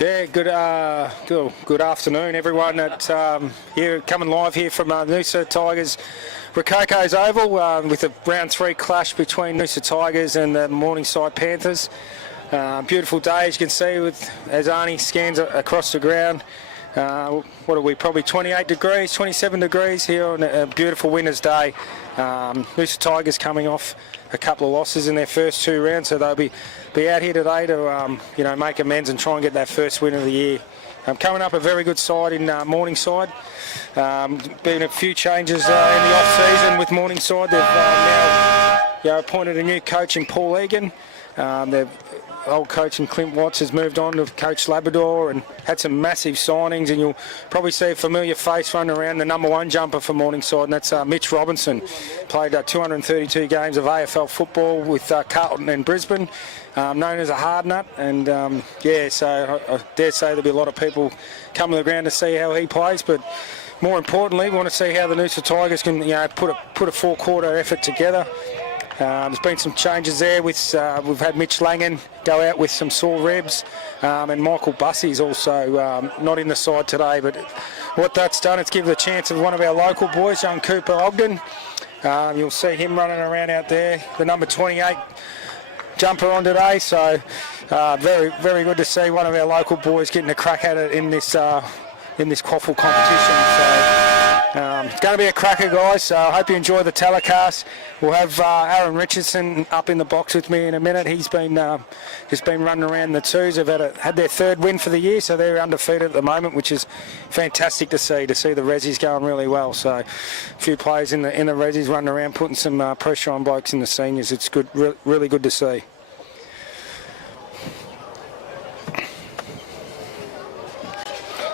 Yeah, good afternoon, everyone. Here coming live here from Noosa Tigers, Rococo's Oval, with a round 3 clash between Noosa Tigers and the Morningside Panthers. Beautiful day, as you can see, as Arnie scans across the ground. What are we? Probably 28 degrees, 27 degrees here on a beautiful winter's day. Noosa Tigers coming off a couple of losses in their first 2 rounds, so they'll be out here today to make amends and try and get that first win of the year. Coming up a very good side in Morningside. Been a few changes in the off-season with Morningside. They've now appointed a new coach in Paul Egan. Their old coach in Clint Watts has moved on to coach Labrador and had some massive signings, and you'll probably see a familiar face running around, the number 1 jumper for Morningside, and that's Mitch Robinson. Played 232 games of AFL football with Carlton and Brisbane, known as a hard nut, and so I dare say there'll be a lot of people coming to the ground to see how he plays, but more importantly, we want to see how the Noosa Tigers can put a 4-quarter effort together. There's been some changes there. We've had Mitch Langan go out with some sore ribs, and Michael Bussey's also not in the side today. But what that's done, it's given the chance of one of our local boys, young Cooper Ogden. You'll see him running around out there, the number 28 jumper on today. So very, very good to see one of our local boys getting a crack at it in this QAFL competition. So it's going to be a cracker, guys, so I hope you enjoy the telecast. We'll have Aaron Richardson up in the box with me in a minute. He's been just been running around the twos. They've had their 3rd win for the year, so they're undefeated at the moment, which is fantastic to see the Rezzies going really well. So a few players in the Rezzies running around putting some pressure on blokes in the seniors. It's good, really good to see.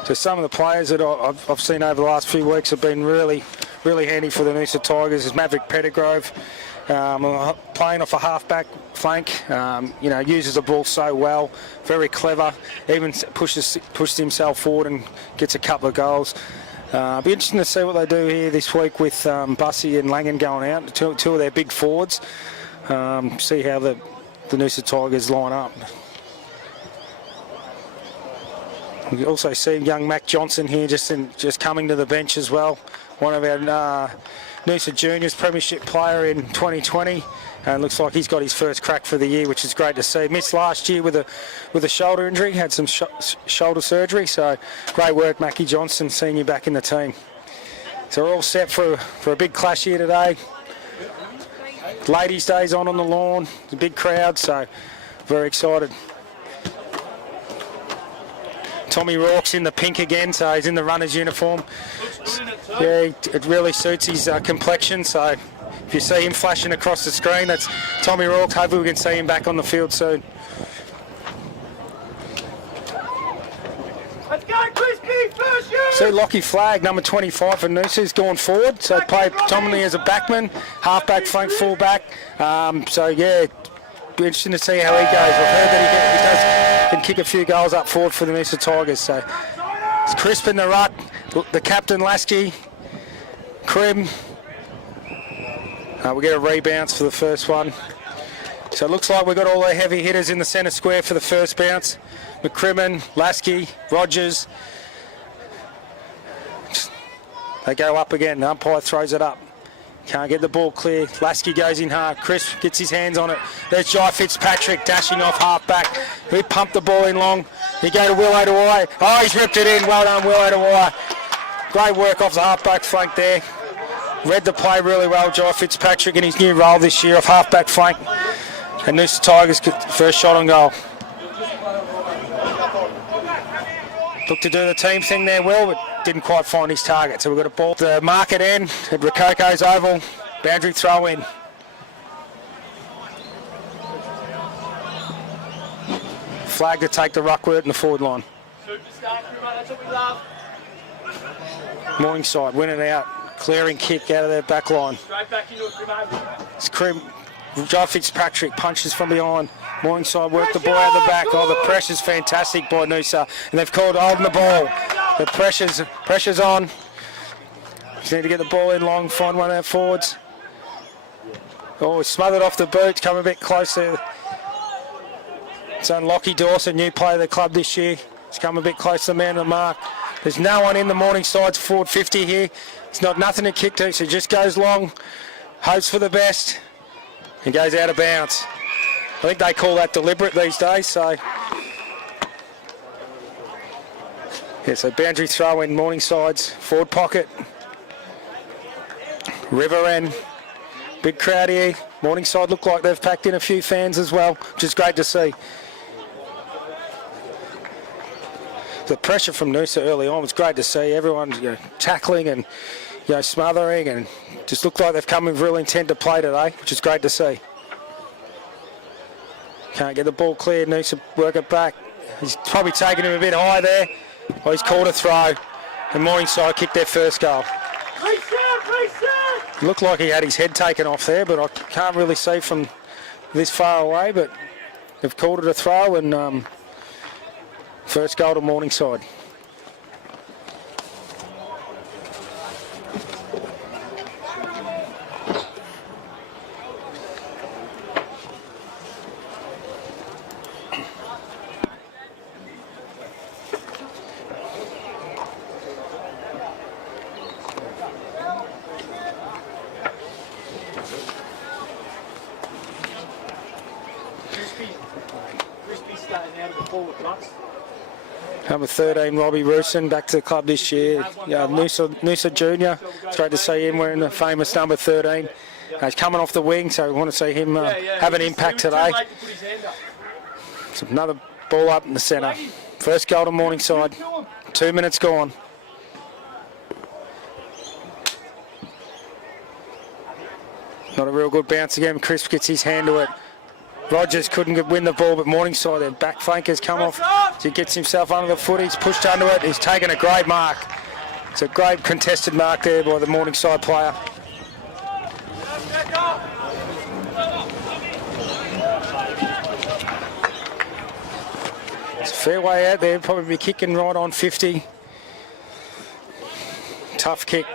So some of the players that I've seen over the last few weeks have been really, really handy for the Noosa Tigers. Is Maverick Pettigrove, playing off a half-back flank. Uses the ball so well, very clever. Even pushes himself forward and gets a couple of goals. Be interesting to see what they do here this week with Bussey and Langan going out, two of their big forwards. See how the Noosa Tigers line up. We also see young Mac Johnson here just coming to the bench as well. One of our Noosa Juniors Premiership player in 2020, and looks like he's got his first crack for the year, which is great to see. Missed last year with a shoulder injury, had some shoulder surgery, so great work, Mackie Johnson, seeing you back in the team. So we're all set for a big clash here today. Ladies' Day's on the lawn, a big crowd, so very excited. Tommy Rourke's in the pink again, so he's in the runner's uniform. Yeah, it really suits his complexion, so if you see him flashing across the screen, that's Tommy Rourke. Hopefully we can see him back on the field soon. Let's go, Crispy, first shoot! See Lockie Flagg, number 25 for Noosa, has gone forward, so played dominantly as a backman, half-back, flank, full-back. So yeah, be interesting to see how he goes. I've heard that he can kick a few goals up forward for the Noosa Tigers. So it's crisp in the rut. The captain Lasky, Krim. We get a rebound for the first one. So it looks like we've got all the heavy hitters in the centre square for the first bounce. McCrimmon, Lasky, Rogers. They go up again. The umpire throws it up. Can't get the ball clear. Lasky goes in hard. Chris gets his hands on it. There's Jai Fitzpatrick dashing off half-back. He pumped the ball in long. He go to Will O'Dwyer. Oh, he's ripped it in. Well done, Will O'Dwyer. Great work off the half-back flank there. Read the play really well, Jai Fitzpatrick, in his new role this year of half-back flank. And Noosa Tigers first shot on goal. Looked to do the team thing there, Will, but didn't quite find his target. So we've got a ball at the market end at Rococo's Oval. Boundary throw in. Flag to take the ruckwork in the forward line. That's what we love. Morningside winning out. Clearing kick out of their back line. Straight back into it, It's Krim. Jai Fitzpatrick punches from behind. Morningside work the ball out the back. Oh, the pressure's fantastic by Noosa. And they've called holding the ball. The pressure's on. Just need to get the ball in long, find one of our forwards. Oh, smothered off the boot, come a bit closer. It's on Lockie Dawson, new player of the club this year. He's come a bit close to the man of the mark. There's no one in the Morningside's forward 50 here. It's not nothing to kick to, so he just goes long, hopes for the best, and goes out of bounds. I think they call that deliberate these days, so... Yeah, so boundary throw in Morningside's forward pocket. River end. Big crowd here. Morningside look like they've packed in a few fans as well, which is great to see. The pressure from Noosa early on was great to see. Everyone's tackling and smothering, and just looked like they've come with real intent to play today, which is great to see. Can't get the ball clear. Noosa work it back. He's probably taken him a bit high there. Oh, he's called a throw, and Morningside kicked their first goal. It looked like he had his head taken off there, but I can't really see from this far away, but they've called it a throw, and first goal to Morningside. Number 13, Robbie Rooson, back to the club this year. Noosa Junior. It's great to see him wearing the famous number 13. He's coming off the wing, so we want to see him have an impact today. So another ball up in the centre. First goal to Morningside. 2 minutes gone. Not a real good bounce again. Chris gets his hand to it. Rogers couldn't win the ball, but Morningside, their back flankers come off. So he gets himself under the foot. He's pushed under it. He's taken a great mark. It's a great contested mark there by the Morningside player. It's a fair way out there. Probably be kicking right on 50. Tough kick.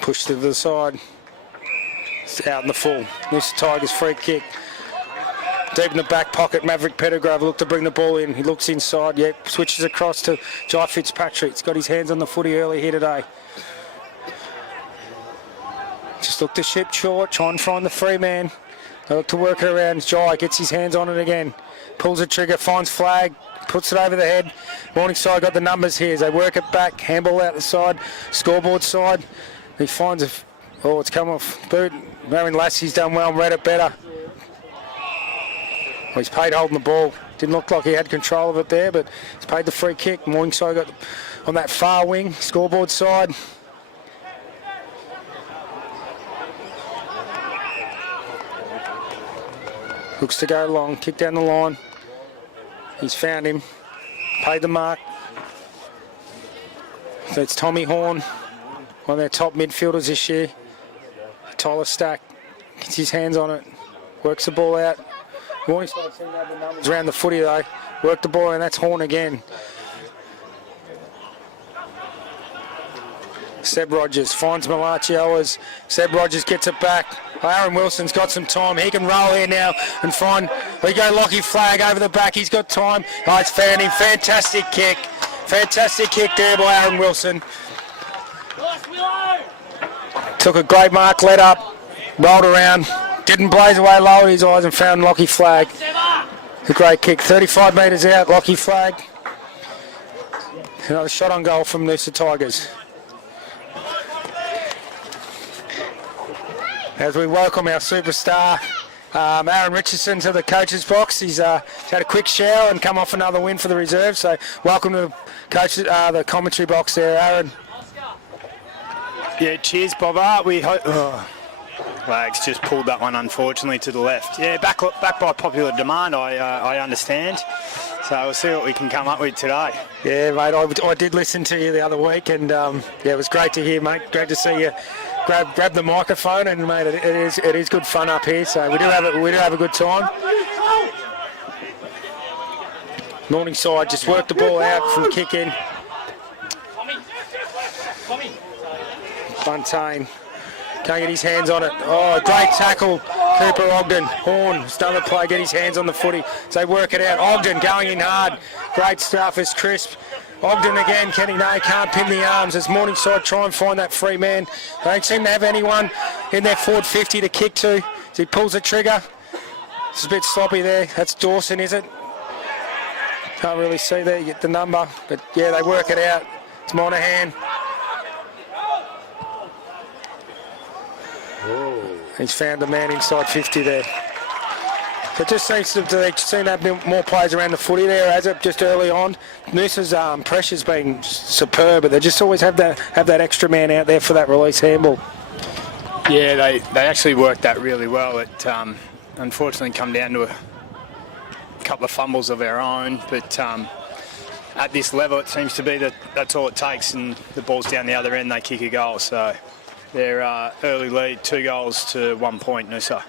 Pushed to the side. It's out in the full. Noosa Tigers free kick. Deep in the back pocket, Maverick Pettigrove looked to bring the ball in. He looks inside, yep, switches across to Jai Fitzpatrick. He's got his hands on the footy early here today. Just look to ship short, try and find the free man. They look to work it around. Jai gets his hands on it again. Pulls the trigger, finds flag, puts it over the head. Morningside got the numbers here as they work it back. Handball out the side, scoreboard side. He finds it's come off boot. Marion Lassie's done well and read it better. Well, he's paid holding the ball. Didn't look like he had control of it there, but he's paid the free kick. Morningside got on that far wing, scoreboard side. Looks to go long, kick down the line. He's found him, paid the mark. So it's Tommy Horn, one of their top midfielders this year. Tyler Stack gets his hands on it, works the ball out. Morningside seem to have the numbers around the footy though. Work the ball, and that's Horn again. Seb Rogers finds Malachioas. Seb Rogers gets it back. Aaron Wilson's got some time. He can roll here now and find. We go Lockie Flag over the back. He's got time. Oh, it's found him. Fantastic kick. Fantastic kick there by Aaron Wilson. Took a great mark, led up, rolled around, didn't blaze away, lowered his eyes and found Lockie Flag. A great kick. 35 metres out, Lockie Flag. Another shot on goal from Noosa Tigers. As we welcome our superstar, Aaron Richardson, to the coach's box. He's had a quick shower and come off another win for the reserve. So welcome to the commentary box there, Aaron. Yeah, cheers, Bobber. We hope. Flags just pulled that one, unfortunately, to the left. Yeah, back by popular demand, I understand. So we'll see what we can come up with today. Yeah, mate, I did listen to you the other week, and yeah, it was great to hear, mate. Great to see you grab the microphone, and mate, it is good fun up here. So we do have a good time. Morningside just worked the ball out from kick in. Fontaine can't get his hands on it. Oh, great tackle. Cooper Ogden. Horn, done the play, get his hands on the footy. So they work it out. Ogden going in hard. Great stuff. It's crisp. Ogden again, Kenny Nay can't pin the arms as Morningside try and find that free man. They don't seem to have anyone in their forward 50 to kick to. So he pulls the trigger. It's a bit sloppy there. That's Dawson, is it? Can't really see there, you get the number. But yeah, they work it out. It's Monahan. He's found the man inside 50 there. So it just seems to have more players around the footy there, as it just early on. Noosa's pressure's been superb, but they just always have that extra man out there for that release handball. Yeah, they actually worked that really well. It unfortunately come down to a couple of fumbles of our own, but at this level it seems to be that that's all it takes, and the ball's down the other end, they kick a goal. So their early lead, 2 goals to 1 point, Noosa.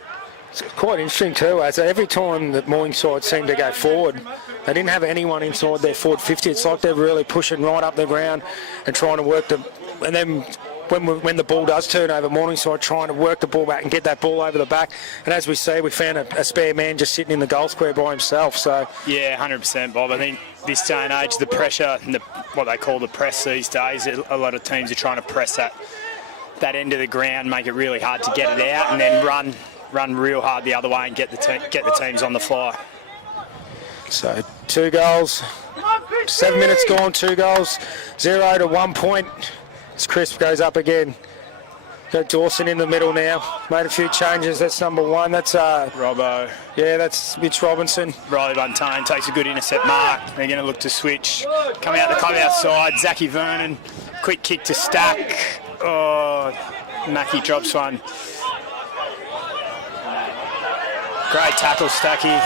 It's quite interesting too, as every time that Morningside seemed to go forward, they didn't have anyone inside their forward 50. It's like they're really pushing right up the ground and trying to work the... And then when the ball does turn over, Morningside trying to work the ball back and get that ball over the back. And as we see, we found a spare man just sitting in the goal square by himself. So yeah, 100%, Bob. I think this day and age, the pressure and what they call the press these days, a lot of teams are trying to press that end of the ground, make it really hard to get it out, and then run real hard the other way and get the teams on the fly. So 2 goals, 7 minutes gone, 2 goals, 0 to 1 point. As Crisp goes up again. Got Dawson in the middle now. Made a few changes. That's number 1. That's Robbo. Yeah, that's Mitch Robinson. Riley Buntain takes a good intercept mark. They're going to look to switch. Coming out the club outside, Zachy Vernon. Quick kick to Stack. Oh, Mackie drops one. Great tackle, Stacky.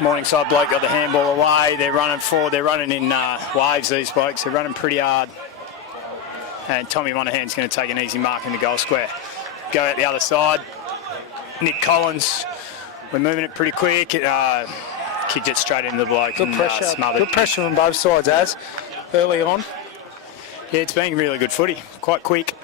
Morningside bloke got the handball away. They're running forward. They're running in waves, these blokes. They're running pretty hard. And Tommy Monahan's going to take an easy mark in the goal square. Go out the other side. Nick Collins. We're moving it pretty quick. Kicked it straight into the bloke. Good pressure. Smothered. Good pressure on both sides, as early on. Yeah, it's been really good footy. Quite quick.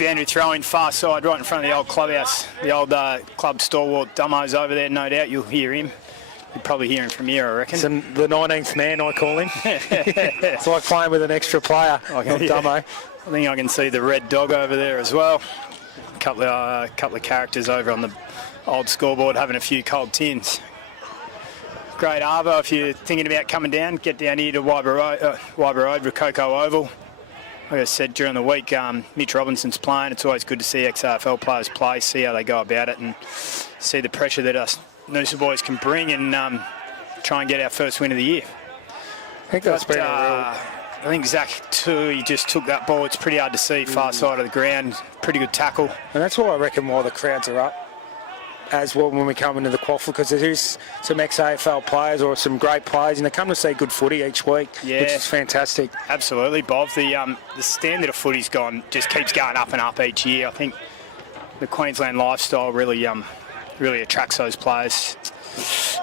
Andrew throwing far side right in front of the old clubhouse. The old club stalwart Dummo's over there, no doubt. You'll hear him. You'll probably hear him from here, I reckon. It's the 19th man, I call him. It's like playing with an extra player, Dummo. I think I can see the red dog over there as well. A couple of characters over on the old scoreboard having a few cold tins. Great arvo if you're thinking about coming down. Get down here to Wyber Road, Rococo Oval. Like I said during the week, Mitch Robinson's playing. It's always good to see ex-AFL players play, see how they go about it, and see the pressure that us Noosa boys can bring, and try and get our first win of the year. I think that's been a real... I think Zach too, he just took that ball. It's pretty hard to see, far side of the ground. Pretty good tackle. And that's why I reckon why the crowds are up as well when we come into the QAFL, because there is some ex-AFL players or some great players, and they come to see good footy each week, which is fantastic. Absolutely, Bob. The standard of footy's just keeps going up and up each year. I think the Queensland lifestyle really attracts those players.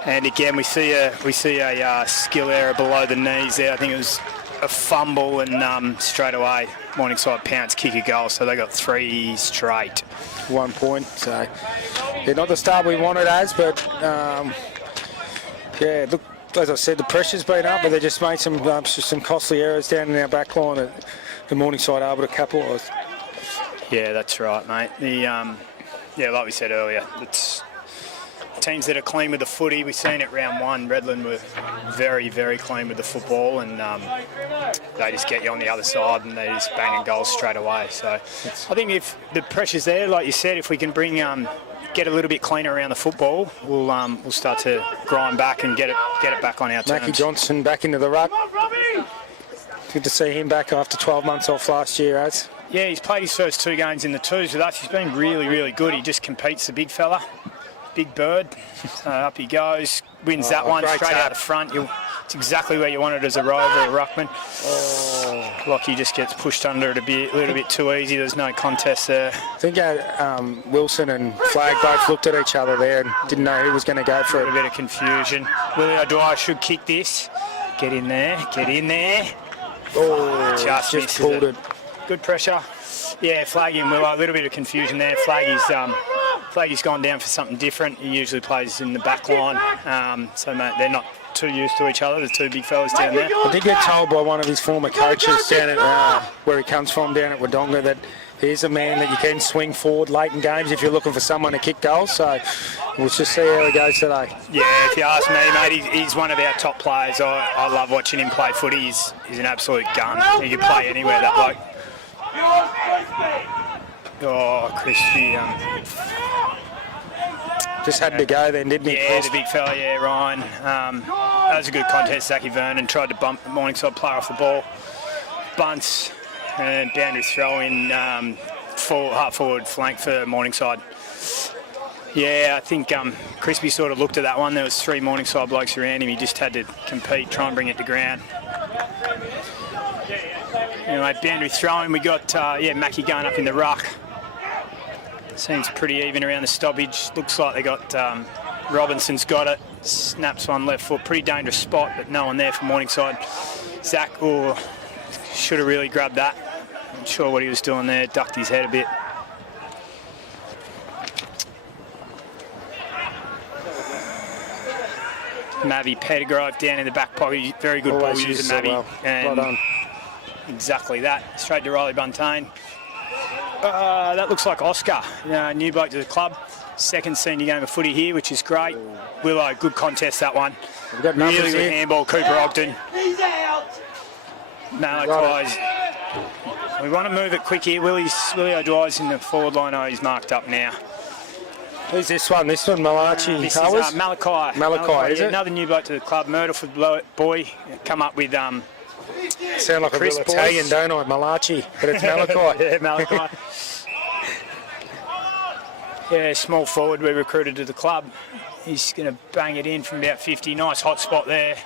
And again, we see a skill error below the knees there. I think it was a fumble, and straight away Morningside Pounce kick a goal, so they got 3 straight. 1 point, so yeah, not the start we wanted as, but yeah, look, as I said, the pressure's been up, but they just made some costly errors down in our back line that the Morningside able to capitalise. Yeah, that's right, mate. Yeah, like we said earlier, it's teams that are clean with the footy. We've seen it round 1. Redland were very, very clean with the football, and they just get you on the other side and they just banging goals straight away. So I think if the pressure's there, like you said, if we can get a little bit cleaner around the football, we'll start to grind back and get it back on our terms. Mackie Johnson back into the ruck. Good to see him back after 12 months off last year, as. Yeah, he's played his first 2 games in the twos with us. He's been really, really good. He just competes, the big fella. big bird. So up he goes, wins that one straight out the front. It's exactly where you want it as a rover or ruckman. Lockie just gets pushed under it a little bit too easy. There's no contest there. I think Wilson and Flag both looked at each other there and didn't know who was going to go for it. A bit of confusion. Willie O'Dwyer should kick this. Get in there, get in there. Just pulled it. Good pressure. Yeah, Flaggy and Willow, a little bit of confusion there. Flaggy's gone down for something different. He usually plays in the back line, so they're not too used to each other, the two big fellas down there. I did get told by one of his former coaches down at where he comes from, down at Wodonga, that he's a man that you can swing forward late in games if you're looking for someone to kick goals. So we'll just see how he goes today. Yeah, if you ask me, mate, he's one of our top players. I love watching him play footy. He's an absolute gun. He can play anywhere, that bloke. Oh, Crispy. Just had to go then, didn't he? Yeah, the big fella, yeah, Ryan. That was a good contest. Zachy Vernon tried to bump the Morningside player off the ball. Bunts and boundary throw in half forward flank for Morningside. Yeah, I think Crispy sort of looked at that one. There was 3 Morningside blokes around him. He just had to compete, try and bring it to ground. Anyway, boundary throwing. We got Mackie going up in the ruck. Seems pretty even around the stoppage. Looks like they got Robinson's got it. Snaps one left foot. Pretty dangerous spot, but no one there for Morningside. Zach should have really grabbed that. Not sure what he was doing there. Ducked his head a bit. Mavi Pettigrove down in the back pocket. Very good ball user, Mavi. Well. And well done. Exactly that. Straight to Riley Buntain. That looks like Oscar, new bloke to the club. Second senior game of footy here, which is great. Willow, good contest, that one. We've got really good here. handball, Cooper Ogden. Malachi's. We want to move it quick here. Willie O'Dwyer's in the forward line. Oh, he's marked up now. Who's this one? This one, Malachi. This is Malachi. Malachi, is it? Another new bloke to the club. Myrtleford boy. Come up with... Sound like Chris a real Italian, Boyce. don't I? Malachi, but it's Malachi. Yeah, Malachi. Yeah, small forward we recruited to the club. He's going to bang it in from about 50. Nice hot spot there.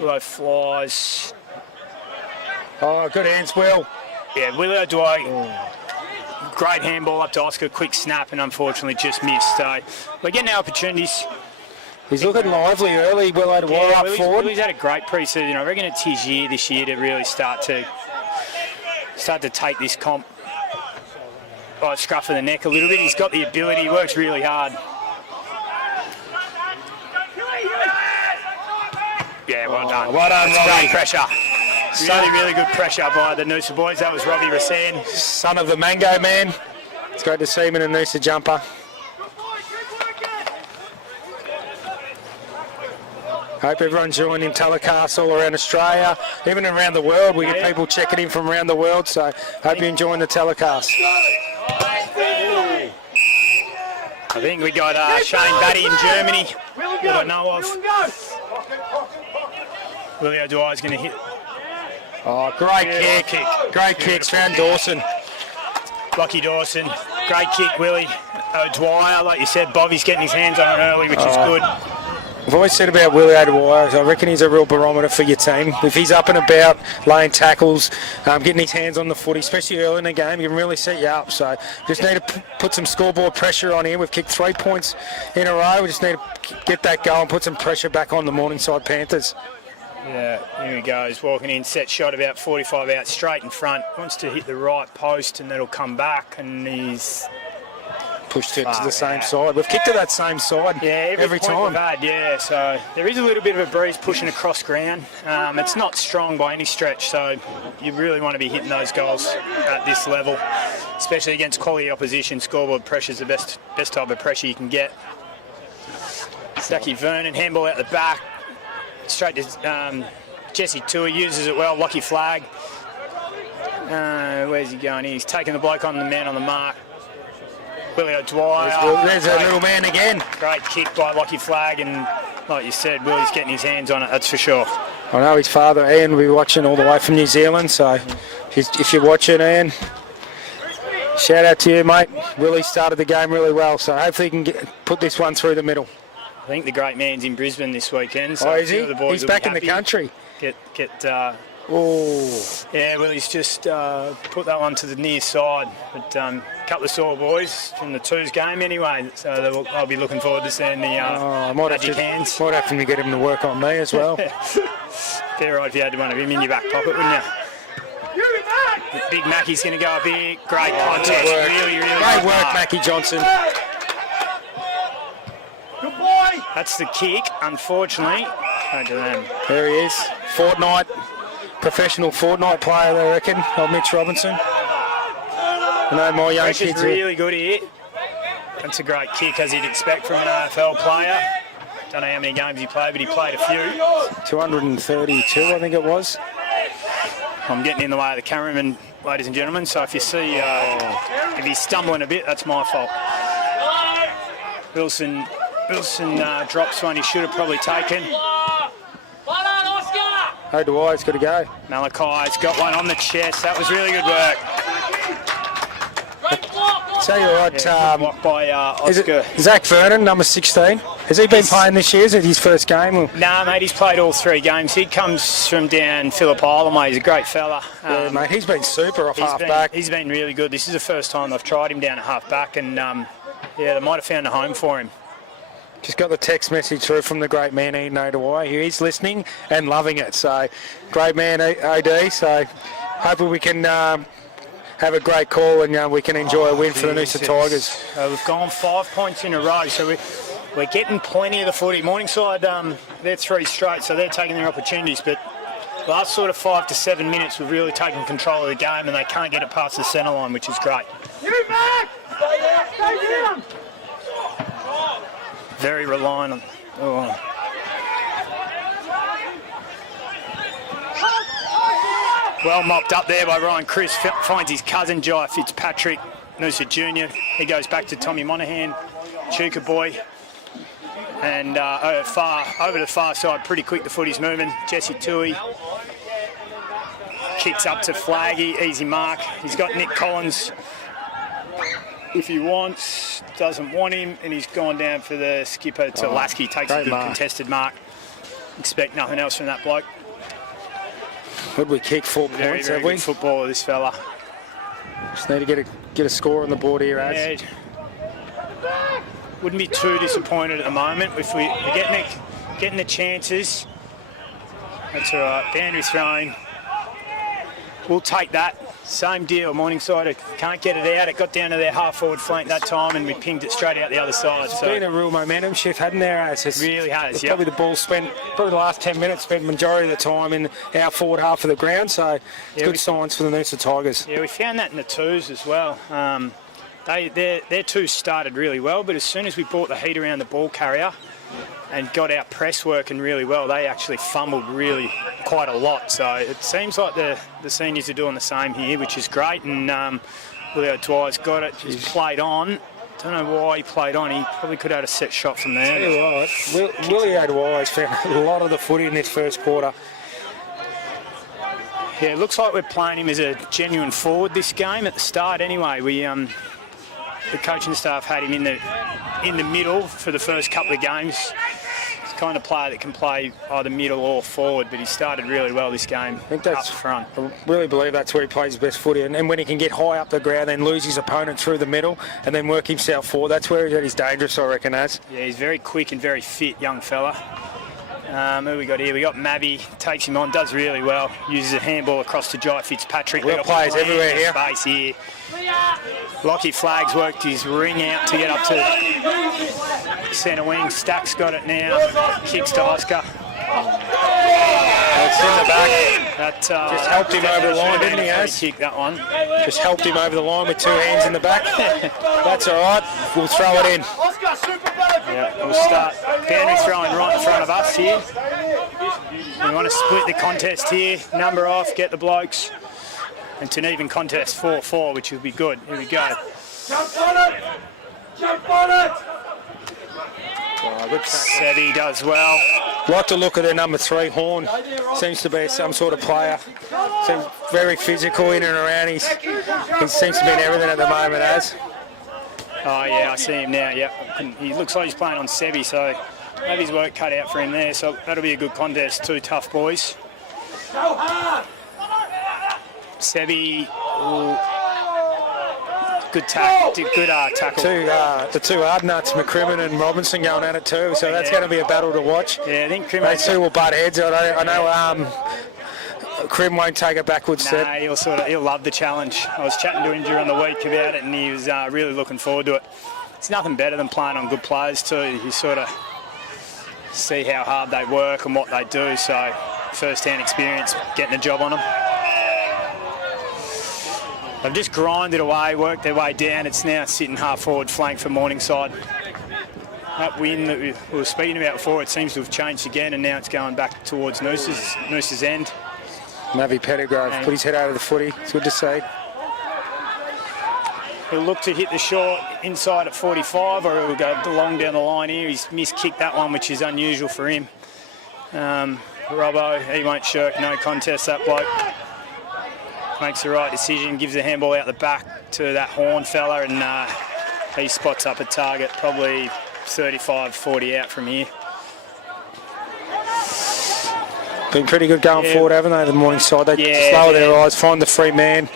Willow flies. Oh, good hands, Will. Yeah, Willow O'Dwyer. Great handball up to Oscar. Quick snap and unfortunately just missed. So we're getting our opportunities. He's looking lively early, Will O'Dwyer up forward. Willie's had a great pre-season. I reckon it's his year this year to really start to take this comp by the scruff of the neck a little bit. He's got the ability. He works really hard. Yeah, well done. Well done, That's Robbie. great pressure. Really good pressure by the Noosa boys. That was Robbie Rasan. Son of the Mango Man. It's great to see him in a Noosa jumper. Hope everyone's joining telecasts all around Australia, even around the world. We get people checking in from around the world, so hope you're enjoying the telecast. I think we got Shane Batty in Germany, that I know of. Willie O'Dwyer's going to hit. Oh, great kick. Great kicks. Found Dawson. Lucky Dawson. Great kick, Willie O'Dwyer. Like you said, Bobby's getting his hands on it early, which is good. I've always said about Willie O'Dwyer, I reckon he's a real barometer for your team. If he's up and about, laying tackles, getting his hands on the footy, especially early in the game, he can really set you up. So just need to put some scoreboard pressure on him. We've kicked 3 points in a row. We just need to get that going, put some pressure back on the Morningside Panthers. Yeah, here he goes, walking in, set shot about 45 out, straight in front. Wants to hit the right post and that'll come back, and he's pushed it to the same side. We've kicked to that same side every time. We've had, yeah, so there is a little bit of a breeze pushing across ground. It's not strong by any stretch, so you really want to be hitting those goals at this level, especially against quality opposition. Scoreboard pressure is the best type of pressure you can get. Zachy Vernon, handball out the back, straight to Jesse Tui, uses it well. Lucky flag. Where's he going? He's taking the bloke on the man on the mark. Willie O'Dwyer. There's a little man again. Great kick by Lucky Flag, and like you said, Willie's getting his hands on it, that's for sure. I know his father, Ian, will be watching all the way from New Zealand, so if you're watching, Ian, Shout out to you, mate. Willie started the game really well, so hopefully he can put this one through the middle. I think the great man's in Brisbane this weekend. So Is he? the boys He's will back be in the happy. country. Yeah, well, he's just put that one to the near side. But a couple of sore boys from the twos game anyway, so I'll be looking forward to seeing the I might magic hands. have to get him to work on me as well. Fair right if you had one of him in your back pocket, wouldn't you? Big Mackie's going to go up here. Great contest. Good work. Really Great good work, mark. Mackie Johnson. Good boy. That's the kick, unfortunately. Go to them. There he is. Professional fortnight player, they reckon, of Mitch Robinson. I know my young Pressure's kids really good here. That's a great kick, as you'd expect from an AFL player. Don't know how many games he played, but he played a few. 232, I think it was. I'm getting in the way of the cameraman, ladies and gentlemen, so if you see if he's stumbling a bit, that's my fault. Wilson drops one he should have probably taken. O'Dwyer's got to go. Malachi's got one on the chest. That was really good work. Tell you what, Good block by is Oscar. it Zach Vernon, number 16? Has he been playing this year? Is it his first game? Or? Nah, mate, he's played all 3 games. He comes from down Phillip Island, mate. He's a great fella. Yeah, mate, he's been super off half-back. He's been really good. This is the first time I've tried him down at half-back, and they might have found a home for him. Just got the text message through from the great man Ian O'Dwyer. He's listening and loving it. So, great man OD. So, hopefully we can have a great call and we can enjoy a win for the Noosa Tigers. We've gone 5 points in a row, so we're getting plenty of the footy. Morningside, they're 3 straight, so they're taking their opportunities. But last sort of 5 to 7 minutes, we've really taken control of the game, and they can't get it past the centre line, which is great. You back. Stay down. Very reliant on. Oh. Well mopped up there by Ryan Chris. Finds his cousin Jai Fitzpatrick, Noosa Jr. He goes back to Tommy Monaghan, Chuka boy. And over the far side, pretty quick the footy's moving. Jesse Tui kicks up to Flaggy, easy mark. He's got Nick Collins if he wants, doesn't want him, and he's gone down for the skipper to Lasky. Takes a good contested mark. Expect nothing else from that bloke. Would we kick 4 points, Very have we? good footballer, this fella. Just need to get a score on the board here, Az. Yeah. Wouldn't be too disappointed at the moment if we're getting the chances. That's all right. Boundary throwing. We'll take that. Same deal. Morningside can't get it out. It got down to their half-forward flank that time, and we pinged it straight out the other side. It's been a real momentum shift, hadn't there, Az? It really has, yeah. Probably the ball probably the last 10 minutes spent majority of the time in our forward half of the ground, so it's good signs for the Noosa Tigers. Yeah, we found that in the twos as well. Their twos started really well, but as soon as we brought the heat around the ball carrier and got our press working really well, they actually fumbled really quite a lot. So it seems like the seniors are doing the same here, which is great. And Willie O'Dwyer's got it, just played on. Don't know why he played on. He probably could have had a set shot from there. Tell you what, Willie O'Dwyer's found a lot of the footy in this first quarter. Yeah, it looks like we're playing him as a genuine forward this game at the start. Anyway, the coaching staff had him in the middle for the first couple of games. He's the kind of player that can play either middle or forward, but he started really well this game. I think that's up front. I really believe that's where he plays his best footy, and when he can get high up the ground, then lose his opponent through the middle, and then work himself forward. That's where he's dangerous, I reckon, Az. Yeah, he's very quick and very fit, young fella. Who we got here? We got Mavi, takes him on, does really well. Uses a handball across to Jai Fitzpatrick. We've got players everywhere here. Space here. Lockie Flagg's worked his ring out to get up to centre wing. Stack's got it now. Kicks to Oscar. It's in the back. That Just helped him over the line, didn't he, Az? Kick that one. Just helped him over the line with 2 hands in the back. That's all right. We'll throw it in. Oscar, super brother. Yeah, we'll start boundary throwing right in front of us here. We want to split the contest here, number off, get the blokes, and to an even contest 4-4, which will be good. Here we go. Jump on it. Jump on it. Oh, good tackle. Sevi does well. Like to look at their number 3, Horn. Seems to be some sort of player. Seems very physical in and around. He seems to be in everything at the moment, as. Oh yeah, I see him now. Yep, he looks like he's playing on Sevi, so maybe his work cut out for him there. So that'll be a good contest. 2 tough boys. Sevi, good tackle. The 2 hard nuts, McCrimmon and Robinson, going at it too. So that's going to be a battle to watch. Yeah, I think Those 2 will butt heads. I know Crim won't take a backward step. Nah, he'll love the challenge. I was chatting to him during the week about it, and he was really looking forward to it. It's nothing better than playing on good players too. You sort of see how hard they work and what they do. So first-hand experience, getting a job on them. They've just grinded away, worked their way down. It's now sitting half-forward flank for Morningside. That win that we were speaking about before, it seems to have changed again, and now it's going back towards Noosa's end. Mavi Pettigrove put his head over the footy. It's good to see. He'll look to hit the short inside at 45, or he'll go long down the line here. He's miskicked that one, which is unusual for him. Robbo, he won't shirk, no contest, that bloke. Makes the right decision, gives the handball out the back to that Horn fella, and he spots up a target, probably 35-40 out from here. Been pretty good going forward, haven't they, the Morningside? They just lower their eyes, find the free man.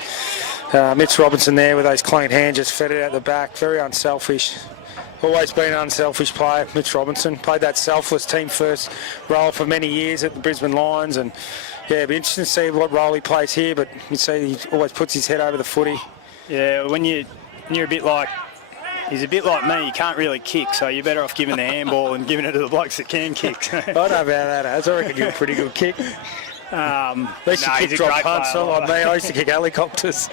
Mitch Robinson there with those clean hands, just fed it out the back. Very unselfish. Always been an unselfish player, Mitch Robinson. Played that selfless team first role for many years at the Brisbane Lions, and yeah, it'll be interesting to see what role he plays here, but you see he always puts his head over the footy. Yeah, when you're a bit like, he's a bit like me, you can't really kick, so you're better off giving the handball and giving it to the blokes that can kick. I don't know about that, Az. I reckon you're a pretty good kick. At least you kick drop punts, not like me. I used to kick helicopters.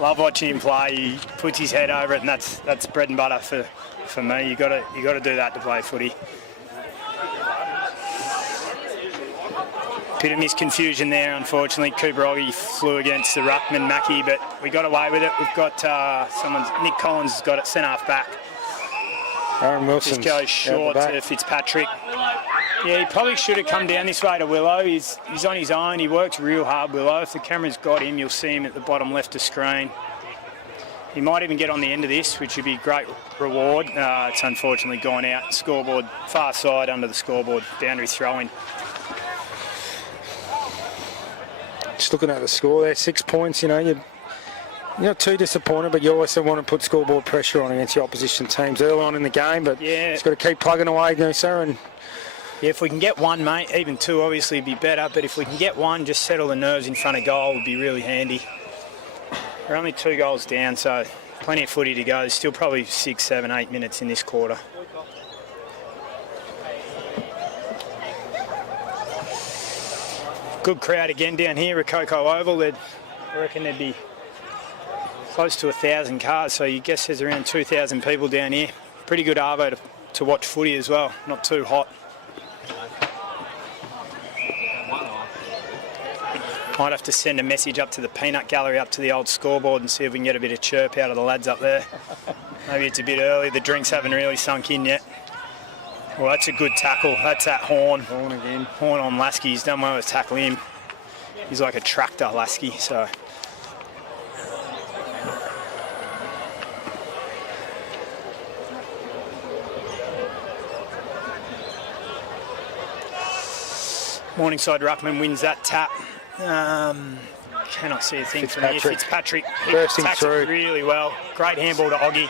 Love watching him play. He puts his head over it, and that's bread and butter for me. You got to do that to play footy. Bit of misconfusion there, unfortunately. Cooperoggy flew against the ruckman Mackie, but we got away with it. We've got Nick Collins has got it centre half back. Aaron Wilson just goes short to Fitzpatrick. Yeah, he probably should have come down this way to Willow. He's on his own. He works real hard, Willow. If the camera's got him, you'll see him at the bottom left of screen. He might even get on the end of this, which would be a great reward. It's unfortunately gone out. Scoreboard, far side under the scoreboard, boundary throw-in. Just looking at the score there, 6 points, you're not too disappointed, but you also want to put scoreboard pressure on against your opposition teams early on in the game, but it's got to keep plugging away, Noosa. And yeah, if we can get 1, mate, even 2 obviously would be better, but if we can get 1, just settle the nerves in front of goal would be really handy. We're only 2 goals down, so plenty of footy to go. There's still probably 6, 7, 8 minutes in this quarter. Good crowd again down here at Coco Oval. I reckon there'd be close to 1,000 cars, so you guess there's around 2,000 people down here. Pretty good arvo to watch footy as well, not too hot. Might have to send a message up to the peanut gallery, up to the old scoreboard, and see if we can get a bit of chirp out of the lads up there. Maybe it's a bit early, the drinks haven't really sunk in yet. Well, that's a good tackle. That's that Horn. Horn again. Horn on Lasky. He's done well to tackle him. He's like a tractor, Lasky, so. Morningside ruckman wins that tap. Cannot see a thing from here. Fitzpatrick attacks it really well. Great handball to Oggy.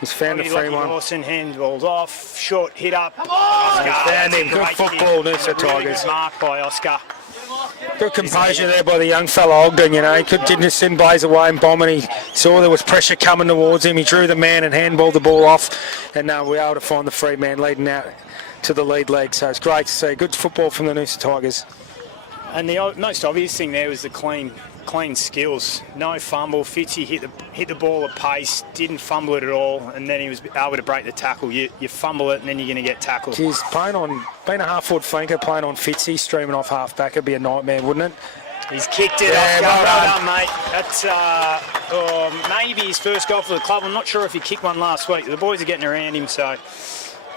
He's found a free one. Lawson handballs off, short hit up. Oscar. He's found him. Good football, Noosa Tigers. Really good mark by Oscar. Good composure there by the young fella Ogden, He didn't just send Blaze away and bomb, and he saw there was pressure coming towards him. He drew the man and handballed the ball off, and we were able to find the free man leading out to the lead leg. So it's great to see. Good football from the Noosa Tigers. And the most obvious thing there was the clean skills. No fumble. Fitzy hit the ball at pace, didn't fumble it at all, and then he was able to break the tackle. You fumble it, and then you're going to get tackled. He's being a half-forward flanker, playing on Fitzy, streaming off half-back, it'd be a nightmare, wouldn't it? He's kicked it off. Well done, mate. That's maybe his first goal for the club. I'm not sure if he kicked one last week. The boys are getting around him, so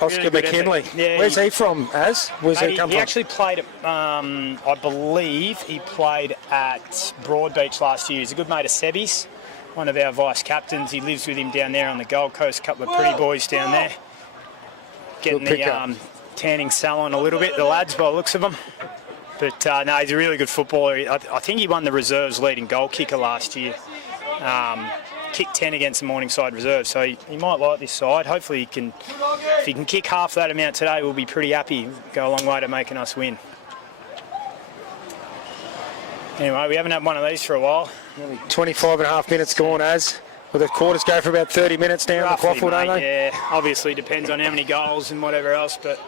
Oscar Really good McKinley. effort. Yeah, Where's he from, Az? Where's he come He from? actually played at, I believe he played at Broadbeach last year. He's a good mate of Sebi's, one of our vice captains. He lives with him down there on the Gold Coast. A couple of pretty boys down there. Getting the tanning salon a little bit, the lads, by the looks of them. But no, he's a really good footballer. I think he won the reserves leading goal kicker last year. Kicked 10 against the Morningside reserve, so he might like this side. Hopefully he can, if he can kick half that amount today, we'll be pretty happy. Go a long way to making us win. Anyway, we haven't had one of these for a while. 25 and a half minutes gone, Az. Well, the quarters go for about 30 minutes now. Roughly, the QAFL, don't they? Yeah, obviously depends on how many goals and whatever else, but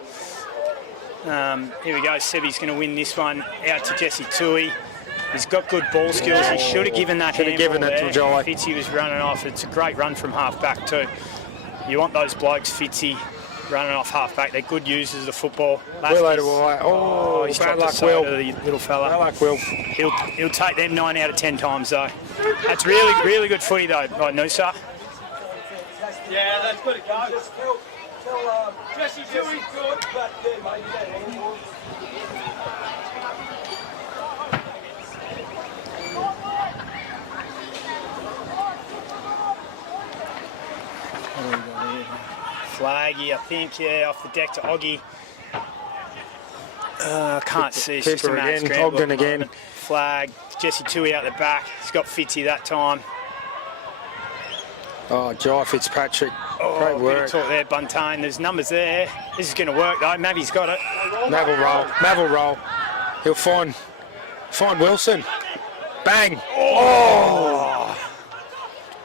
here we go. Sebi's going to win this one out to Jesse Tui. He's got good ball skills. He should have given that handball there. Fitzy was running off. It's a great run from half back too. You want those blokes, Fitzy, running off half back. They're good users of the football. Willow to Wire. Oh, he's bad dropped luck, a soda Will. to the little fella. Bad luck, Will. He'll take them 9 out of 10 times though. That's really good footy though, by Noosa. Yeah, that's good to go. Just tell Jesse Tui good, but mate, that handball. Flaggy, I think, yeah, off the deck to Oggy. I can't see. It's just a Keeper mad again, scramble Ogden at the again. moment. Flag. Jesse Tui out the back. He's got Fitzy that time. Oh, Jai Fitzpatrick. Oh, Great bit of work. talk there, Buntain. There's numbers there. This is going to work though. Mavi's got it. Mavel roll. He'll find Wilson. Bang. Oh.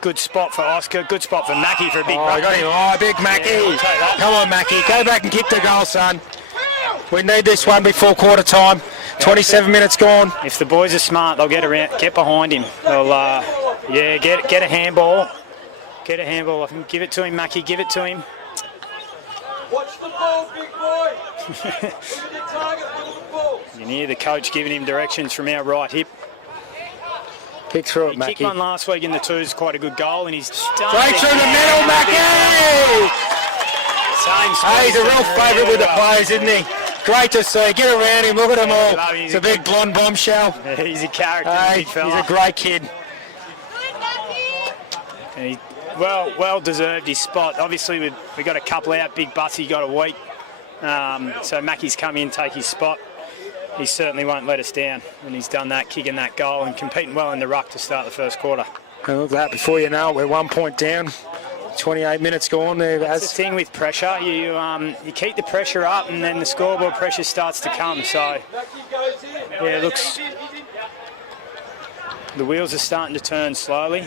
Good spot for Oscar. Good spot for Mackie for a big Oh, bucket. got him. Oh, big Mackie. Yeah, I'll take that. Come on, Mackie. Go back and kick the goal, son. We need this one before quarter time. 27 minutes gone. If the boys are smart, they'll get around, get behind him. They'll, get a handball. Get a handball. I can give it to him, Mackie. Give it to him. Watch the ball, big boy. Look at the target, look at the ball. You can hear the coach giving him directions from our right hip. Pick through it, He Mackie. kicked one last week in the twos, quite a good goal, and he's done Straight it through the again. middle, Mackie! Same Hey, he's a real favourite with the players, isn't he? Great to see. Get around him. Look at them all. love him. It's a big blonde bombshell. Yeah, he's a character, Hey, big fella. he's a great kid. And he well deserved his spot. Obviously, we got a couple out. Big Bussy got a week. So Mackie's come in, take his spot. He certainly won't let us down. And he's done that, kicking that goal and competing well in the ruck to start the first quarter. And look at that. Before you know it, we're 1 point down. 28 minutes gone there. That's the thing with pressure. You keep the pressure up, and then the scoreboard pressure starts to come. So yeah, it looks. The wheels are starting to turn slowly.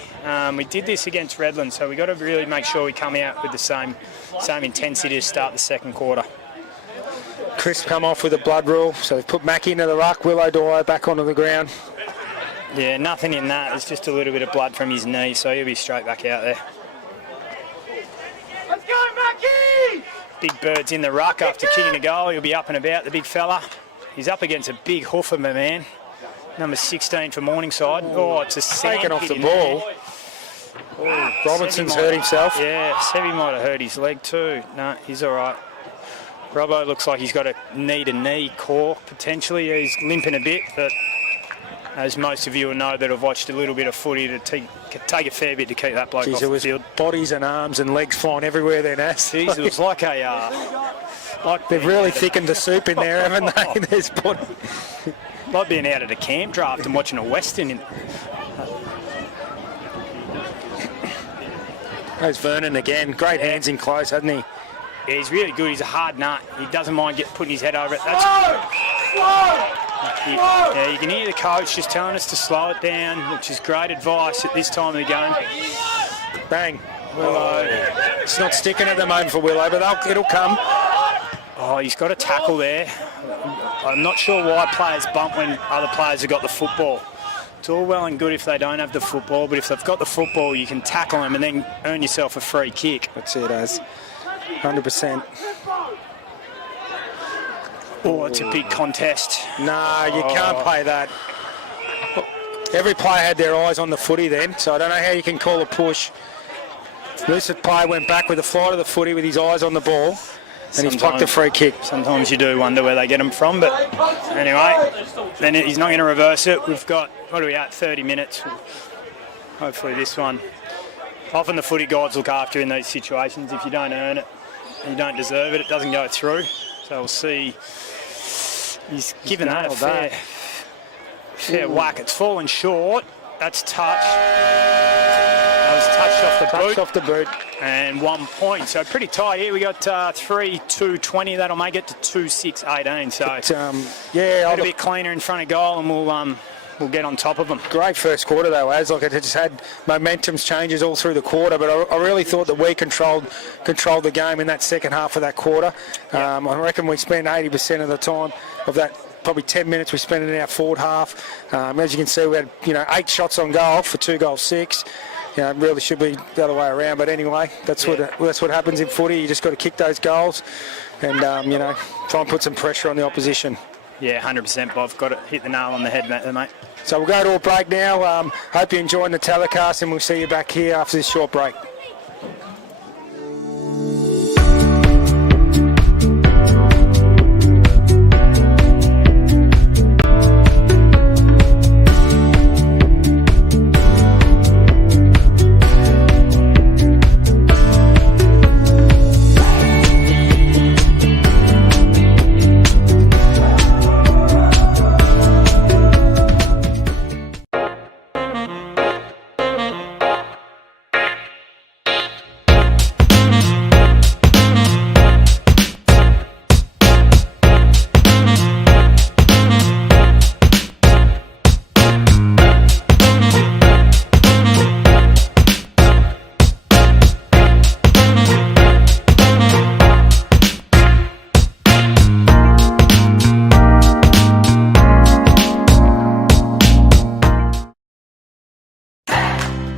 We did this against Redland, so we've got to really make sure we come out with the same intensity to start the second quarter. Chris come off with a blood rule, so they've put Mackie into the ruck. Willow Dwyer back onto the ground. Yeah, nothing in that. It's just a little bit of blood from his knee, so he'll be straight back out there. Let's go, Mackie! Big Bird's in the ruck after kicking a goal. He'll be up and about, the big fella. He's up against a big hoofer, my man. Number 16 for Morningside. Oh, it's a sand Taken off hit the in ball. there. Oh, Robinson's Sebi might- hurt himself. Yeah, Sebi might have hurt his leg too. No, he's all right. Robbo looks like he's got a knee-to-knee core, potentially. He's limping a bit, but as most of you will know that have watched a little bit of footy, to take a fair bit to keep that bloke Jeez, off there the was field. bodies and arms and legs flying everywhere then, Ass. Jeez, it was like They've really thickened the soup in there, haven't they? There's body. like being out at a camp draft and watching a Western. There's Vernon again. Great hands in close, hasn't he? Yeah, he's really good. He's a hard nut. He doesn't mind putting his head over it. That's yeah, you can hear the coach just telling us to slow it down, which is great advice at this time of the game. Bang. Willow. It's not sticking at the moment for Willow, but it'll come. Oh, he's got a tackle there. I'm not sure why players bump when other players have got the football. It's all well and good if they don't have the football, but if they've got the football, you can tackle them and then earn yourself a free kick. That's it, Az. 100%. Oh, it's a big contest. Nah, you can't play that. Every player had their eyes on the footy then, so I don't know how you can call a push. Noosa player went back with a fly to the footy with his eyes on the ball. And he's plucked a free kick. Sometimes you do wonder where they get them from, but anyway, then he's not going to reverse it. We've got, what are we at, 30 minutes. Hopefully this one. Often the footy gods look after in these situations. If you don't earn it, you don't deserve it, it doesn't go through. So we'll see. He's given that a fair whack. It's fallen short. That's touch. That was touched off the boot. And 1 point. So pretty tight here. We got 3-2-20. That'll make it to 2-6-18. So a bit cleaner in front of goal, and we'll get on top of them. Great first quarter though, as like it just had momentum changes all through the quarter, but I really thought that we controlled the game in that second half of that quarter. I reckon we spent 80% of the time of that. Probably 10 minutes we spent in our forward half. As you can see, we had 8 shots on goal for 2 goals 6. It really should be the other way around. But anyway, that's what happens in footy. You just got to kick those goals, and try and put some pressure on the opposition. Yeah, 100%, Bob. Got to hit the nail on the head, mate. So we'll go to a break now. Hope you're enjoying the telecast, and we'll see you back here after this short break.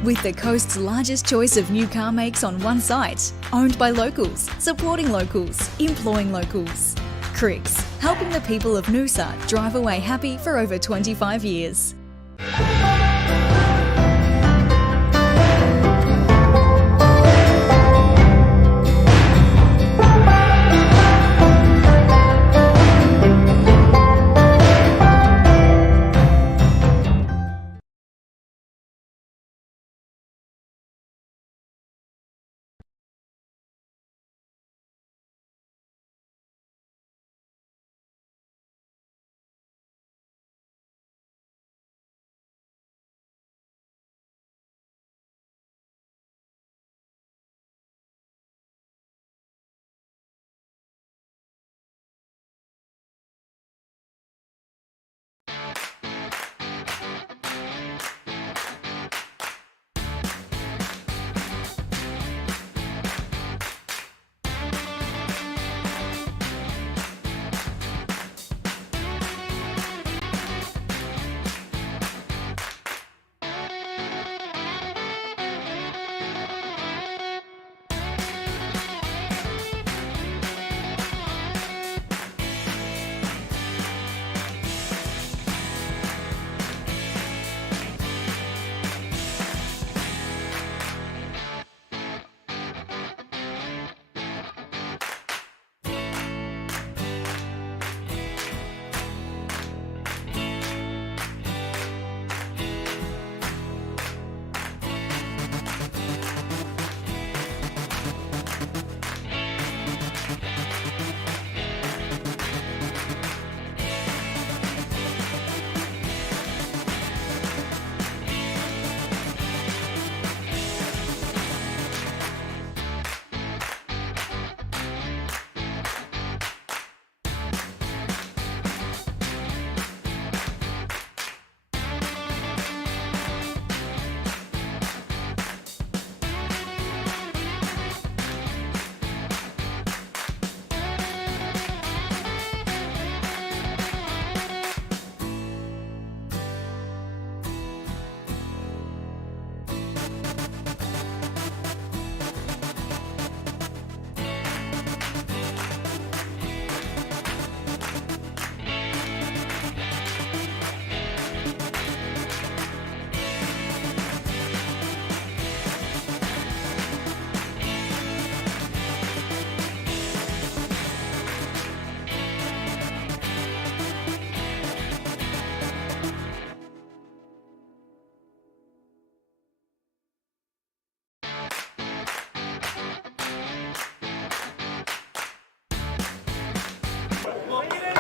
With the coast's largest choice of new car makes on one site, owned by locals, supporting locals, employing locals. Cricks, helping the people of Noosa drive away happy for over 25 years.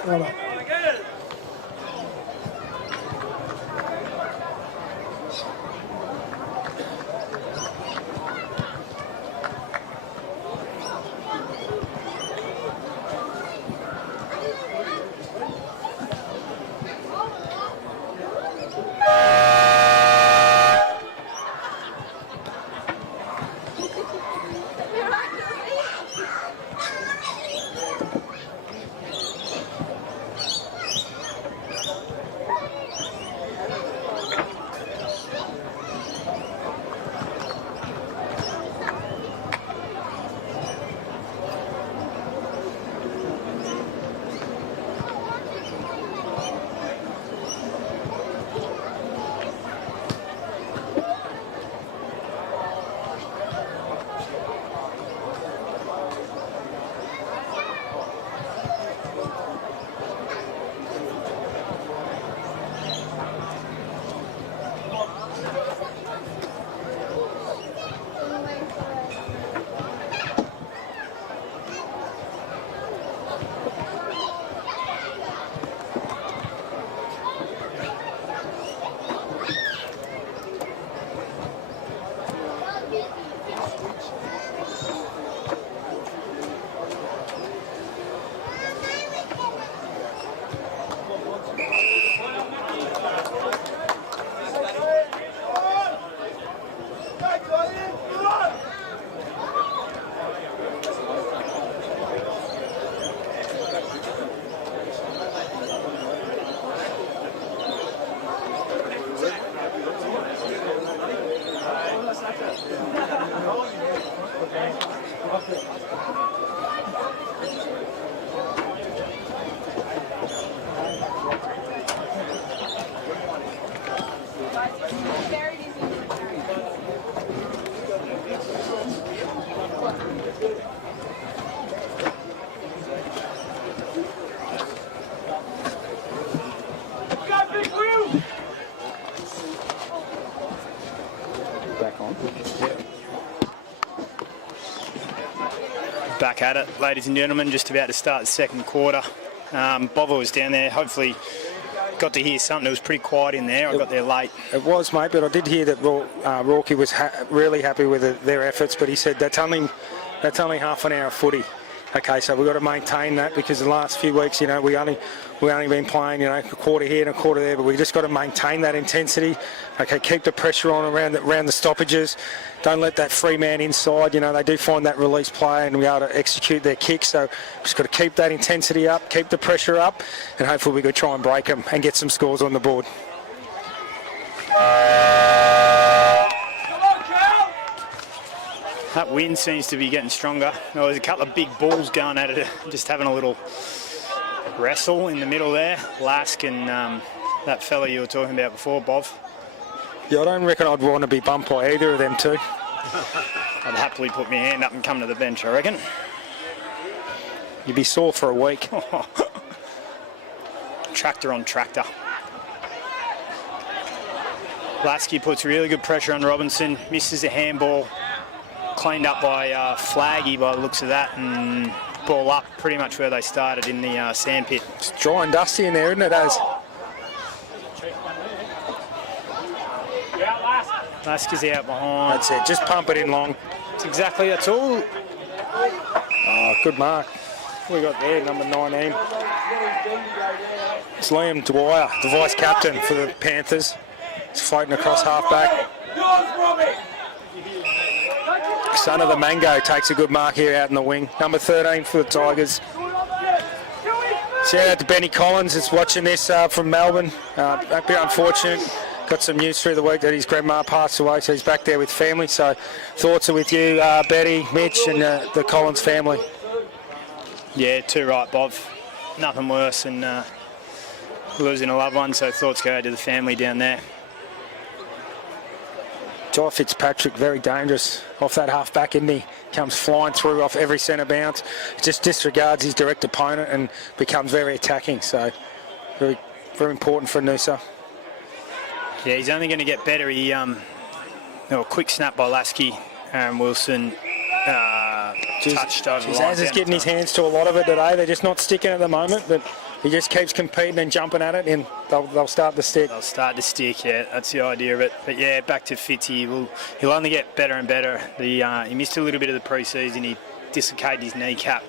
Well done. Back at it, ladies and gentlemen, just about to start the second quarter. Bova was down there, hopefully got to hear something. It was pretty quiet in there. I got there late. It was, mate, but I did hear that Rourke was really happy with their efforts, but he said that's only half an hour of footy. Okay, so we've got to maintain that because the last few weeks, you know, we only been playing, you know, a quarter here and a quarter there, but we just got to maintain that intensity. Okay, keep the pressure on around the stoppages. Don't let that free man inside. You know, they do find that release play and be able to execute their kicks. So just got to keep that intensity up, keep the pressure up, and hopefully we could try and break them and get some scores on the board. That wind seems to be getting stronger. There was a couple of big balls going at it, just having a little wrestle in the middle there. Lask and that fella you were talking about before, Bov. Yeah, I don't reckon I'd want to be bumped by either of them two. I'd happily put my hand up and come to the bench, I reckon. You'd be sore for a week. Tractor on tractor. Lasky puts really good pressure on Robinson, misses a handball. Cleaned up by Flaggy by the looks of that, and ball up pretty much where they started in the sandpit. It's dry and dusty in there, isn't it, Az? Lasky's out behind. That's it, just pump it in long. That's all. Oh, good mark. We got there, number 19. It's Liam Dwyer, the vice captain for the Panthers. He's floating across halfback. Son of the Mango takes a good mark here out in the wing. Number 13 for the Tigers. Shout out to Benny Collins that's watching this from Melbourne. A bit unfortunate. Got some news through the week that his grandma passed away, so he's back there with family. So thoughts are with you, Betty, Mitch, and the Collins family. Yeah, too right, Bob. Nothing worse than losing a loved one, so thoughts go to the family down there. Jai Fitzpatrick, very dangerous off that half-back, isn't he? Comes flying through off every centre bounce. Just disregards his direct opponent and becomes very attacking. So very, very important for Noosa. Yeah, he's only going to get better. He, a quick snap by Lasky. Aaron Wilson touched over the line. Az is getting his hands to a lot of it today. They're just not sticking at the moment, but he just keeps competing and jumping at it, and they'll start to stick. They'll start to stick, yeah. That's the idea of it. But yeah, back to Fitzy. He'll only get better and better. He missed a little bit of the pre-season. He dislocated his kneecap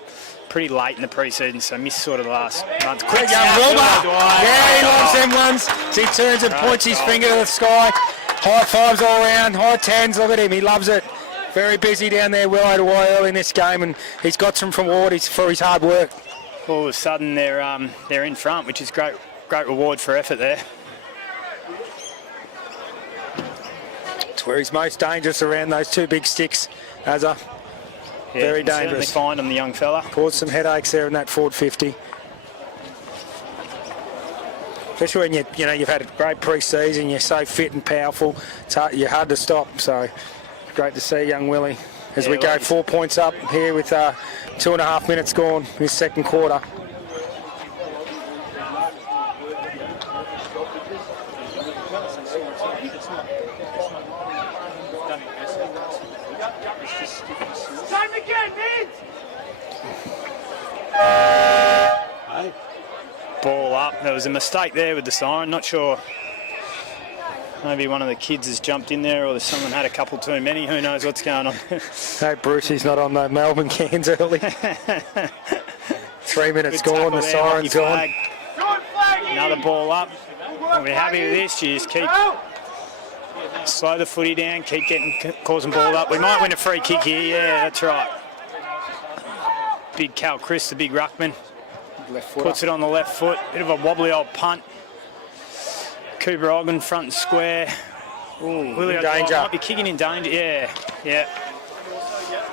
pretty late in the pre-season, so missed sort of the last month. Quick young Wilbur! Yeah, he loves them ones. So he turns and points his finger to the sky. High fives all around, high tens. Look at him, he loves it. Very busy down there, Willow to Wye early in this game, and he's got some reward for his hard work. All of a sudden, they're in front, which is great reward for effort there. It's where he's most dangerous, around those two big sticks, very dangerous. Certainly find him, the young fella. Caused some headaches there in that forward 50. Especially when you've had a great pre-season, you're so fit and powerful, you're hard to stop. So great to see young Willie as we go 4 points up here with 2.5 minutes gone in this second quarter. Time again, Vince! Ball up. There was a mistake there with the siren. Not sure. Maybe one of the kids has jumped in there, or someone had a couple too many. Who knows what's going on? No, Brucey's not on the Melbourne cans early. 3 minutes gone, the siren's gone. Another ball up. We're happy with this. You just keep slow the footy down, keep causing ball up. We might win a free kick here. Yeah, that's right. Big Cal Chris, the big ruckman, puts it on the left foot. Bit of a wobbly old punt. Cooper Ogden front and square. Ooh, in danger. Might be kicking in danger. Yeah.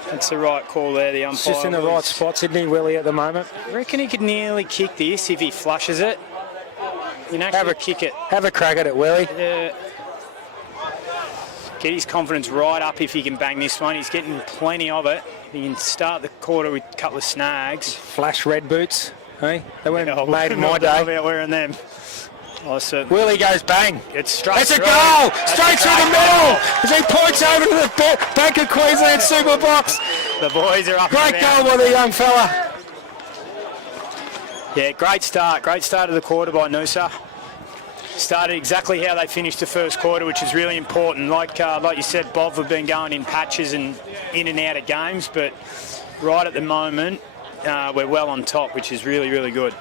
That's the right call there, the umpire. It's just in the right spots, isn't he, Willie, at the moment? I reckon he could nearly kick this if he flushes it. You can actually kick it. Have a crack at it, Willie. Yeah. Get his confidence right up if he can bang this one. He's getting plenty of it. He can start the quarter with a couple of snags. Flash red boots, hey? They weren't made in my I'm day. about wearing them. Willie goes bang. It's straight. It's a goal! Straight through the middle! As he points over to the Bank of Queensland Super Box. The boys are up. Great goal by the young fella. Yeah, great start. Great start of the quarter by Noosa. Started exactly how they finished the first quarter, which is really important. Like you said, Bob, we've been going in patches and in and out of games, but right at the moment, we're well on top, which is really, really good.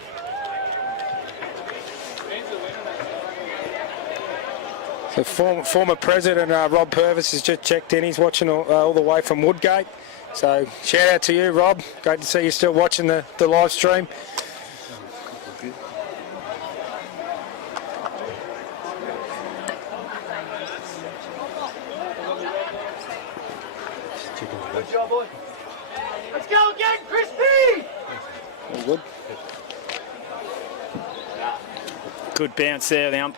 So former president Rob Purvis has just checked in. He's watching all the way from Woodgate. So shout out to you, Rob. Great to see you still watching the live stream. Good job, boy. Let's go again, Crispy! All good. Good bounce there, the ump.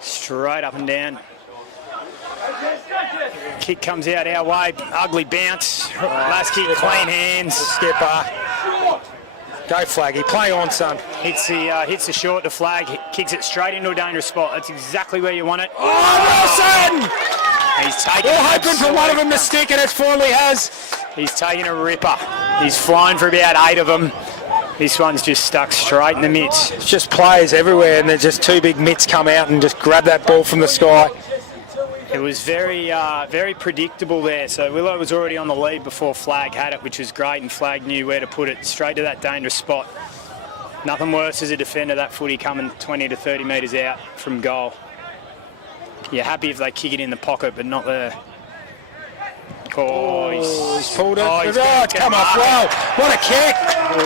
Straight up and down. Kick comes out our way. Ugly bounce. Last kick, clean hands. Skipper. Go Flaggy. Play on, son. Hits the short to flag. Kicks it straight into a dangerous spot. That's exactly where you want it. Oh, Wilson! He's taking. We're hoping for one of them to stick, and it finally has. He's taking a ripper. He's flying for about 8 of them. This one's just stuck straight in the mitts. It's just players everywhere, and there's just two big mitts come out and just grab that ball from the sky. It was very predictable there. So Willow was already on the lead before Flag had it, which was great, and Flag knew where to put it, straight to that dangerous spot. Nothing worse as a defender, that footy coming 20 to 30 metres out from goal. You're happy if they kick it in the pocket, but not there. Oh, he's pulled it. It's come off well. What a kick.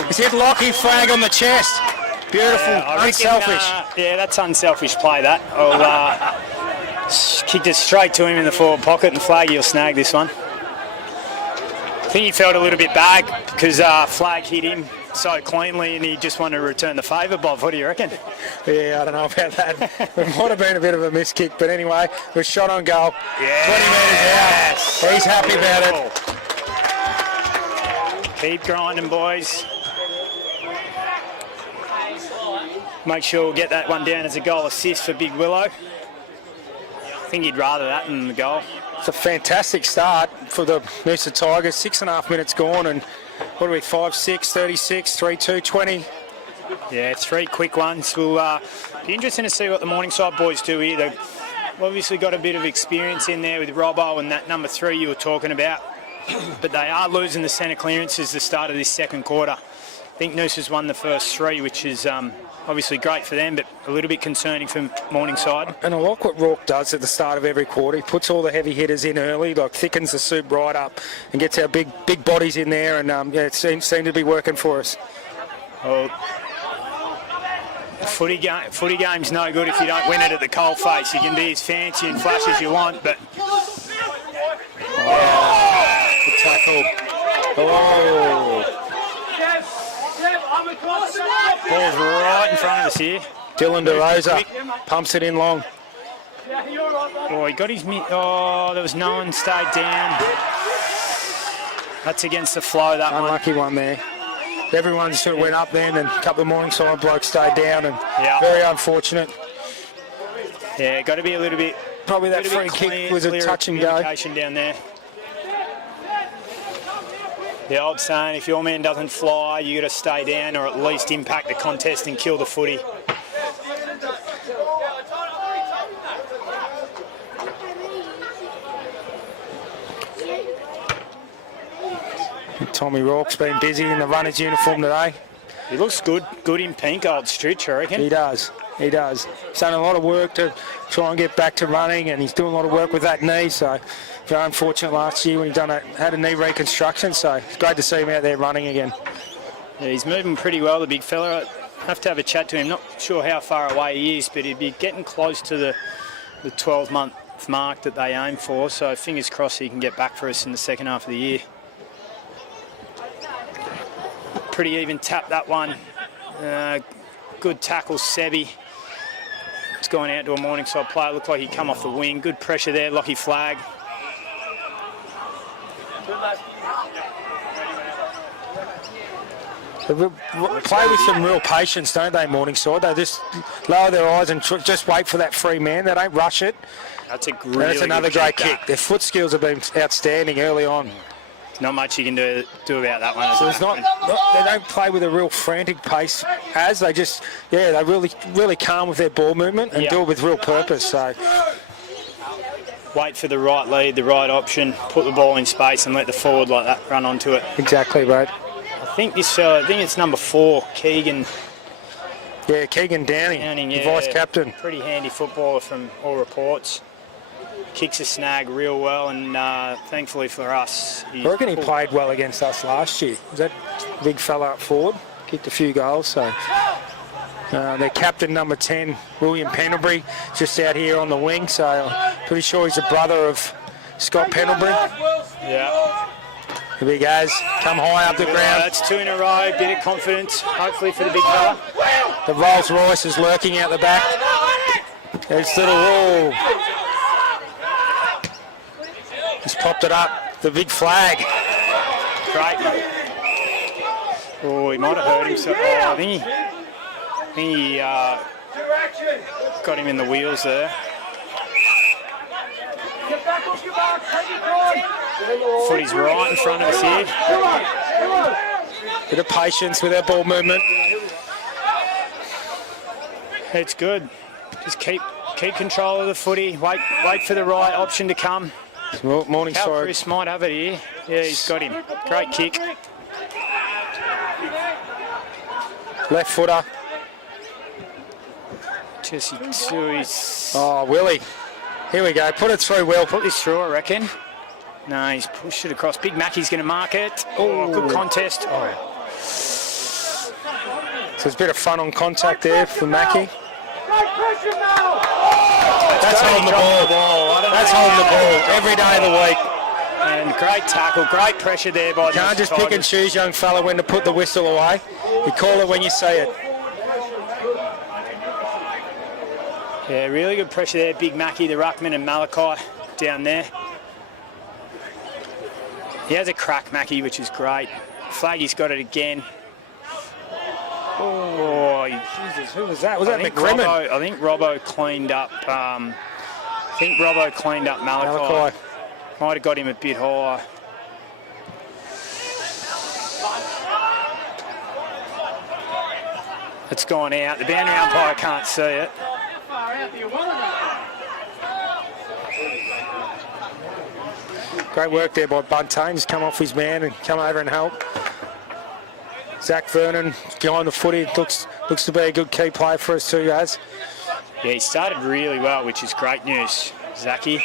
He's hit Lockie Flag on the chest. Beautiful, unselfish. Yeah, that's unselfish play, that. Kicked it straight to him in the forward pocket, and Flaggy will snag this one. I think he felt a little bit bad because Flag hit him so cleanly and he just wanted to return the favour, Bob. What do you reckon? Yeah, I don't know about that. It might have been a bit of a miss kick, but anyway, it was shot on goal. Yeah. 20 metres out. He's happy about it. Keep grinding, boys. Make sure we'll get that one down as a goal assist for Big Willow. I think he'd rather that than the goal. It's a fantastic start for the Noosa Tigers. 6.5 minutes gone, and what are we, 5-6, 36, 3-2, 20. Yeah, 3 quick ones. We'll be interesting to see what the Morningside boys do here. They've obviously got a bit of experience in there with Robbo and that number 3 you were talking about. But they are losing the centre clearances at the start of this second quarter. I think Noosa's won the first 3, which is obviously great for them, but a little bit concerning for Morningside. And I like what Rourke does at the start of every quarter. He puts all the heavy hitters in early, like thickens the soup right up and gets our big bodies in there, and yeah, it seems to be working for us. Well, footy game's no good if you don't win it at the coalface. You can be as fancy and flash as you want, but... Good tackle. Oh. Ball's right in front of us here. Dylan DeRosa pumps it in long. Oh, he got his... Oh, there was no one stayed down. That's against the flow, that one. Unlucky one there. Everyone sort of went up then, and a couple of Morningside blokes stayed down, and Yeah. very unfortunate. Yeah, got to be a little bit... Probably that free kick was a touch and go. Communication down there. The old saying, if your man doesn't fly, you got to stay down or at least impact the contest and kill the footy. Tommy Rourke's been busy in the runner's uniform today. He looks good in pink, old Stritch, I reckon. He does. He's done a lot of work to try and get back to running, and he's doing a lot of work with that knee, so very unfortunate last year when he had a knee reconstruction, so it's great to see him out there running again. Yeah, he's moving pretty well, the big fella. I have to have a chat to him. Not sure how far away he is, but he'd be getting close to the 12-month mark that they aim for, so fingers crossed he can get back for us in the second half of the year. Pretty even tap, that one. Good tackle, Sebi. It's going out to a Morningside player. Looked like he'd come off the wing. Good pressure there, Lockie flag. They play with some real patience, don't they, Morningside? They just lower their eyes and just wait for that free man. They don't rush it. That's Another great kick. Their foot skills have been outstanding early on. Not much you can do about that one. So it's they don't play with a real frantic pace they just, they're really calm with their ball movement and do it with real purpose. So wait for the right lead, the right option, put the ball in space and let the forward like that run onto it. Exactly, right. I think it's number 4, Keegan. Yeah, Keegan Downing, the vice captain. Pretty handy footballer from all reports. Kicks a snag real well, and thankfully for us... I reckon he played well against us last year. Was that big fella up forward? Kicked a few goals, so... their captain, number 10, William Pendlebury, just out here on the wing, so pretty sure he's a brother of Scott Pendlebury. Yeah. Here he goes, come high up the ground. That's 2 in a row, bit of confidence, hopefully for the big fella. The Rolls Royce is lurking out the back. There's little... Oh. Just popped it up, the big flag. Great. Oh, he might have hurt himself. Oh, I think he got him in the wheels there. Footy's right in front of us here. Bit of patience with our ball movement. It's good. Just keep control of the footy. Wait for the right option to come. Morningside. How Chris might have it here. Yeah, he's got him. Great kick. Left footer. Jesse Tui's. Oh, Willie. Here we go. Put it through, Will. Put this through, I reckon. No, he's pushed it across. Big Mackie's going to mark it. Oh, good contest. Oh. So there's a bit of fun on contact there for Mackie. That's holding the ball. That's holding the ball every day of the week. And great tackle, great pressure there by the Can't just pick and choose, young fella, when to put the whistle away. You call it when you see it. Yeah, really good pressure there. Big Mackie, the ruckman, and Malachi down there. He has a crack, Mackie, which is great. Flaggy's got it again. Oh, Jesus, who was that? Was that McCrimmon? I think Robbo cleaned up. Malachi. Might have got him a bit high. It's gone out. The boundary umpire can't see it. Great work there by Buntain. Just come off his man and come over and help. Zach Vernon behind the footy. Looks to be a good key player for us too, guys. Yeah, he started really well, which is great news, Zachy.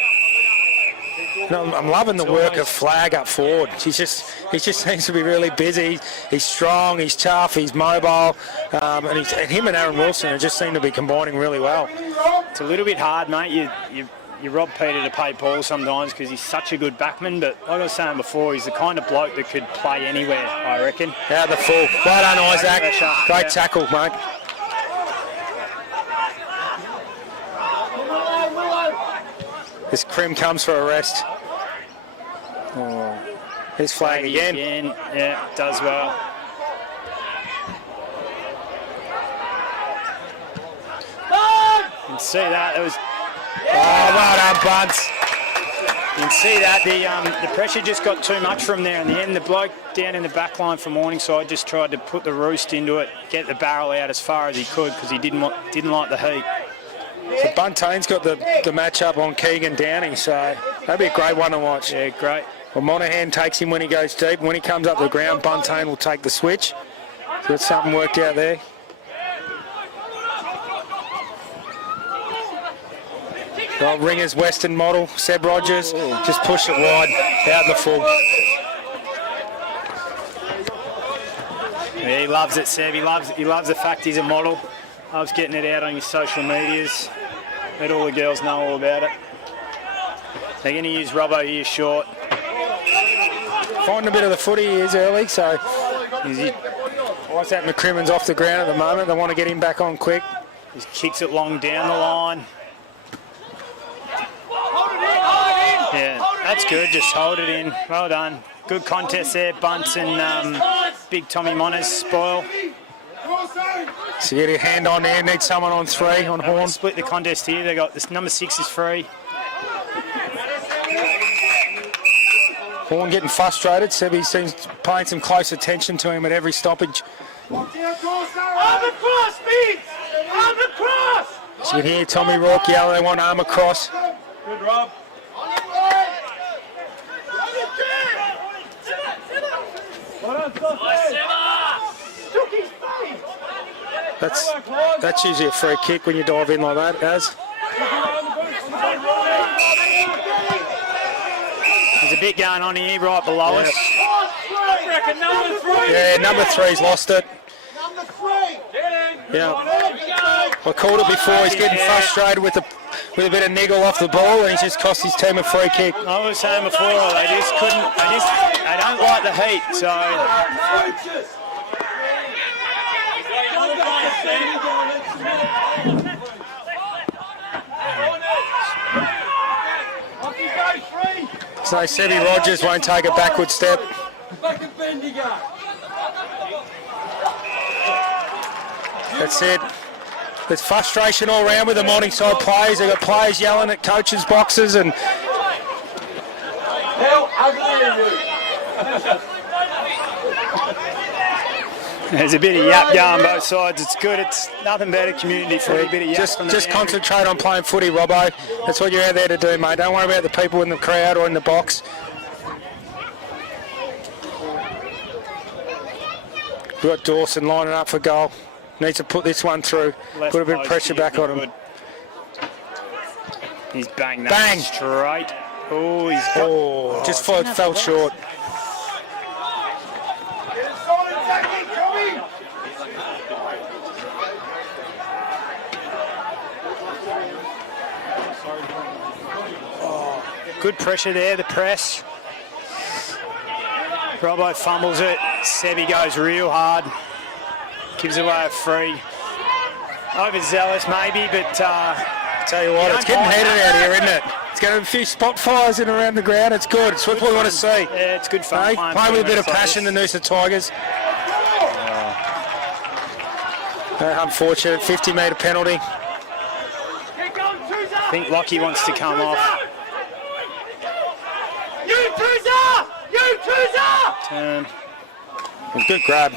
I'm loving the work of Flag up forward. He just seems to be really busy. He's strong, he's tough, he's mobile, and him and Aaron Wilson just seem to be combining really well. It's a little bit hard, mate. You rob Peter to pay Paul sometimes because he's such a good backman, but like I was saying before, he's the kind of bloke that could play anywhere, I reckon. Out the full. Well done, Isaac. Great tackle, mate. This Crim comes for a rest. Oh, his flag again. Yeah, does well. You can see that. It was. Oh, well done, Bunts. You can see that the pressure just got too much from there. In the end, the bloke down in the back line for Morningside just tried to put the roost into it, get the barrel out as far as he could because he didn't like the heat. So Buntain's got the match-up on Keegan Downing, so that'd be a great one to watch. Yeah, great. Well, Monaghan takes him when he goes deep. When he comes up the ground, Buntain will take the switch. So it's something worked out there. Well, Ringers Western model, Seb Rogers, just push it wide, out in the full. Yeah, he loves it, Seb. He loves the fact he's a model. Loves getting it out on his social medias. Let all the girls know all about it. They're going to use Robbo here short. Finding a bit of the footy he is early, so Isaac McCrimmon's off the ground at the moment. They want to get him back on quick. He kicks it long down the line. Yeah, that's good. Just hold it in. Well done. Good contest there, Bunts and big Tommy Monas spoil. So get a hand on there. Need someone on 3 on Horn. Split the contest here. They got this number 6 is free. Horn getting frustrated. Sebi seems paying some close attention to him at every stoppage. Arm across, Beats! Arm across! So you can hear Tommy Rourke yell, they want arm across. Good, Rob. That's usually a free kick when you dive in like that, Az. There's a bit going on here right below us. Yeah, number 3's lost it. Yeah. I called it before. He's getting frustrated with a bit of niggle off the ball, and he's just cost his team a free kick. I was saying before, they just couldn't. They don't like the heat, so. So Sebi Rogers won't take a backward step. That's it. There's frustration all around with the Morningside players. They've got players yelling at coaches' boxes and... How ugly are you? There's a bit of yap going both sides. It's good. It's nothing better community for a bit of yap. Just concentrate on playing footy, Robbo. That's what you're out there to do, mate. Don't worry about the people in the crowd or in the box. We've got Dawson lining up for goal. Needs to put this one through. Put a bit of pressure back on him. He's banged that straight. Oh, he's just fell short. Good pressure there, the press. Robbo fumbles it. Sebi goes real hard. Gives away a free. Overzealous maybe, but... Tell you what, it's getting heated out here, isn't it? It's got a few spot fires in around the ground. It's good. It's what we want to see. Yeah, it's good fun. Play with a bit of passion, the Noosa Tigers. Unfortunate 50-metre penalty. I think Lockie wants to come off. You Noosa! You Noosa! Turn. Good grab.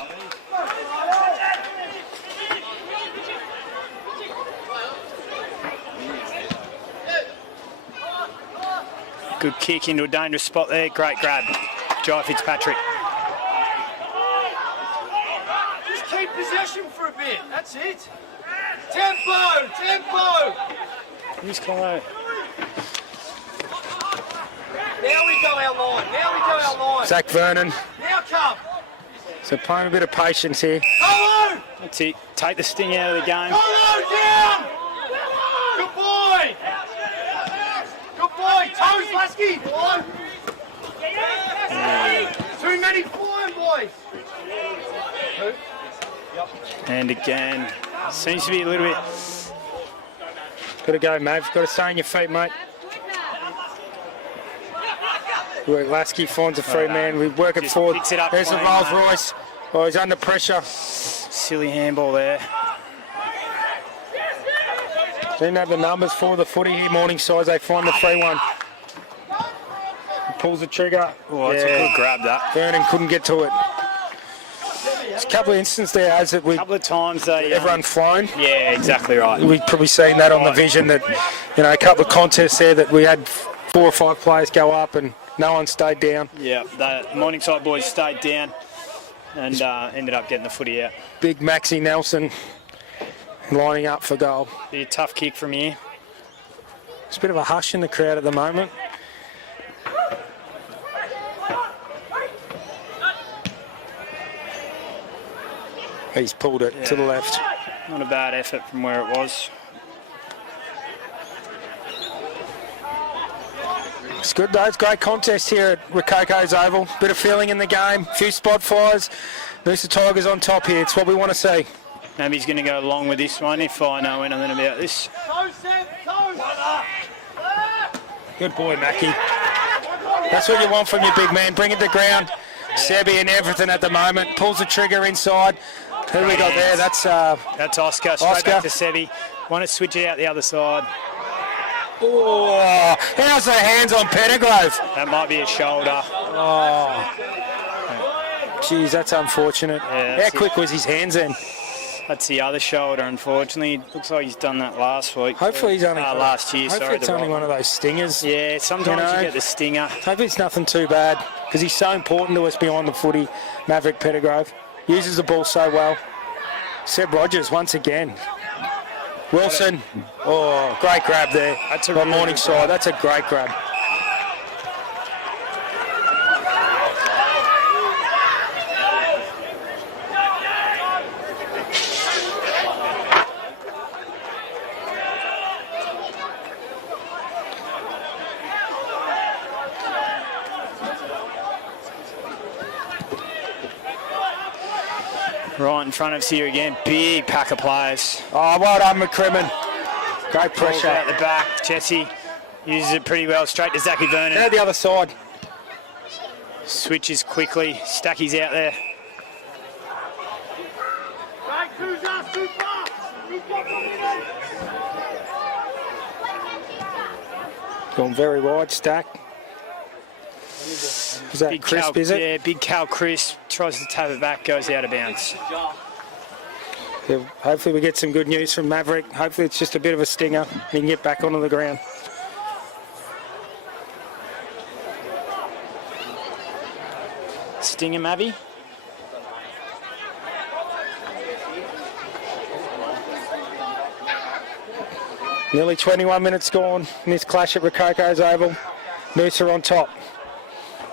Good kick into a dangerous spot there. Great grab. Jai Fitzpatrick. Just keep possession for a bit. That's it. Tempo, tempo. Who's Colo? Now we go our line. Now we go our line. Zach Vernon. Now come. So playing a bit of patience here. Colo. That's it. Take the sting out of the game. Colo down. Good boy. Good boy. Toes, Lasky. Boy. Too many flying boys. And again, seems to be a little bit... Got to go, Mav. Got to stay on your feet, mate. Work Lasky finds a free man. We work it Just forward. picks it up There's the clean, Rolls mate. Royce. Oh, he's under pressure. Silly handball there. Didn't have the numbers for the footy here, Morningside. They find the free one. He pulls the trigger. Oh, that's a good grab, that. Vernon couldn't get to it. There's a couple of instances there, as that A couple of times they... everyone flown. Yeah, exactly right. We've probably seen that on the vision, that, you know, a couple of contests there that we had 4 or 5 players go up and no one stayed down. Yeah, the Morningside boys stayed down and ended up getting the footy out. Big Maxie Nelson lining up for goal. Be a tough kick from here. There's a bit of a hush in the crowd at the moment. He's pulled it to the left. Not a bad effort from where it was. It's good though, it's a great contest here at Rococo's Oval. Bit of feeling in the game, few spot fires. Noosa Tigers on top here, it's what we want to see. Maybe he's going to go along with this one if I know anything about this. Toes, Sam. Toes. Good boy, Mackie. That's what you want from your big man. Bring it to ground. Sebi and everything at the moment. Pulls the trigger inside. Who we got there? That's Oscar. Straight back to Sebi. Want to switch it out the other side. oh, how's the hands on Pettigrove? That might be a shoulder. Oh, geez, that's unfortunate. Yeah, How that's quick was his hands then? That's the other shoulder, unfortunately. Looks like he's done that last week. Hopefully he's only last year. Hopefully sorry, it's the only wrong one of those stingers. Yeah, sometimes you get the stinger. Hopefully it's nothing too bad, because he's so important to us behind the footy. Maverick Pettigrove uses the ball so well. Seb Rogers once again. Wilson, oh, great grab there. That's a by really good Morningside. grab. That's a great grab. Right in front of us here again. Big pack of players. Oh, well done, McCrimmon. Great Balls pressure. out the back. Jesse uses it pretty well. Straight to Zachy Vernon. Now the other side. Switches quickly. Stacky's out there. Right, Noosa, super. Gone very wide, Stack. Is that crisp, is it? Yeah, big Cal Crisp. Tries to tap it back, goes out of bounds. Yeah, hopefully we get some good news from Maverick. Hopefully it's just a bit of a stinger. He can get back onto the ground. Stinger, Mavi. Nearly 21 minutes gone in this clash at Rococo's Oval. Noosa on top.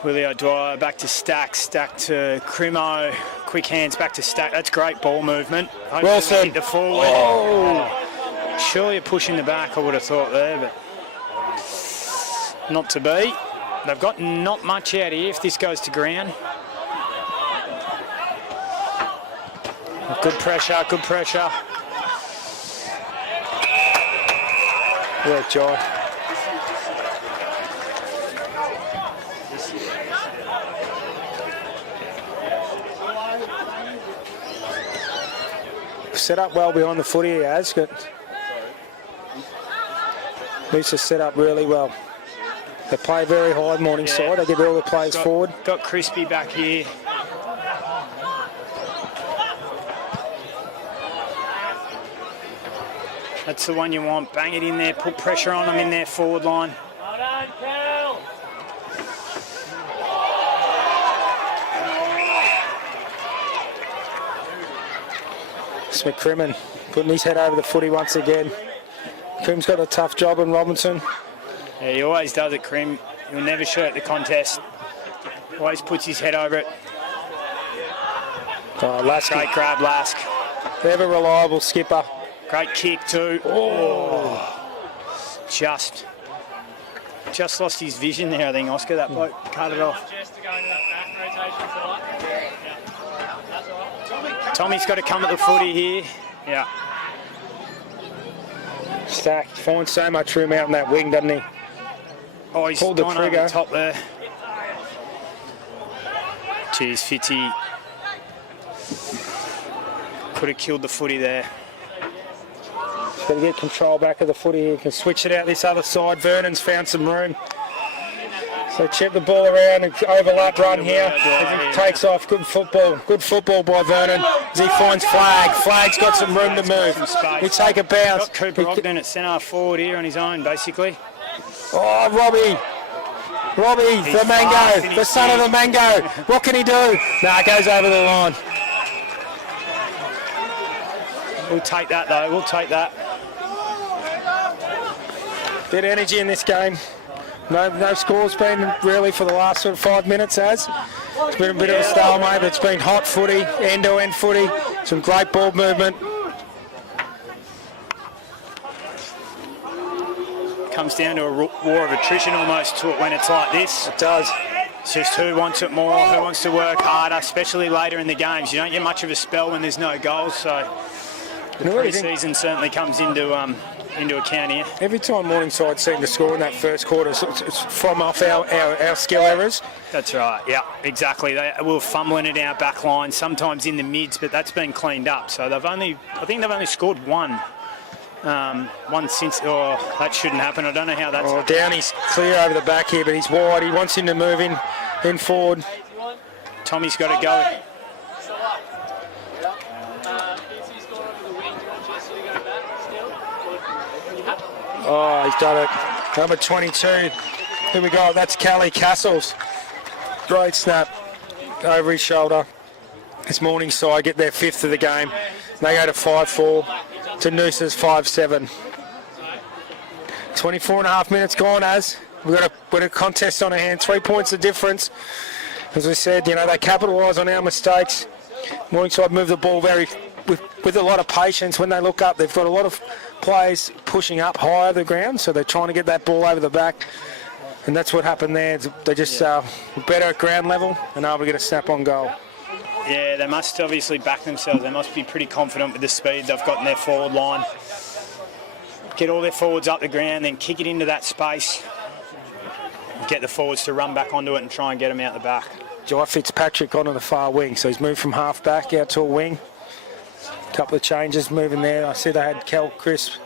Willie O'Dwyer back to Stack. Stack to Crimo. Quick hands back to Stack. That's great ball movement. Hopefully Wilson. we hit the forward. Oh. Surely a push in the back, I would have thought there, but not to be. They've got not much out here if this goes to ground. Good pressure, good pressure. Work, Jai. Set up well behind the footy, he has. Noosa set up really well. They play very high, Morningside. Yeah. They get all the players forward. Got Crispy back here. That's the one you want. Bang it in there. Put pressure on them in their forward line. Well done, Cal. It's McCrimmon putting his head over the footy once again. Crim's got a tough job on Robinson. Yeah, he always does it, Crim. He'll never shirt the contest. Always puts his head over it. Oh, Lasky. Great grab, Lask. Ever reliable skipper. Great kick too. Oh. Just lost his vision there, I think, Oscar. That bloke cut it off. Tommy's got to come at the footy here. Yeah. Stack finds so much room out in that wing, doesn't he? Oh, he's pulled the gone trigger. over the top there. Jeez, Fitzy. Could have killed the footy there. Got to get control back of the footy. He can switch it out this other side. Vernon's found some room. So chip the ball around and overlap run here. As he takes off. Good football by Vernon. As he finds Flag. Flag's got some room to move. He take a bounce. Got Cooper Ogden at centre forward here on his own, basically. Oh, Robbie, the mango, the son of the mango. What can he do? Nah, it goes over the line. We'll take that, though. We'll take that. Bit of energy in this game. No score's been really for the last sort of 5 minutes, as. It's been a bit of a stalemate, but it's been hot footy, end-to-end footy, some great ball movement. Comes down to a war of attrition almost to it when it's like this. It does. It's just who wants it more, who wants to work harder, especially later in the games. You don't get much of a spell when there's no goals, so the pre-season certainly comes into account here. Every time Morningside seem to score in that first quarter, it's from off our skill errors. That's right, yeah, exactly. We were fumbling in our back line, sometimes in the mids, but that's been cleaned up. So I think they've only scored one since, that shouldn't happen. I don't know how that's... Oh, Downey's clear over the back here, but he's wide. He wants him to move in forward. Tommy's got to go. Oh, he's done it. Number 22. Here we go. That's Callie Castles. Great snap over his shoulder. This Morningside get their 5th of the game. They go to 5-4 to Noosa's 5-7. 24 and a half minutes gone, as we've got a contest on our hand. 3 points of difference. As we said, they capitalise on our mistakes. Morningside move the ball with a lot of patience. When they look up, they've got a lot of players pushing up higher the ground, so they're trying to get that ball over the back, and that's what happened there. They just better at ground level and able to get a snap on goal. Yeah, they must obviously back themselves. They must be pretty confident with the speed they've got in their forward line. Get all their forwards up the ground, then kick it into that space. Get the forwards to run back onto it and try and get them out the back. Jai Fitzpatrick onto the far wing, so he's moved from half back out to a wing. Couple of changes moving there. I see they had Kel Crisp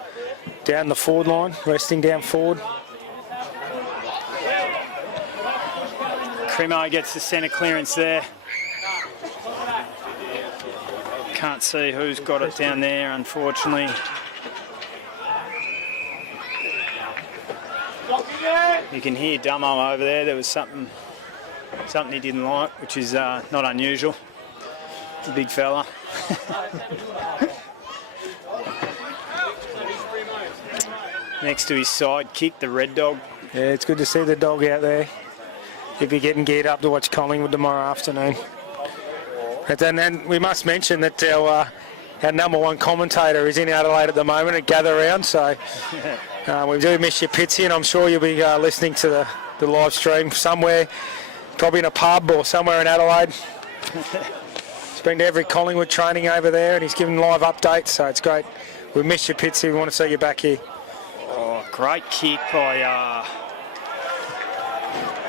down the forward line, resting down forward. Crimo gets the centre clearance there. Can't see who's got it down there, unfortunately. You can hear Dummo over there. There was something he didn't like, which is not unusual. The big fella. Next to his side kick, the Red Dog. Yeah, it's good to see the dog out there. He'll be getting geared up to watch Collingwood tomorrow afternoon. And then we must mention that our number one commentator is in Adelaide at the moment at Gather Round, so we do miss you, Pitsy, and I'm sure you'll be listening to the live stream somewhere, probably in a pub or somewhere in Adelaide. He's been to every Collingwood training over there, and he's given live updates, so it's great. We miss you, Pitsy. We want to see you back here. Oh, great kick by...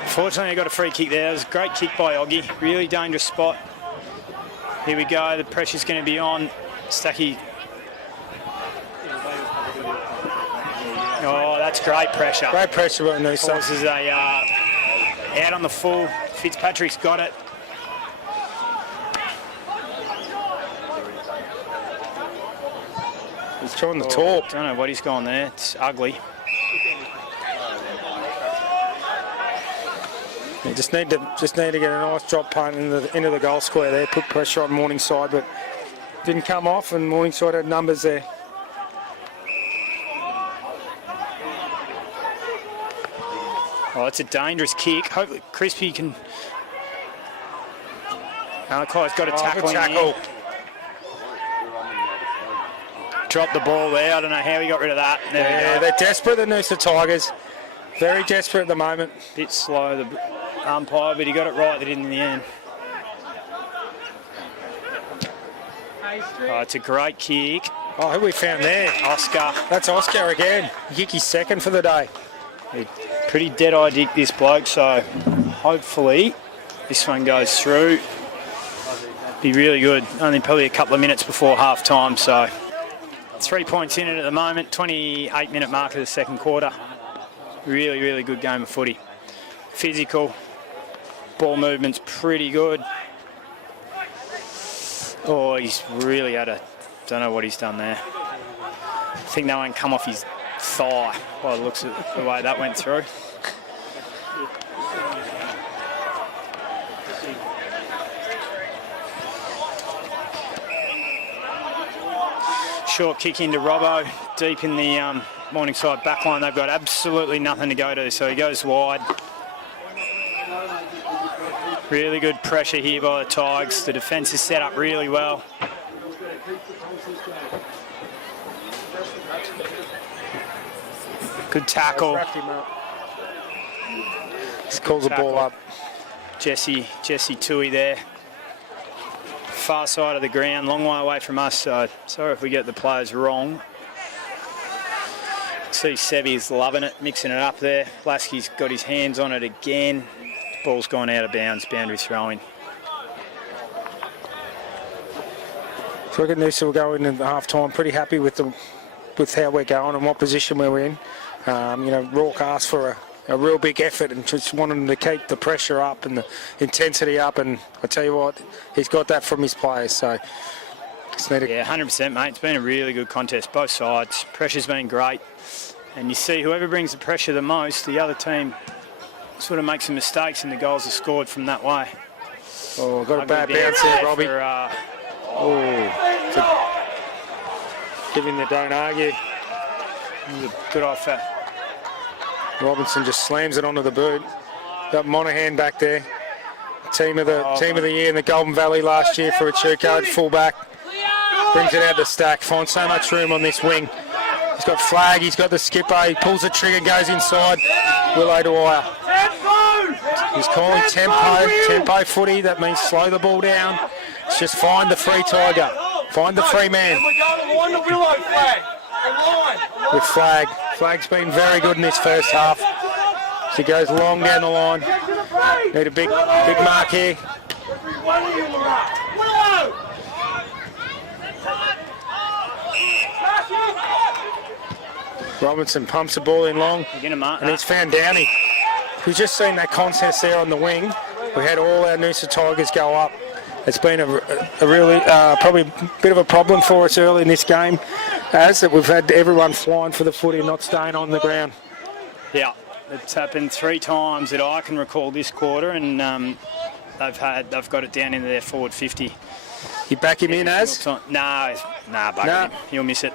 Fortunately, I got a free kick there. It was a great kick by Oggy. Really dangerous spot. Here we go. The pressure's going to be on. Stacky. Oh, that's great pressure. Great pressure on these. Forces out on the full. Fitzpatrick's got it. He's trying to talk. Don't know what he's gone there. It's ugly. You just need to get a nice drop punt into the goal square there. Put pressure on Morningside, but didn't come off, and Morningside had numbers there. Oh, it's a dangerous kick. Hopefully Crispy can... Malachi's got a tackle in here. Dropped the ball there. I don't know how he got rid of that. There we go. They're desperate, the Noosa Tigers. Very desperate at the moment. Bit slow, the umpire, but he got it right in the end. Oh, it's a great kick. Oh, who we found there? Oscar. That's Oscar again. Hickey's second for the day. Pretty dead-eye dick, this bloke, so hopefully this one goes through. Be really good. Only probably a couple of minutes before half-time, so 3 points in it at the moment. 28-minute mark of the second quarter. Really, really good game of footy. Physical. Ball movement's pretty good. Oh, he's really had a... Don't know what he's done there. I think that one come off his thigh by the looks of the way that went through. Short kick into Robbo, deep in the Morningside backline. They've got absolutely nothing to go to, so he goes wide. Really good pressure here by the Tigers. The defence is set up really well. Good tackle. Just calls the ball up. Jesse Tui there. Far side of the ground, long way away from us, so sorry if we get the players wrong. See Sebi's loving it, mixing it up there. Lasky's got his hands on it again. Ball's gone out of bounds, boundary throwing. So I reckon Noosa will go in at the half-time pretty happy with how we're going and what position we're in. Rourke asked for a real big effort and just wanted them to keep the pressure up and the intensity up, and I tell you what, he's got that from his players, so just need to... Yeah, 100%, mate. It's been a really good contest, both sides. Pressure's been great, and you see whoever brings the pressure the most, the other team sort of makes some mistakes and the goals are scored from that way. Oh, got a bad bounce there, Robbie. Giving the don't argue. Good off that. Robinson just slams it onto the boot. Got Monaghan back there. Team of the year in the Golden Valley last year for a Chuko fullback. Brings it out to Stack. Finds so much room on this wing. He's got flag. He's got the skipper. He pulls the trigger, goes inside. Willow Dwyer. He's calling tempo footy. That means slow the ball down. It's just find the free Tiger. Find the free man. With Flag. Flag's been very good in this first half. She goes long down the line. Need a big mark here. Robinson pumps the ball in long, and he's found Downey. We've just seen that contest there on the wing. We had all our Noosa Tigers go up. It's been a really, probably a bit of a problem for us early in this game, that we've had everyone flying for the footy and not staying on the ground. Yeah, it's happened 3 times that I can recall this quarter, and they've got it down into their forward 50. You back him in, Az? Nah, him. He'll miss it.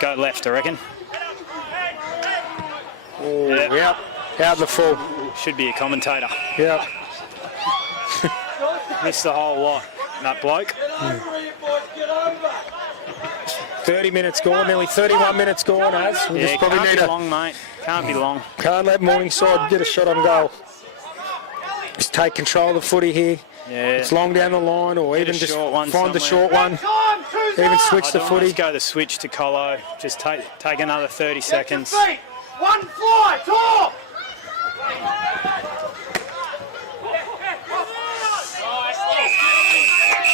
Go left, I reckon. Oh, yep. Out the full. Should be a commentator. Yep. Missed the whole lot, that bloke. 30 minutes gone, nearly 31 minutes gone, Az. We just probably can't need be long, mate. Can't be long. Can't let Morningside get a shot on goal. Just take control of the footy here. Yeah. It's long down the line, or even just find somewhere. the short one. Even switch the footy. Let's go the switch to Colo. Just take another 30 seconds. One fly, talk!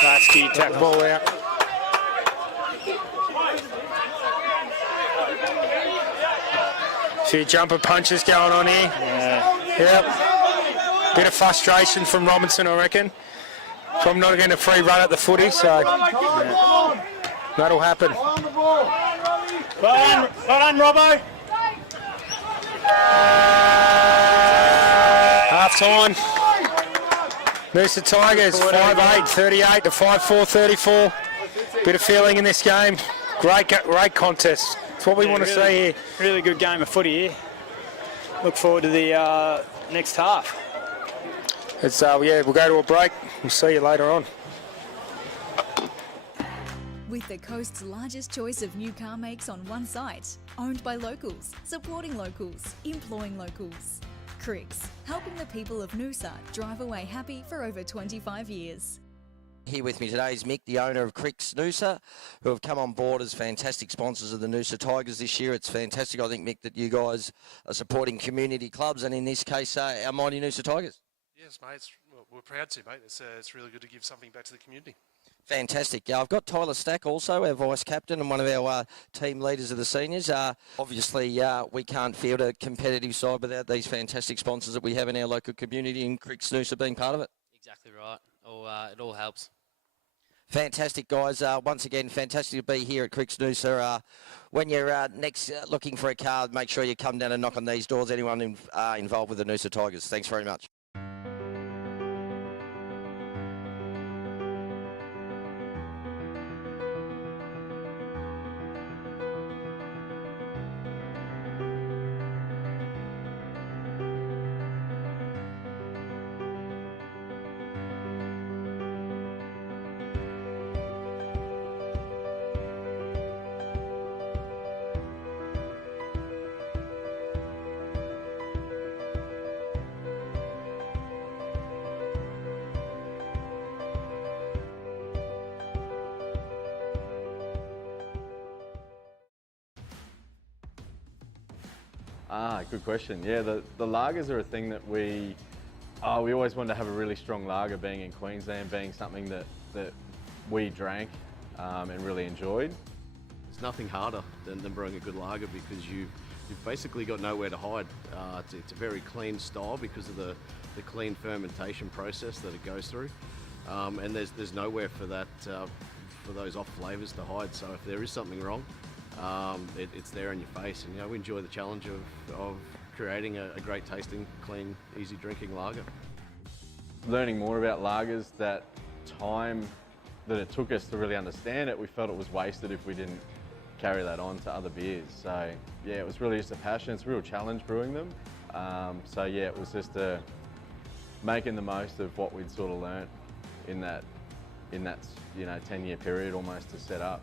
Lasky, tackle Ball out. Few jumper punches going on here. Yeah. Yep. Bit of frustration from Robinson, I reckon. From not getting a free run at the footy, so that'll happen. Well done, Robbo. Half time. Noosa Tigers, 5'8", 38 to 5'4", 34. Bit of feeling in this game. Great contest. That's what we want to see here. Really good game of footy here. Look forward to the next half. It's we'll go to a break. We'll see you later on. With the coast's largest choice of new car makes on one site, owned by locals, supporting locals, employing locals. Cricks, helping the people of Noosa drive away happy for over 25 years. Here with me today is Mick, the owner of QAFL Noosa, who have come on board as fantastic sponsors of the Noosa Tigers this year. It's fantastic, I think, Mick, that you guys are supporting community clubs, and in this case, our mighty Noosa Tigers. Yes, mate. We're proud to, mate. It's really good to give something back to the community. Fantastic. I've got Tyler Stack also, our vice captain and one of our team leaders of the seniors. Obviously, we can't field a competitive side without these fantastic sponsors that we have in our local community, and QAFL Noosa being part of it. Exactly right. It all helps. Fantastic, guys. Once again, fantastic to be here at QAFL Noosa. When you're next looking for a car, make sure you come down and knock on these doors. Anyone involved with the Noosa Tigers. Thanks very much. Good question. Yeah, the lagers are a thing that we always wanted to have a really strong lager, being in Queensland, being something that we drank and really enjoyed. There's nothing harder than brewing a good lager because you've basically got nowhere to hide. It's a very clean style because of the clean fermentation process that it goes through, and there's nowhere for that for those off flavours to hide. So if there is something wrong, it's there in your face, and we enjoy the challenge of creating a great tasting, clean, easy drinking lager. Learning more about lagers, that time that it took us to really understand it, we felt it was wasted if we didn't carry that on to other beers. So yeah, it was really just a passion. It's a real challenge brewing them. So yeah, it was just making the most of what we'd sort of learnt in that 10-year period almost to set up.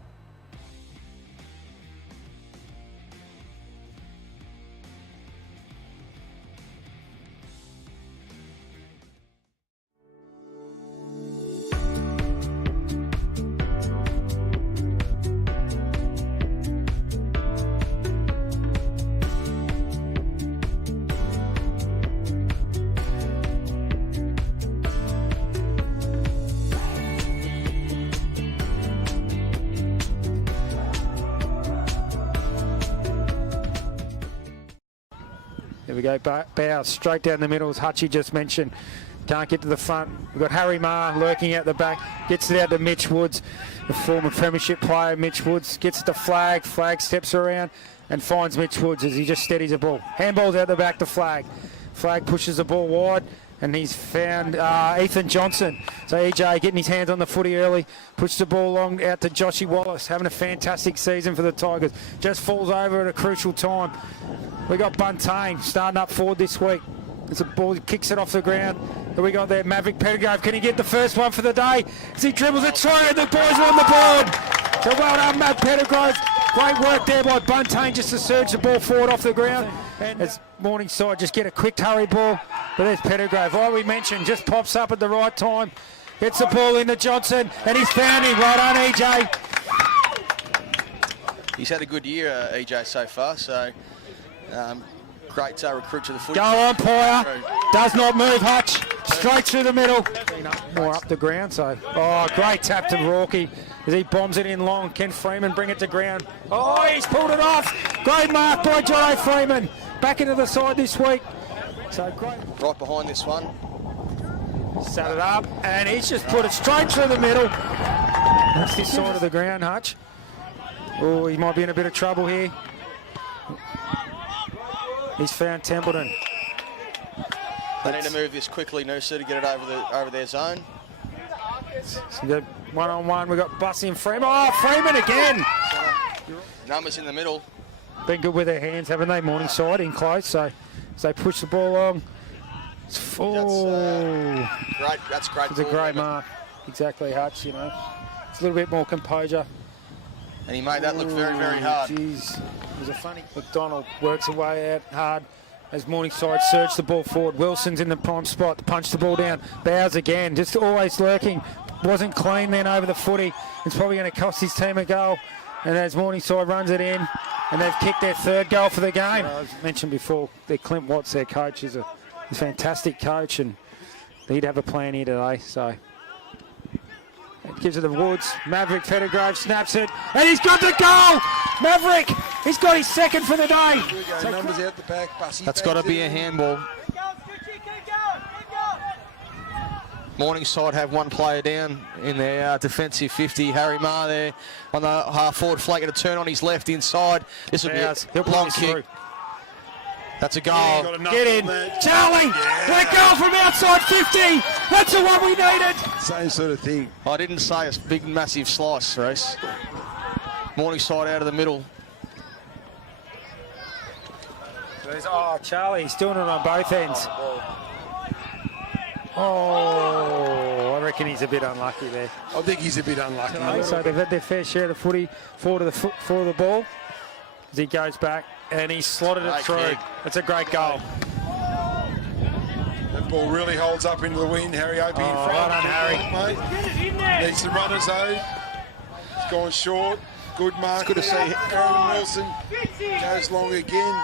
There we go, bow straight down the middle, as Hutchie just mentioned. Can't get to the front. We've got Harry Marr lurking out the back. Gets it out to Mitch Woods, the former premiership player. Mitch Woods gets it to Flag. Flag steps around and finds Mitch Woods as he just steadies the ball. Handball's out the back to Flag. Flag pushes the ball wide, and he's found Ethan Johnson. So EJ getting his hands on the footy early, pushes the ball along out to Joshy Wallace, having a fantastic season for the Tigers. Just falls over at a crucial time. We got Buntain starting up forward this week. As the ball kicks it off the ground. Who we got there? Maverick Pettigrove. Can he get the first one for the day? As he dribbles it through, and the boys are on the board. So well done, Matt Pettigrove. Great work there by Buntain just to surge the ball forward off the ground. And as Morningside just get a quick hurry ball. But there's Pettigrove. Like we mentioned, just pops up at the right time. Gets the ball into Johnson, and he's found him. Right on, EJ. He's had a good year, EJ, so far. So great recruit to the footy. Go on, Poyer. Does not move, Hutch. Straight through the middle. More up the ground, so. Oh, great tap to Rorke as he bombs it in long. Can Freeman bring it to ground? Oh, he's pulled it off. Great mark by Jono Freeman. Back into the side this week. So great. Right behind this one. Set it up, and he's just put it straight through the middle. That's this side of the ground, Hutch. Oh, he might be in a bit of trouble here. He's found Templeton. They need to move this quickly, Noosa, to get it over their zone. So we've got one-on-one. We've got Bussy and Freeman. Oh, Freeman again! Numbers in the middle. Been good with their hands, haven't they? Morningside in close, so as they push the ball along. That's great. It's a great mark. Exactly, Hutch, you know. It's a little bit more composure. And he made that look very, very hard. Jeez. It was a funny. McDonald works away out hard as Morningside search the ball forward. Wilson's in the prime spot to punch the ball down. Bowers again, just always lurking. Wasn't clean then over the footy. It's probably going to cost his team a goal. And as Morningside runs it in, and they've kicked their third goal for the game. As mentioned before, Clint Watts, their coach, is a fantastic coach, and he'd have a plan here today. So it gives it the Woods. Maverick Fettergrove snaps it, and he's got the goal. Maverick, he's got his second for the day. So numbers out the back. That's got to be a handball. Morningside have one player down in their defensive 50. Harry Marr there on the half-forward flank, going to turn on his left inside. This will be a long kick. Through. That's a goal. Get in. Charlie, that goal from outside 50. That's the one we needed. Same sort of thing. I didn't say a big, massive slice, Reece. Morningside out of the middle. Oh, Charlie, he's doing it on both ends. Oh, I reckon he's a bit unlucky there. I think he's a bit unlucky. So they've had their fair share of the footy forward of the ball. As he goes back and he slotted it through. It's a great goal. That ball really holds up into the wind. Harry Opie in front. Well done, Harry. Needs some runners though. He's gone short. Good mark. It's good to see. Gordon Wilson goes long again.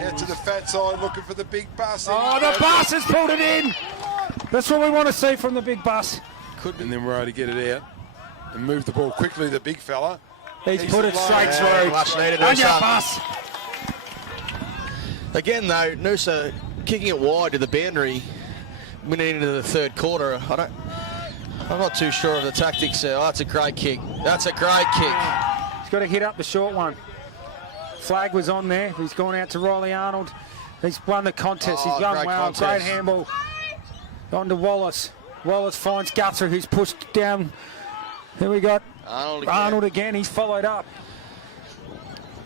Out to the fat side, looking for the big bus. Oh, the bus has pulled it in. That's what we want to see from the big bus. And then we're able to get it out and move the ball quickly, the big fella. He's put it straight through. Much needed, On your Noosa. bus. Again, though, Noosa kicking it wide to the boundary, minute into the third quarter. I'm not too sure of the tactics there. Oh, that's a great kick. That's a great kick. He's got to hit up the short one. Flag was on there. He's gone out to Riley Arnold. He's won the contest. He's done well. Contest. Great handball. On to Wallace. Wallace finds Guthrie, who's pushed down. Here we got Arnold again. He's followed up.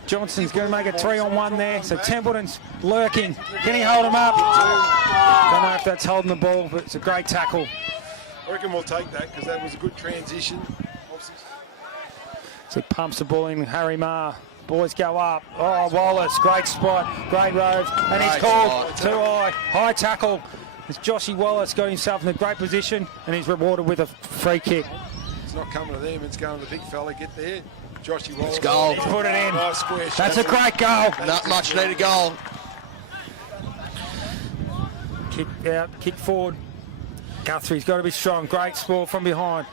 Johnson's going to make a 3-on-1 there. So Templeton's lurking. Can he hold him up? Don't know if that's holding the ball, but it's a great tackle. I reckon we'll take that because that was a good transition. So he pumps the ball in. Harry Marr. Boys go up. Oh, Wallace, great spot, great rove, and he's called too high. High tackle. As Joshy Wallace got himself in a great position, and he's rewarded with a free kick. It's not coming to them, it's going to the big fella. Get there. Joshy Wallace. Goal. He's put it in. Nice squish. That's a great goal. Not much needed goal. Kick out, kick forward. Guthrie's got to be strong. Great sport from behind.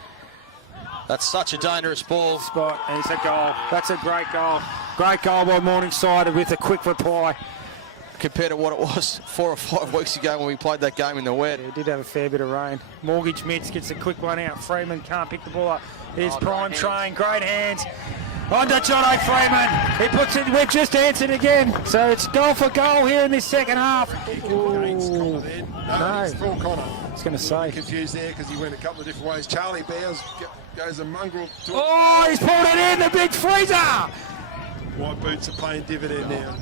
That's such a dangerous ball. Spot, and it's a goal. That's a great goal. Great goal by Morningside with a quick reply. Compared to what it was 4 or 5 weeks ago when we played that game in the wet. Yeah, it did have a fair bit of rain. Mortgage Mitts gets a quick one out. Freeman can't pick the ball up. Here's Prime Train, great hands. On to Jono Freeman. He puts it, we've just answered again. So it's goal for goal here in this second half. No, it's Phil Connor. I was going to say. Confused there because he went a couple of different ways. Charlie Bowers goes a mongrel. Oh, he's pulled it in, the big freezer. White boots are playing dividend now.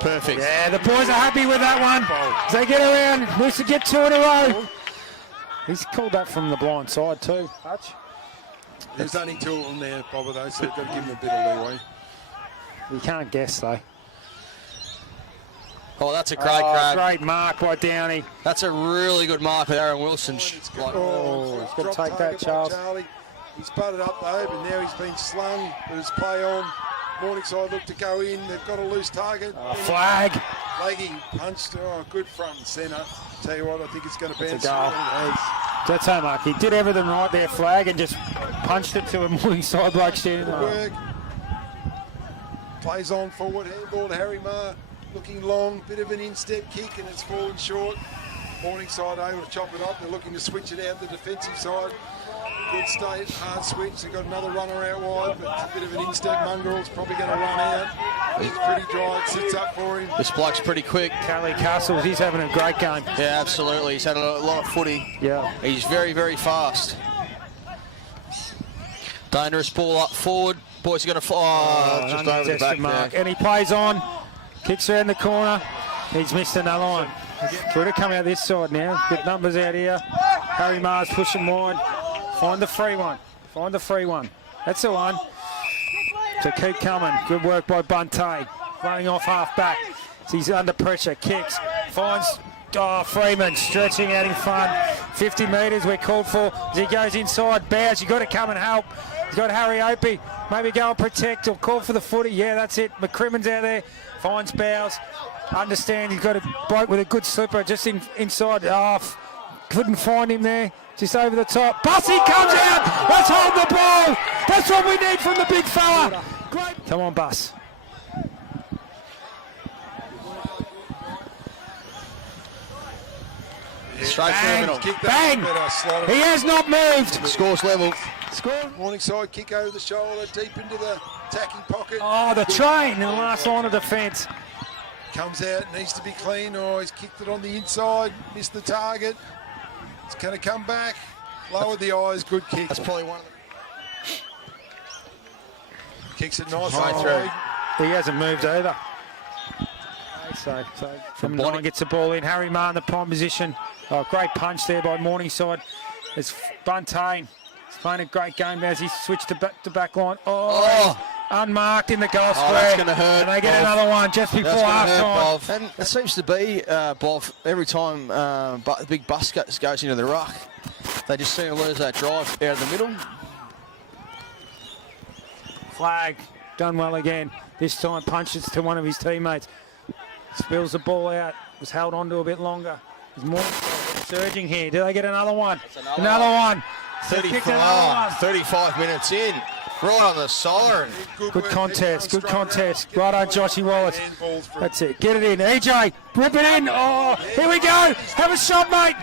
Perfect. Yeah, the boys are happy with that one. As they get around, Noosa get 2 in a row. He's called that from the blind side too, Hutch. There's only 2 on there, Bobber, though, so you've got to give him a bit of leeway. You can't guess, though. Oh, that's a great grab. Great mark by Downey. That's a really good mark with Aaron Wilson. He's got to take that, Charles. Charlie. He's butted up, though, but now he's been slung. There's play on. Morningside look to go in. They've got a loose target. Flag. Leggy punched. Oh, good front and centre. Tell you what, I think it's going to bounce. It's a goal. That's so much. He did everything right there, flag, and just punched it to a Morningside bloke standing there. Work. Plays on forward. Handball to Harry Marr. Looking long. Bit of an instep kick, and it's fallen short. Morningside able to chop it up. They're looking to switch it out the defensive side. Good state, hard switch. They've got another runner out wide, but it's a bit of an instep. Mongrel's probably going to run out. He's pretty dry, it sits up for him. This bloke's pretty quick. Kelly Castles, he's having a great game. Yeah, absolutely. He's had a lot of footy. Yeah. He's very, very fast. Dangerous ball up forward. Boys are going to fly. Just over the back mark. there. And he plays on. Kicks around the corner. He's missed another one. Could have come out this side now. Good numbers out here. Harry Maher's pushing wide. Find the free one. Find the free one. That's the one. So keep coming. Good work by Bunte. Running off half back. He's under pressure. Kicks. Finds Freeman stretching out in front. 50 metres we're called for. As he goes inside. Bowes, you've got to come and help. He's got Harry Opie. Maybe go and protect or call for the footy. Yeah, that's it. McCrimmon's out there. Finds Bowes. Understand he's got a bloke with a good slipper just inside. Couldn't find him there. Just over the top. Bussy comes out. Let's hold the ball. That's what we need from the big fella. Great. Come on, Bus. Straight through the middle. Bang! He has not moved. Scores level. Morningside kick over the shoulder, deep into the attacking pocket. Oh, the train in the last line of defence. Comes out, needs to be clean. Oh, he's kicked it on the inside, missed the target. It's going to come back. Lowered the eyes, good kick. That's probably one of them. Kicks it nice. Right through. He hasn't moved either. So from Nine gets the ball in. Harry Maher in the prime position. Oh, great punch there by Morningside. It's Buntain. He's playing a great game as he switched to back line. Oh. Unmarked in the goal square. That's going to hurt. And they get another one just before half time. And it seems to be, Bob, every time the big bus goes into the ruck, they just seem to lose that drive out of the middle. Flag. Done well again. This time punches to one of his teammates. Spills the ball out. Was held on to a bit longer. There's more surging here. Do they get another one? Another one. 35 minutes in. Right on the siren. Good contest, good contest. Right on, Joshy Wallace. That's it. Get it in. EJ, rip it in. Oh, here we go. Have a shot, mate.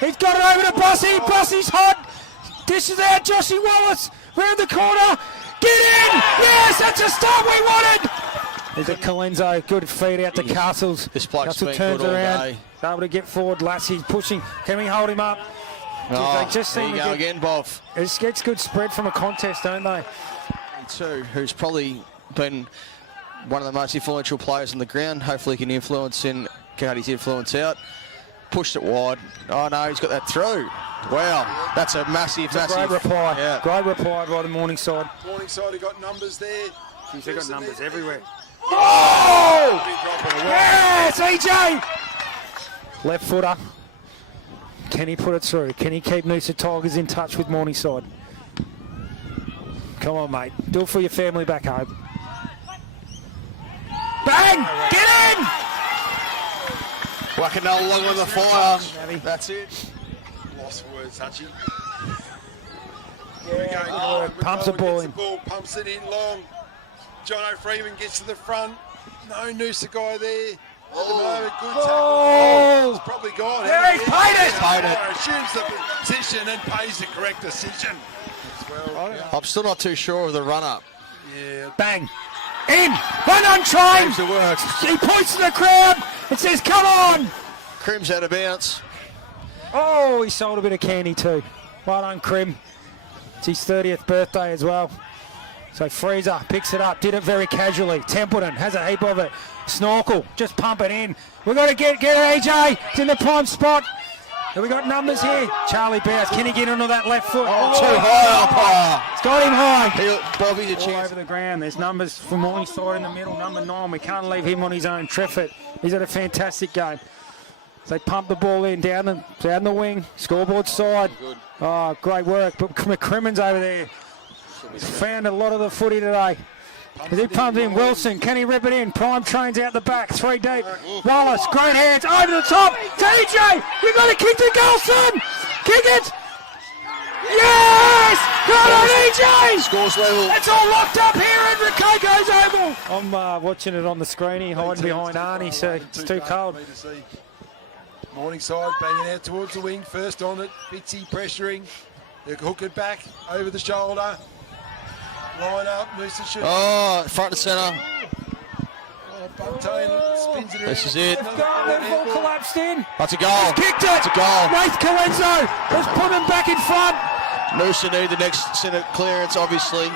He's got it over to Bussy. Bussy's hot. Dishes out, Joshy Wallace. Round the corner. Get in. Yes, that's a start we wanted. There's a Colenso. Good feed out to Castles. This bloke's Castle been turns good all around. day. Able to get forward. Lassie's pushing. Can we hold him up? Oh, they just there seem you to go get, again, Bob. It gets good spread from a contest, don't they? Too, who's probably been one of the most influential players on the ground. Hopefully he can get his influence out. Pushed it wide. Oh no, he's got that through. Wow, that's a massive. Great reply. Yeah. Great reply by the Morningside. Morningside, he got numbers there. He's got numbers everywhere. Oh! Yes, EJ! Left footer. Can he put it through? Can he keep Noosa Tigers in touch with Morningside? Come on, mate. Do it for your family back home. Bang! Get in! Whacking no long on the fire. That's it. Lost words, Hutchie. Yeah, pumps the ball in. Pumps it in long. Jono Freeman gets to the front. No Noosa guy there. At the moment, good tackle. It's probably gone. Yeah, he's paid it. Assumes the position and pays the correct decision. I'm still not too sure of the run-up. Yeah. Bang! In! Run on train! Seems to work. He points to the crowd and says, come on! Crim's out of bounds. Oh, he sold a bit of candy too. Well done, Crim. It's his 30th birthday as well. So Freezer picks it up, did it very casually. Templeton has a heap of it. Snorkel, just pump it in. We've got to get AJ. It's in the prime spot. And we got numbers here. Charlie Bowes, can he get onto that left foot? Oh, too high umpire. It's got him high. Bobby's a All chance. over the ground. There's numbers from Morningside in the middle. Number 9. We can't leave him on his own. Trefford. He's had a fantastic game. So they pump the ball in down the wing. Scoreboard side. Oh, great work. But McCrimmon's over there. He's found a lot of the footy today. As he pumps in Wilson, can he rip it in? Prime trains out the back, 3 deep. Wallace, great hands, over the top. TJ, you've got to kick the goal, son. Kick it. Yes! Got on EJ! Scores level. It's all locked up here at Ricoco's Oval. I'm watching it on the screen here, hiding behind Arnie, so it's too cold. Morningside banging out towards the wing, first on it. Bitsy pressuring. They hook it back over the shoulder. Line up, Noosa should. Oh, front and centre. Buntain spins it around. This is it. They've all collapsed in. That's a goal. He's kicked it. That's a goal. Nath Colenso has put them back in front. Noosa need the next centre clearance, obviously.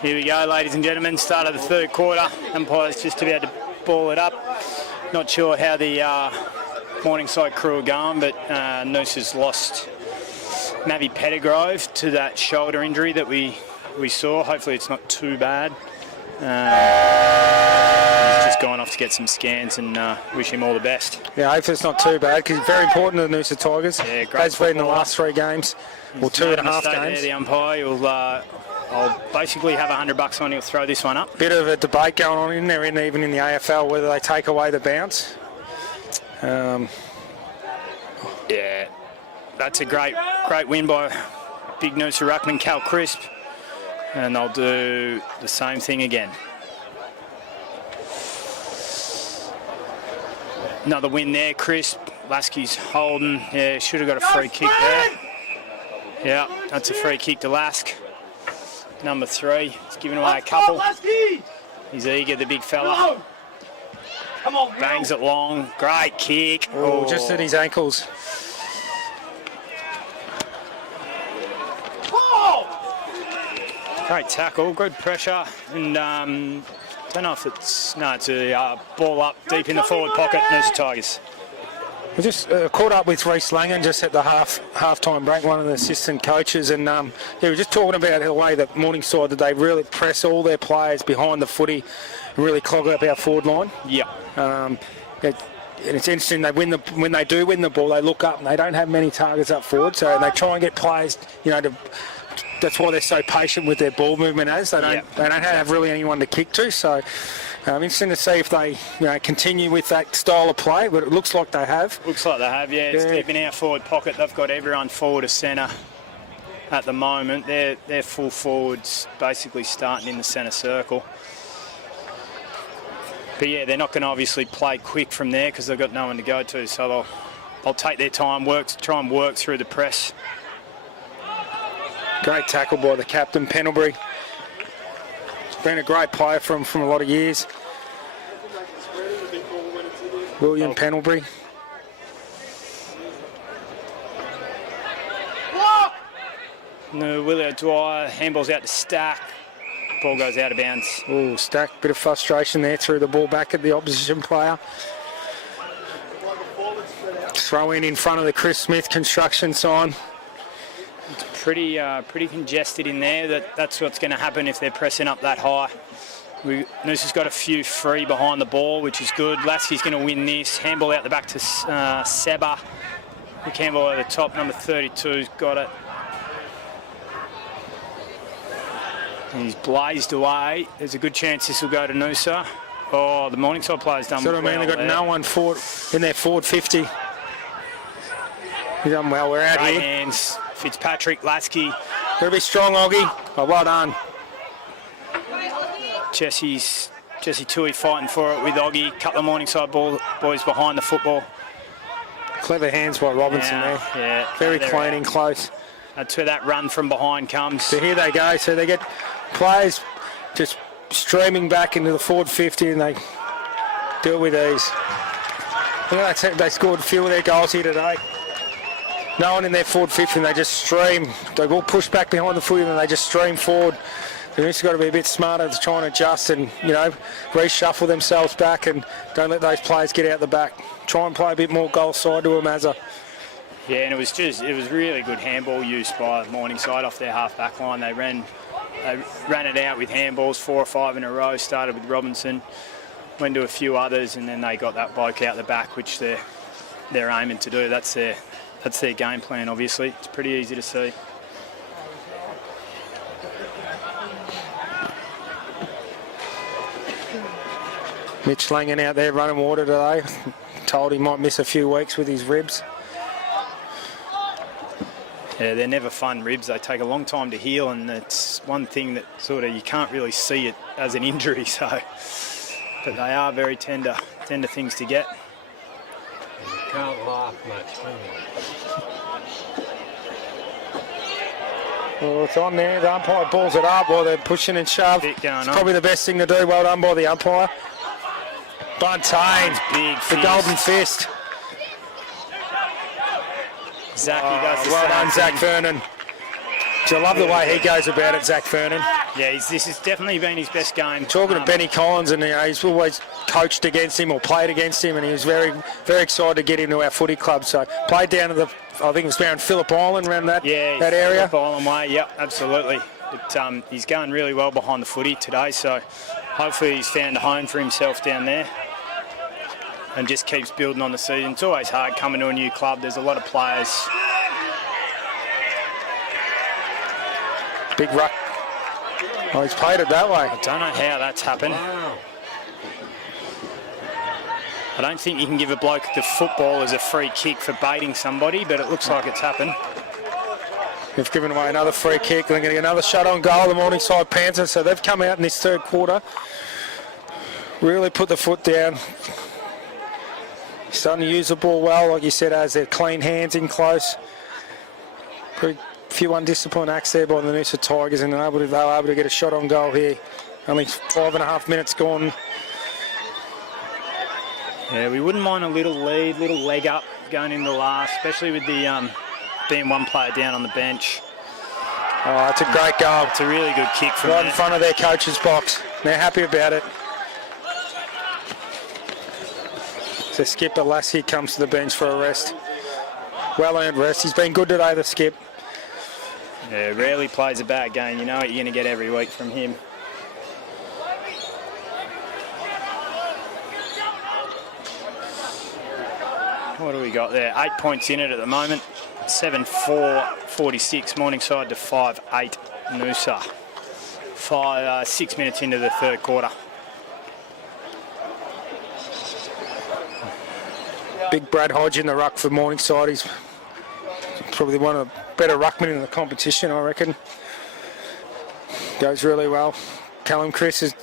Here we go, ladies and gentlemen. Start of the third quarter. Umpire's just about to ball it up. Not sure how the Morningside crew are going, but Noosa's lost Mavi Pettigrove to that shoulder injury that we saw. Hopefully it's not too bad. He's just gone off to get some scans, and wish him all the best. Yeah, hopefully it's not too bad, because he's very important to the Noosa Tigers. Yeah, great. Has been in the last 3 games, or 2.5 games. There, the umpire will. I'll basically have $100 on. He'll throw this one up. Bit of a debate going on in there, even in the AFL, whether they take away the bounce. Yeah, that's a great win by big Noosa ruckman Cal Crisp, and they'll do the same thing again. Another win there, Crisp. Lasky's holding. Yeah, should have got a free kick there. Yeah, that's a free kick to Lask. Number 3. He's giving away a couple. He's eager, the big fella. Come on, bangs it long. Great kick. Oh, just at his ankles. Great tackle, good pressure, and don't know if it's a ball up deep in the forward pocket. Noosa Tigers. We just caught up with Reece Langan just at the half-time break, one of the assistant coaches, and we were just talking about the way that Morningside, that they really press all their players behind the footy and really clog up our forward line. Yeah. And it's interesting, when they do win the ball, they look up and they don't have many targets up forward, so they try and get players, that's why they're so patient with their ball movement, as they don't have really anyone to kick to. So interesting to see if they continue with that style of play, but it looks like they have. Looks like they have, yeah. It's deep in our forward pocket. They've got everyone forward to centre at the moment. They're full forwards, basically starting in the centre circle. But yeah, they're not going to obviously play quick from there because they've got no one to go to. So they'll take their time, try and work through the press. Great tackle by the captain, Pendlebury. He's been a great player from a lot of years. William Pendlebury. No, Willio Dwyer, handball's out to Stack. Ball goes out of bounds. Oh, Stack, bit of frustration there, threw the ball back at the opposition player. Throw in front of the Chris Smith construction sign. It's pretty congested in there. That's what's going to happen if they're pressing up that high. Noosa's got a few free behind the ball, which is good. Lasky's going to win this. Handball out the back to Seba. Campbell at the top, number 32's got it. And he's blazed away. There's a good chance this will go to Noosa. Oh, the Morningside player's done well. They've got no one in their forward 50. He's done well. We're out Great here. hands. Fitzpatrick, Lasky. Got to be strong, Oggy. Oh, well done. Jesse Tui fighting for it with Oggy. Couple of Morningside boys behind the football. Clever hands by Robinson there. Yeah. Very clean and close. That's where that run from behind comes. So here they go. So they get players just streaming back into the forward 50 and they do it with ease. Look at that, they scored a few of their goals here today. No one in their forward 50 and they just stream. They all push back behind the footy and they just stream forward. They've just got to be a bit smarter to try and adjust and, reshuffle themselves back and don't let those players get out the back. Try and play a bit more goal side to them as a... Yeah, and it was really good handball use by Morningside off their half back line. They ran it out with handballs 4 or 5 in a row. Started with Robinson, went to a few others, and then they got that bloke out the back, which they're aiming to do. That's their game plan. Obviously, it's pretty easy to see. Mitch Langan out there running water today. Told he might miss a few weeks with his ribs. Yeah, they're never fun ribs. They take a long time to heal, and it's one thing that you can't really see it as an injury. So, but they are very tender things to get. You can't laugh much, can you? Well, it's on there. The umpire balls it up while they're pushing and shove. It's probably the best thing to do. Well done by the umpire. Buntain, the golden fist. Zachy does the well same done, thing. Zach Vernon. I love the way he goes about it, Zach Fernan. Yeah, this has definitely been his best game. Talking to Benny Collins, and he's always coached against him or played against him, and he was very, very excited to get into our footy club. So played down to I think it was around Phillip Island, around that area. Phillip Island way, yep, absolutely. But he's going really well behind the footy today, so hopefully he's found a home for himself down there and just keeps building on the season. It's always hard coming to a new club. There's a lot of players. Big ruck. Oh, he's played it that way. I don't know how that's happened. Wow. I don't think you can give a bloke the football as a free kick for baiting somebody, but it looks like it's happened. They've given away another free kick. They're going to get another shot on goal, the Morningside Panthers. So they've come out in this third quarter, really put the foot down. Starting to use the ball well, like you said, as their clean hands in close. Pretty few undisciplined acts there by the Noosa Tigers, and they were able to get a shot on goal here. Only 5.5 minutes gone. Yeah, we wouldn't mind a little lead, little leg up going into the last, especially with the being one player down on the bench. Oh, it's a great goal. It's a really good kick from right in front of their coach's box. They're happy about it. So Skipper Lassie comes to the bench for a rest. Well-earned rest. He's been good today, the Skip. Yeah, rarely plays a bad game. You know what you're going to get every week from him. What do we got there? 8 points in it at the moment. 7-4-46, Morningside to 5-8, Noosa. 6 minutes into the third quarter. Big Brad Hodge in the ruck for Morningside. He's probably one of the better ruckmen in the competition, I reckon. Goes really well. Callum Chris has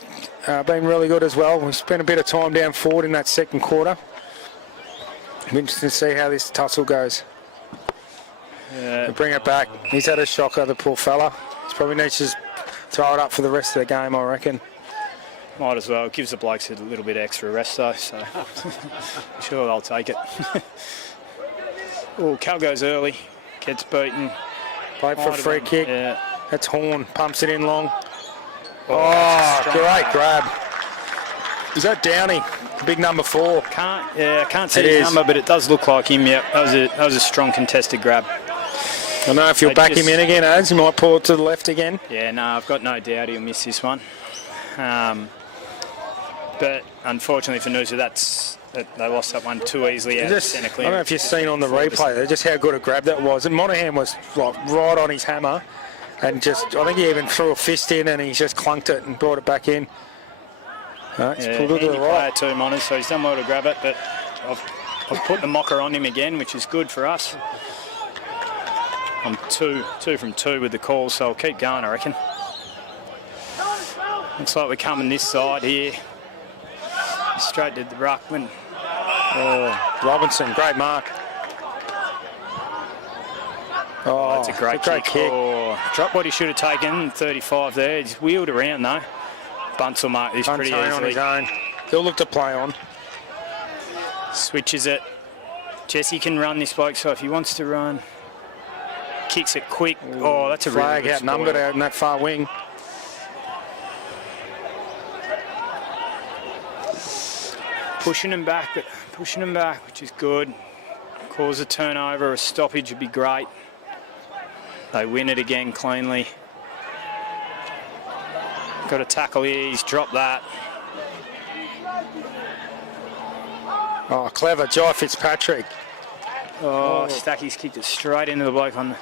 been really good as well. We spent a bit of time down forward in that second quarter. I'm interested to see how this tussle goes. We'll bring it back. He's had a shocker, the poor fella. He probably needs to throw it up for the rest of the game, I reckon. Might as well. It gives the blokes a little bit extra rest though, so sure they'll take it. Oh, Cal goes early, gets beaten. Played for a free kick. Yeah. That's Horn, pumps it in long. Oh, great grab. Is that Downey? Big number 4. I can't see his number, but it does look like him. Yep, that was a strong contested grab. I don't know if you'll back him in again, Ads. He might pull it to the left again. Yeah, no, I've got no doubt he'll miss this one. But unfortunately for Noosa, they lost that one too easily out of centre I clear. don't know if you've seen on the replay there just how good a grab that was. And Monaghan was like right on his hammer, and I think he even threw a fist in and he just clunked it and brought it back in. He's pulled it to the right. Player too, Monas, so he's done well to grab it, but I've put the mocker on him again, which is good for us. I'm 2 from 2 with the call, so I'll keep going, I reckon. Looks like we're coming this side here. Straight to the ruckman. Oh, Robinson, great mark. Oh, that's a great kick. Oh, dropped what he should have taken, 35 there. He's wheeled around though. Bunce will mark this pretty easily. On his own. He'll look to play on. Switches it. Jesse can run this bloke, so if he wants to run, kicks it quick. Oh, that's a flag really outnumbered out in that far wing. Pushing him back, which is good. Cause a turnover, a stoppage would be great. They win it again cleanly. Got a tackle here, he's dropped that. Oh, clever, Jai Fitzpatrick. Oh, Stacky's kicked it straight into the bloke on the...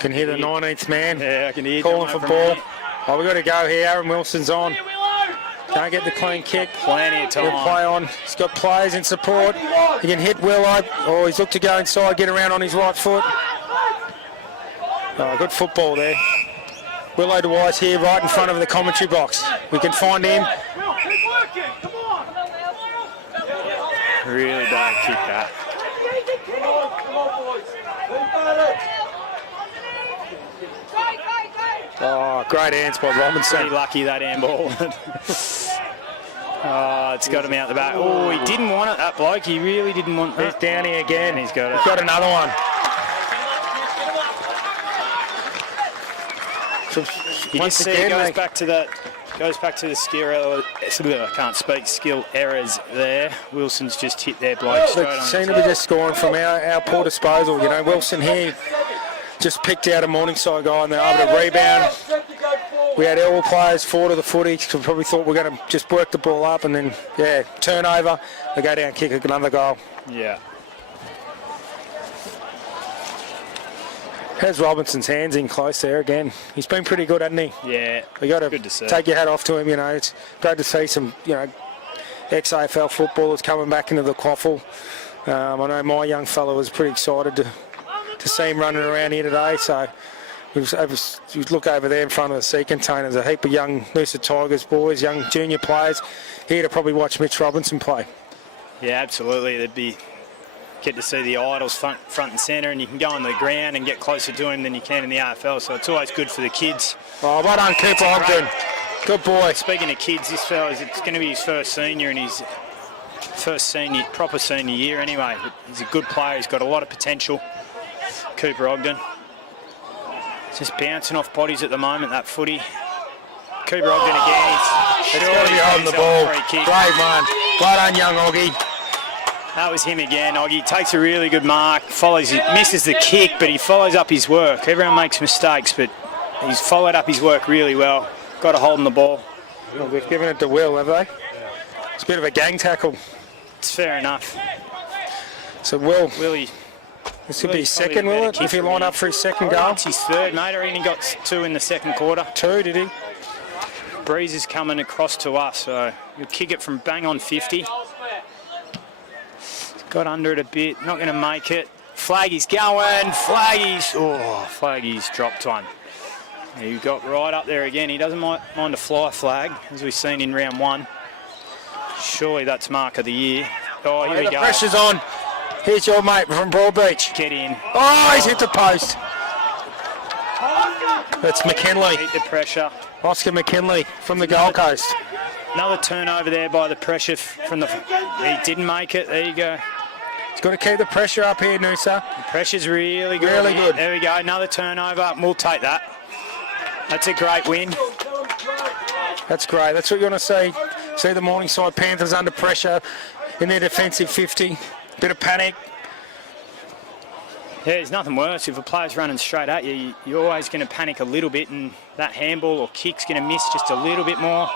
Can hear the 19th man. Yeah, I can hear. Calling for ball. Oh, we've got to go here. Aaron Wilson's on. Can't get the clean kick. Plenty of time. Good play on. He's got players in support. He can hit Willow. Oh, he's looked to go inside, get around on his right foot. Oh, good football there. Willow to Wise here, right in front of the commentary box. We can find him. Really bad kick that. Oh, great hands by Robinson. Pretty lucky that handball. Oh, it's got him out the back. Oh, he didn't want it, that bloke. He really didn't want it. He's down here again. And he's got it. He's got another one. You just see it goes back to that. Goes back to the skill. I can't speak. Skill errors there. Wilson's just hit their bloke straight on. Seem to be just scoring from our poor disposal. You know, Wilson here just picked out a Morningside guy and they're able to rebound. We had all players forward of the footy, so we probably thought we were going to just work the ball up and then, yeah, turnover. They go down, kick another goal. Yeah. How's Robinson's hands in close there again? He's been pretty good, hasn't he? Yeah. You got Good to see. take your hat off to him. You know, it's great to see some, you know, ex-AFL footballers coming back into the QAFL. I know my young fella was pretty excited to see him running around here today. So we look over there in front of the sea containers, a heap of young Noosa Tigers boys, young junior players here to probably watch Mitch Robinson play. Yeah, absolutely. Get to see the idols front and centre, and you can go on the ground and get closer to him than you can in the AFL, so it's always good for the kids. Oh, well done, Cooper Ogden. Good boy. Speaking of kids, this fella's, it's going to be his first senior and his first proper senior year anyway. But he's a good player. He's got a lot of potential. Cooper Ogden. Just bouncing off bodies at the moment, that footy. Cooper Ogden again. It's got to be holding the ball. Great one. Well done, young Oggie. That was him again. Oggie takes a really good mark, misses the kick, but he follows up his work. Everyone makes mistakes, but he's followed up his work really well. Got a hold on the ball. Well, they've given it to Will, have they? It's a bit of a gang tackle. It's fair enough. So Willie. This could be his second, will it? If he line up for his second goal? It's his third, mate. I reckon he got 2 in the second quarter. 2, did he? Breeze is coming across to us, so he'll kick it from bang on 50. Got under it a bit, not going to make it. Flaggy's going, Flaggy's dropped one. He got right up there again. He doesn't mind a fly flag, as we've seen in round 1. Surely that's mark of the year. Oh, here we go. The pressure's on. Here's your mate from Broadbeach. Get in. Oh, he's hit the post. That's McKinley. Beat the pressure. Oscar McKinley from the Gold Coast. Another turnover there by the pressure from the... He didn't make it. There you go. He's got to keep the pressure up here, Noosa. The pressure's really good. Really good. There we go. Another turnover. We'll take that. That's a great win. That's great. That's what you want to see. See the Morningside Panthers under pressure in their defensive 50. Bit of panic. Yeah, there's nothing worse. If a player's running straight at you, you're always going to panic a little bit, and that handball or kick's going to miss just a little bit more.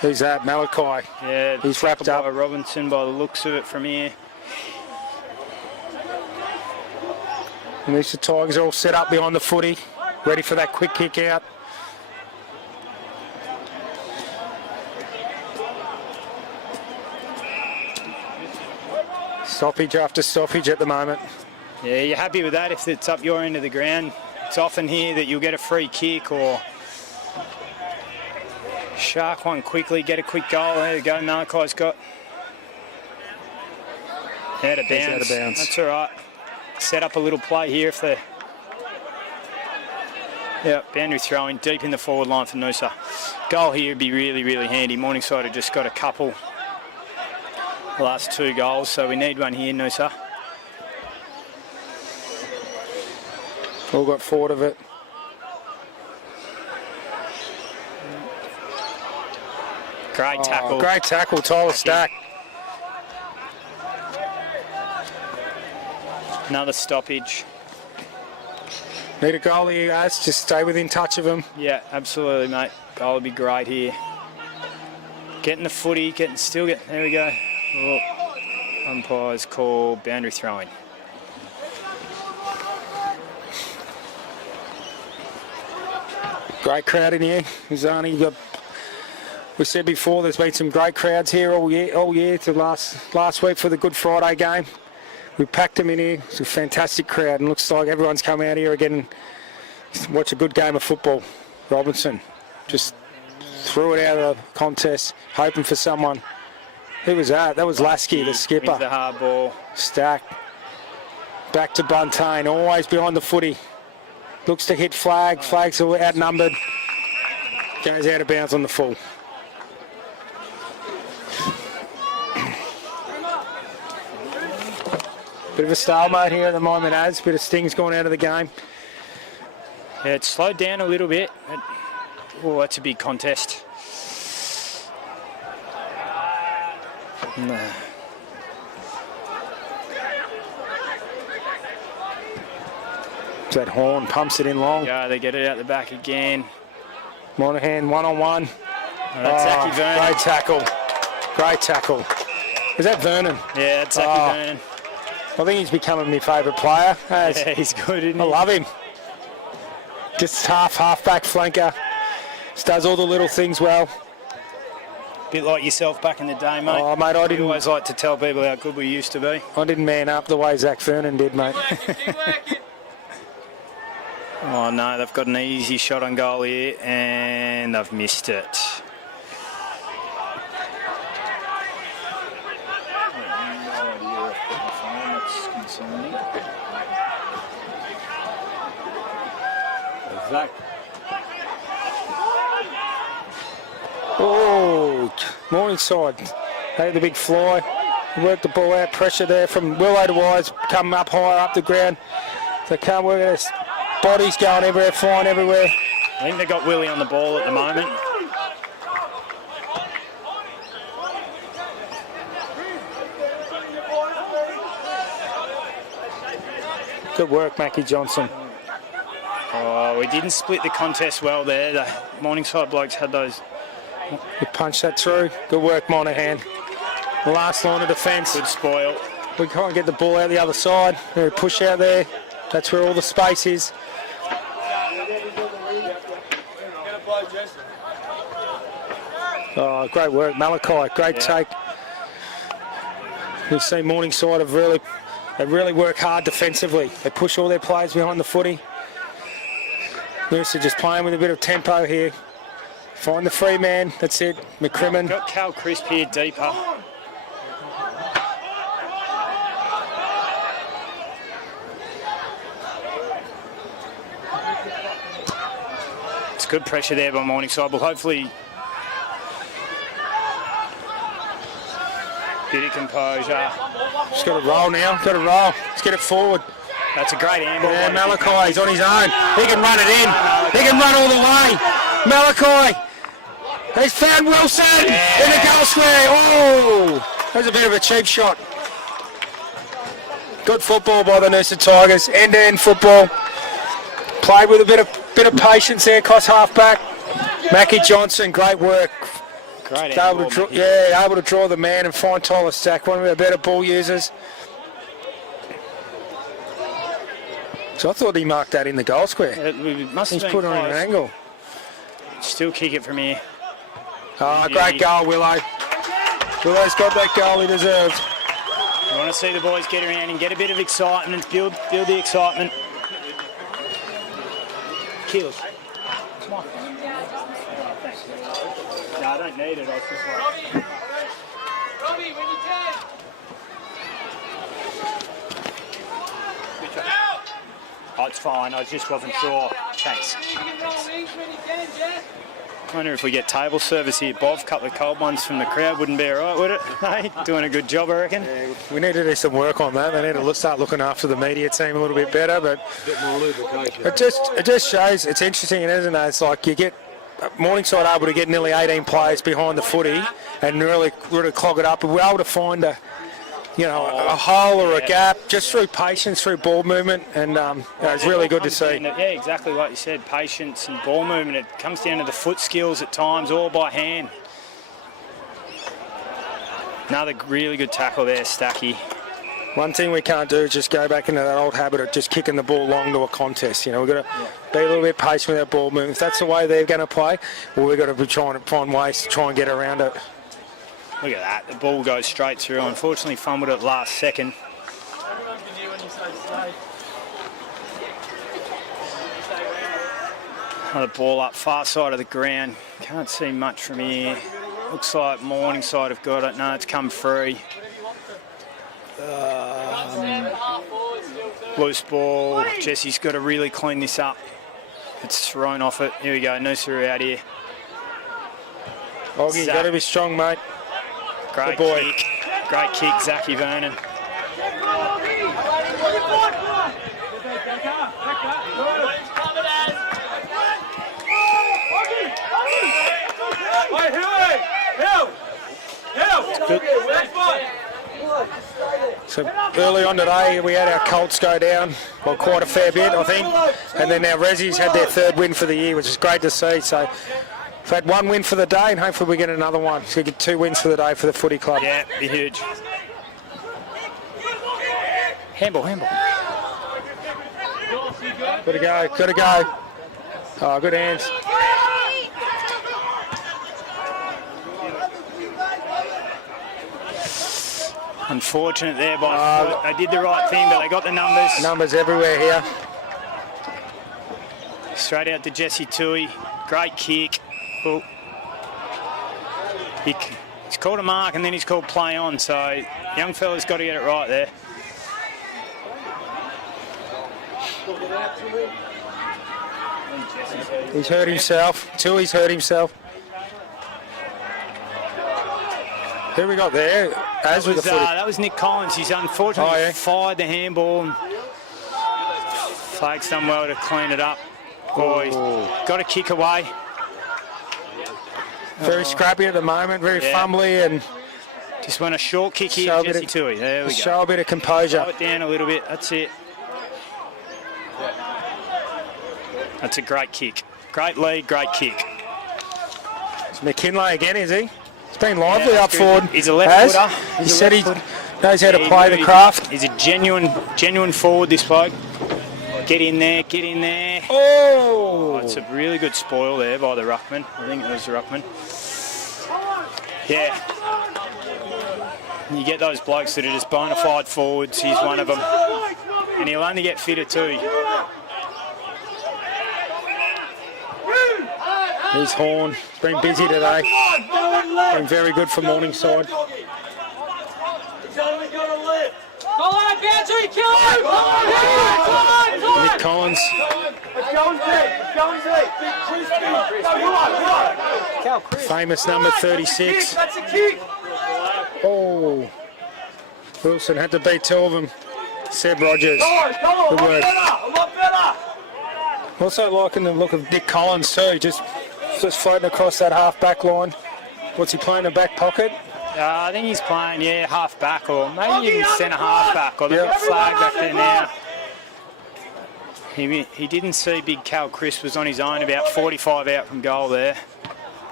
Who's that? Malachi. Yeah, he's wrapped up. By Robinson by the looks of it from here. And these Tigers are all set up behind the footy, ready for that quick kick out. Stoppage after stoppage at the moment. Yeah, you're happy with that if it's up your end of the ground. It's often here that you'll get a free kick or shark one quickly, get a quick goal. There you go, Malachi's got out of bounds. Out of bounds. That's all right. Set up a little play here if they're... Yeah, boundary throwing deep in the forward line for Noosa. Goal here would be really, really handy. Morningside have just got a couple. The last 2 goals, so we need one here, Noosa. All got forward of it. Great tackle. Great tackle, Tyler Stack. Another stoppage. Need a goal here, guys. Just stay within touch of him. Yeah, absolutely, mate. Goal would be great here. Getting the footy, there we go. Oh, umpires call boundary throwing. Great crowd in here. Zani, we said before, there's been some great crowds here all year to last week for the Good Friday game. We packed them in here. It's a fantastic crowd, and looks like everyone's come out here again to watch a good game of football. Robinson just threw it out of the contest, hoping for someone. Who was that? That was Lasky, the skipper. Wins the hard ball. Stack. Back to Buntain, always behind the footy. Looks to hit flag. Flag's outnumbered. Goes out of bounds on the full. Bit of a stalemate here at the moment, as bit of sting's gone out of the game. Yeah, it's slowed down a little bit. Oh, that's a big contest. No. That Horn pumps it in long. Yeah, they get it out the back again. Monahan one-on-one. Oh, that's Zachy Vernon. Great tackle. Great tackle. Is that Vernon? Yeah, that's Zachy Vernon. I think he's becoming my favourite player. Yeah, he's good, isn't he? I love him. Just half-back flanker. Just does all the little things well. Bit like yourself back in the day, mate. Oh, mate, I didn't always like to tell people how good we used to be. I didn't man up the way Zach Vernon did, mate. Oh no, they've got an easy shot on goal here and they've missed it. Zach. Oh, Morningside. They had the big fly. Worked the ball out. Pressure there from Willow to Wise. Come up higher up the ground. They can't work it. Bodies going everywhere, flying everywhere. I think they got Willie on the ball at the moment. Good work, Mackie Johnson. Oh, we didn't split the contest well there. The Morningside blokes had those. You punch that through. Good work, Monahan. The last line of defence. Good spoil. We can't get the ball out the other side. We push out there. That's where all the space is. Oh, great work, Malachi. Great take. We've seen Morningside they really work hard defensively. They push all their players behind the footy. Noosa just playing with a bit of tempo here. Find the free man. That's it. McCrimmon. Got Cal Crisp here deeper. It's good pressure there by Morningside. Well, hopefully, bit of composure. Just got to roll now. Got to roll. Let's get it forward. That's a great handball. Yeah, Malachi, he's on his own. He can run it in. He can run all the way. Malachi. He's found Wilson in the goal square. Oh, that was a bit of a cheap shot. Good football by the Noosa Tigers. End-to-end football. Played with a bit of patience there. Cost half-back. Mackie Johnson, great work. Great able to draw the man and find Tyler Stack, one of our better ball users. So I thought he marked that in the goal square. It must have He's been put it on an angle. Still kick it from here. Oh, great goal, Willow. Willow's got that goal he deserved. You want to see the boys get around and get a bit of excitement, build the excitement. Kills. No, I don't need it. I was just like... Robbie, when you can. Oh, it's fine. I just wasn't sure. Thanks. I wonder if we get table service here, Bob. A couple of cold ones from the crowd wouldn't be all right, would it? Hey, doing a good job, I reckon. Yeah, we need to do some work on that. They need to start looking after the media team a little bit better. But it just shows it's interesting, isn't it? It's like you get Morningside able to get nearly 18 players behind the footy and really clog it up. But we're able to find a hole or a gap just through patience, through ball movement, and it's really good to see. Yeah, exactly like you said, patience and ball movement. It comes down to the foot skills at times, all by hand. Another really good tackle there, Stacky. One thing we can't do is just go back into that old habit of just kicking the ball long to a contest. We've got to be a little bit patient with our ball movement. If that's the way they're going to play, well, we've got to be trying to find ways to try and get around it. Look at that, the ball goes straight through. Unfortunately, fumbled it last second. Another ball up far side of the ground. Can't see much from here. Looks like Morningside have got it. No, it's come free. Loose ball. Jesse's got to really clean this up. It's thrown off it. Here we go, Noosa out here. Oggy, you've got to be strong, mate. Great kick. Great kick, Zachy Vernon. So early on today, we had our Colts go down, well, quite a fair bit, I think. And then our Rezzies had their third win for the year, which is great to see. So we've had one win for the day, and hopefully we get another one. So we get 2 wins for the day for the footy club. Yeah, be huge. Handball. Gotta go. Oh, good hands. Unfortunate there by they did the right thing, but they got the numbers. Numbers everywhere here. Straight out to Jesse Tui. Great kick. Oh. He's called a mark and then he's called play on, so young fella's got to get it right there. He's hurt himself. Tui's hurt himself. Who we got there? As with the footy. That was Nick Collins. He's unfortunately fired the handball and Flake's done well to clean it up. Oh, he's got a kick away. Very scrappy at the moment, very fumbly, and just went a short kick here, Jesse Tui. There we go. Show a bit of composure. Slow it down a little bit. That's it. That's a great kick. Great lead, great kick. It's McKinlay again, is he? It's been lively up forward. He's a left footer. He said he knows how to play the craft. He's a genuine forward, this bloke. Get in there. Oh! It's a really good spoil there by the ruckman. I think it was the ruckman. Yeah. You get those blokes that are just bona fide forwards. He's one of them. And he'll only get fitter too. He's Horn. Been busy today. Been very good for Morningside. Nick Collins. Famous number 36. Oh. Wilson had to beat 2 of them. Seb Rogers. Good work. Also liking the look of Nick Collins too, just floating across that half-back line. What's he playing in the back pocket? I think he's playing, half back or maybe even centre half back or the flag back there now. He didn't see big Cal Crisp was on his own, about 45 out from goal there.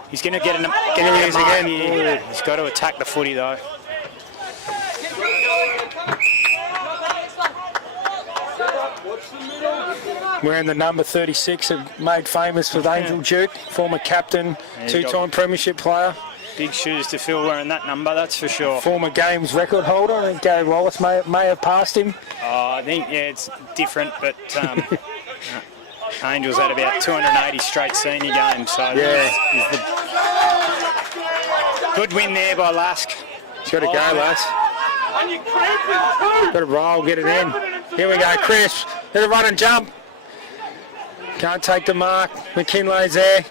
He's going to get a mark again. Yeah. He's got to attack the footy though. Wearing the number 36, made famous with Angel Duke, former captain, 2-time premiership player. Big shoes to fill wearing that number, that's for sure. Former games record holder. I think Gary Wallace may have passed him. I think, it's different, but Angel's had about 280 straight senior games, so he's the good win there by Lask. He's got to go, Lask. Got to roll, get it in. Here we go, Chris. Let it run and jump. Can't take the mark. McKinley's there.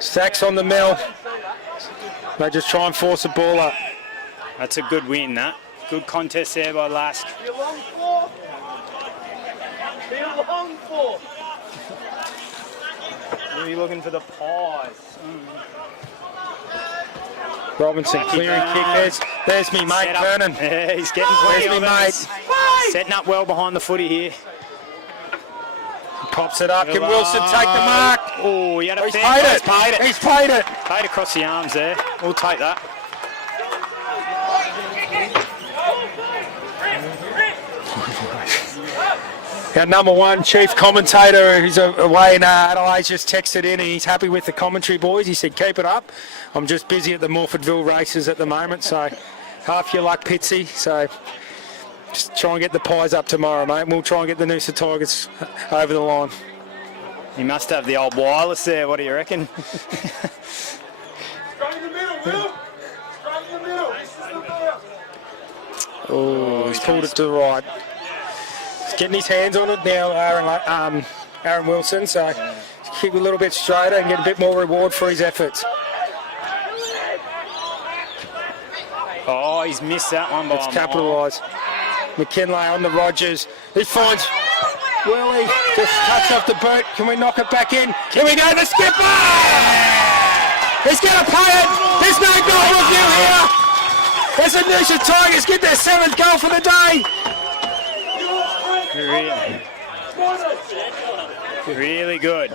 Stacks on the mill. They just try and force the ball up. That's a good win, that. Good contest there by Lask. Really looking for the pies. Robinson clearing kick. There's me mate, Vernon. Yeah, he's getting plenty of mate. Setting up well behind the footy here. Pops it up. Can Wilson take the mark? Oh, he had a He's paid it. He's paid it. Paid across the arms there. We'll take that. Our number 1 chief commentator who's away in Adelaide just texted in and he's happy with the commentary, boys. He said, keep it up. I'm just busy at the Morfordville races at the moment, so half your luck, Pitsy. So just try and get the pies up tomorrow, mate. We'll try and get the Noosa Tigers over the line. He must have the old wireless there. What do you reckon? Oh, he's pulled it to the right. He's getting his hands on it now, Aaron Wilson, so kick a little bit straighter and get a bit more reward for his efforts. Oh, he's missed that one by It's capitalised. McKinley on the Rogers. He finds Willie, just touch off the boot. Can we knock it back in? Here we go, the skipper! He's going to play it. There's no goal review here. as the Noosa Tigers get their 7th goal for the day. Really good.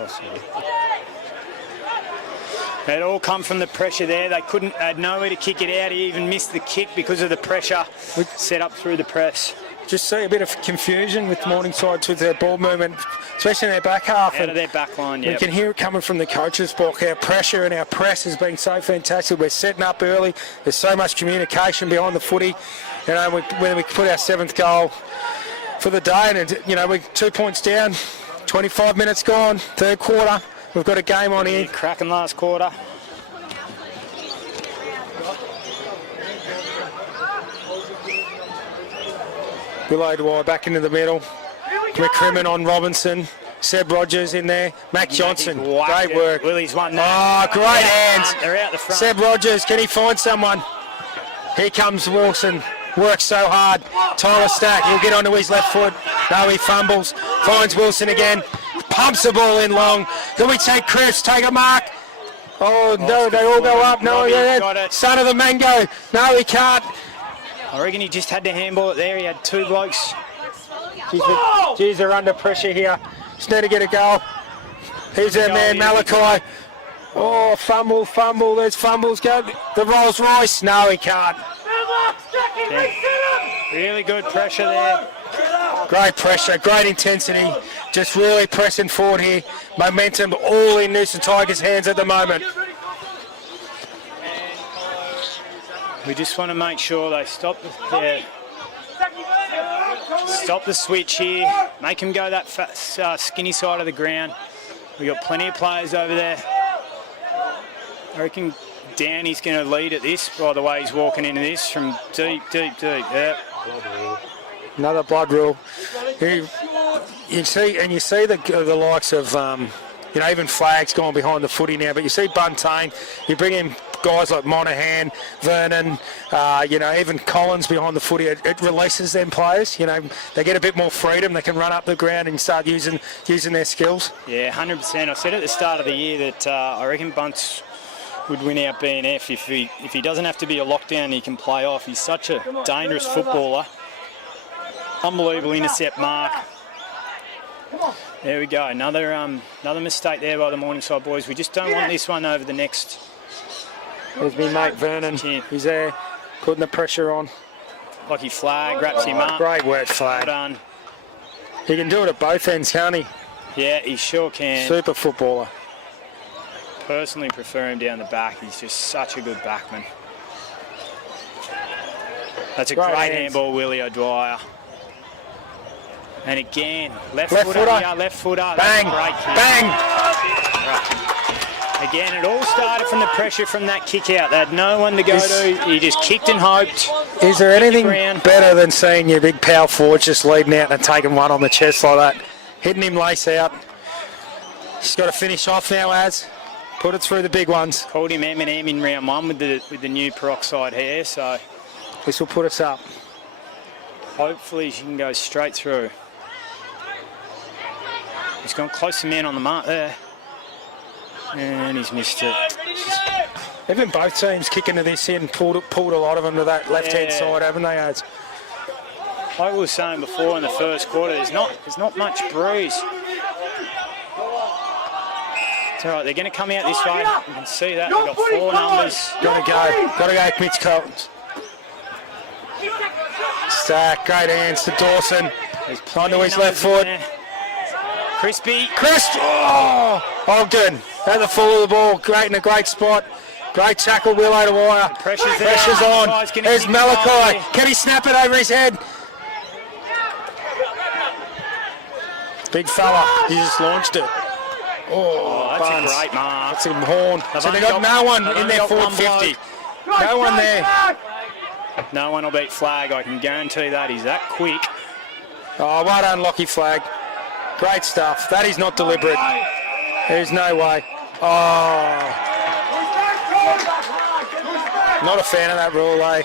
It all come from the pressure there. They had nowhere to kick it out. He even missed the kick because of the pressure set up through the press. Just see a bit of confusion with Morningside with their ball movement, especially in their back half. Out of their back line, yeah. You can hear it coming from the coach's book. Our pressure and our press has been so fantastic. We're setting up early. There's so much communication behind the footy. You know, when we put our 7th goal for the day, and you know, we're 2 points down, 25 minutes gone, 3rd quarter. We've got a game on here. Cracking last quarter. Willow Dwyer back into the middle. McCrimmon on Robinson. Seb Rogers in there. Mac Johnson, great work. Willie's won that. Oh, great hands. They're out the front. Seb Rogers, can he find someone? Here comes Wilson. Works so hard. Tyler Stack, he'll get onto his left foot. No, he fumbles. Finds Wilson again. Pumps the ball in long. Can we take Chris? Take a mark. Oh, no, they all go up. No, yeah. Son of the mango. No, he can't. I reckon he just had to handball it there. He had 2 blokes. Geez, they're under pressure here. Just need to get a goal. Here's their man, Malachi. Oh, fumble. There's fumbles. Go. The Rolls Royce. No, he can't. Yeah. Really good pressure there. Great pressure, great intensity. Just really pressing forward here. Momentum all in Noosa Tigers' hands at the moment. We just want to make sure they stop the switch here. Make him go that skinny side of the ground. We've got plenty of players over there. I reckon Danny's going to lead at this, by the way he's walking into this from deep. Yeah. Another blood rule. You see the likes of, you know, even Flag's gone behind the footy now, but you see Buntain, you bring in guys like Monaghan, Vernon, you know, even Collins behind the footy. It releases them players. You know, they get a bit more freedom. They can run up the ground and start using their skills. Yeah, 100%. I said at the start of the year that I reckon Bunts would win out BNF if he doesn't have to be a lockdown. He can play off. He's such a dangerous footballer. Unbelievable intercept mark. There we go. Another mistake there by the Morningside boys. We just don't want this one over the next. There's me mate Vernon. Yeah. He's there, putting the pressure on. Lucky Flag wraps him up. Great work, Flag. Well done. He can do it at both ends, can't he? Yeah, he sure can. Super footballer. Personally prefer him down the back. He's just such a good backman. That's a great handball, Willie O'Dwyer. And again, left footer. Bang, bang. Again, it all started from the pressure from that kick out. They had no one to go to. He just kicked and hoped. Is there anything better than seeing your big power forward just leading out and taking one on the chest like that? Hitting him lace out. He's got to finish off now, Az. Put it through the big ones. Called him M&M in round 1 with the new peroxide hair, so this will put us up. Hopefully she can go straight through. He's gone close to man on the mark there. And he's missed it. Even both teams kicking to this in, pulled a lot of them to that left-hand side, haven't they, Az? Like we were saying before in the first quarter, there's not much breeze. It's all right, they're going to come out this way. You can see that. They've got 4 numbers. Got to go, Mitch Colton. Stack, great hands to Dawson. Onto his left foot. Crispy. Oh, good. At the full of the ball. Great in a great spot. Great tackle, Willow to wire. Pressure's on. There's Malachi. Can he snap it over his head? Big fella. He just launched it. Oh, that's a great mark. That's a horn. So they got no one in their forward 50. No one there. No one will beat Flag. I can guarantee that. He's that quick. Oh, well done, Lockie Flag. Great stuff. That is not deliberate. There's no way. Oh. Not a fan of that rule, eh?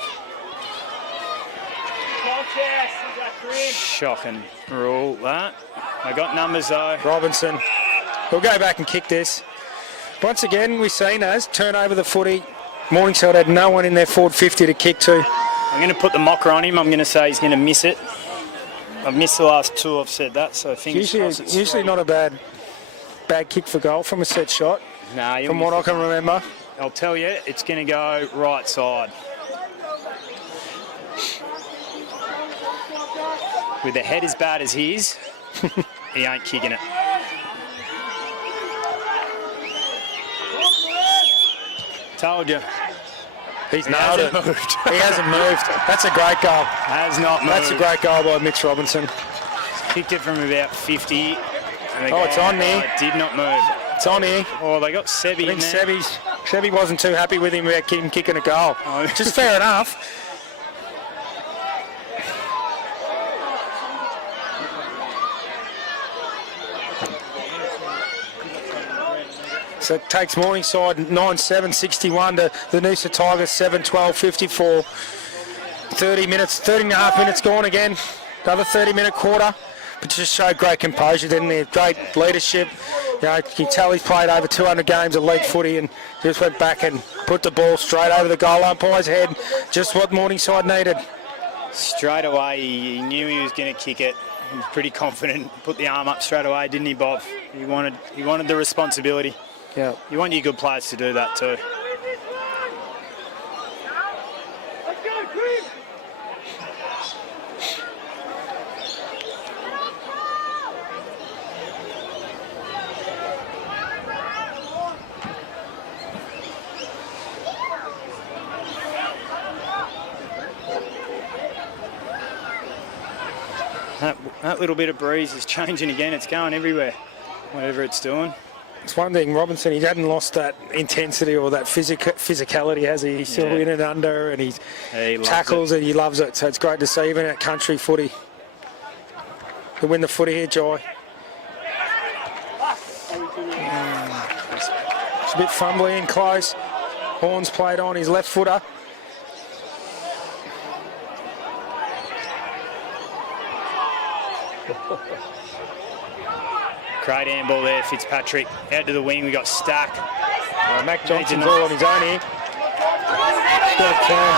Shocking rule, that. I got numbers, though. Robinson. We'll go back and kick this. Once again, we've seen as turn over the footy. Morningside had no one in their forward 50 to kick to. I'm going to put the mocker on him. I'm going to say he's going to miss it. I've missed the last two, I've said that, so fingers crossed it's Usually not a bad kick for goal from a set shot, from what I can remember. I'll tell you, it's going to go right side. With a head as bad as his, he ain't kicking it. Told you. He's nailed it. He hasn't moved. That's a great goal. Has not moved. That's a great goal by Mitch Robinson. Kicked it from about 50. It's on there. It did not move. It's on here. Oh, they got Sebi in there. Sebi wasn't too happy with him about him kicking a goal. Oh. Just fair enough. So it takes Morningside 9-7-61 to the Noosa Tigers 7-12-54. 30 and a half minutes gone again. Another 30-minute quarter. But just showed great composure, didn't he? Great leadership. You know, you can tell he's played over 200 games of league footy and just went back and put the ball straight over the goal umpire's head. Just what Morningside needed. Straight away, he knew he was going to kick it. He was pretty confident. Put the arm up straight away, didn't he, Bob? He wanted the responsibility. Yeah. You want your good players to do that too. That little bit of breeze is changing again. It's going everywhere, whatever it's doing. It's one thing, Robinson, he hadn't lost that intensity or that physicality, has he? He's still in and under, and he tackles and he loves it. So it's great to see, even at country footy. To win the footy here, Jai. It's a bit fumbly and close. Horns played on his left footer. Great handball there, Fitzpatrick. Out to the wing, we got Stack. Mac Johnson's all on his own here. He's got a turn.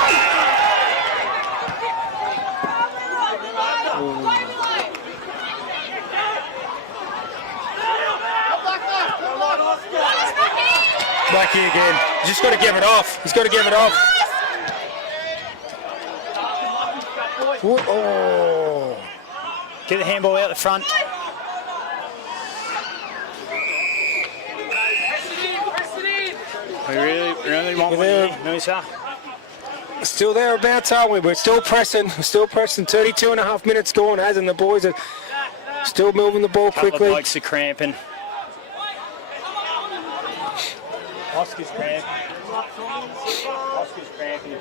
Back here again. He's just got to give it off. He's got to give it off. Oh. Get the handball out the front. We really want one here, Noosa. Still thereabouts, aren't we? We're still pressing. We're still pressing. 32 and a half minutes gone, hasn't the boys are still moving the ball quickly. Couple of blokes are cramping. Oscar's cramping. Oscar's cramping.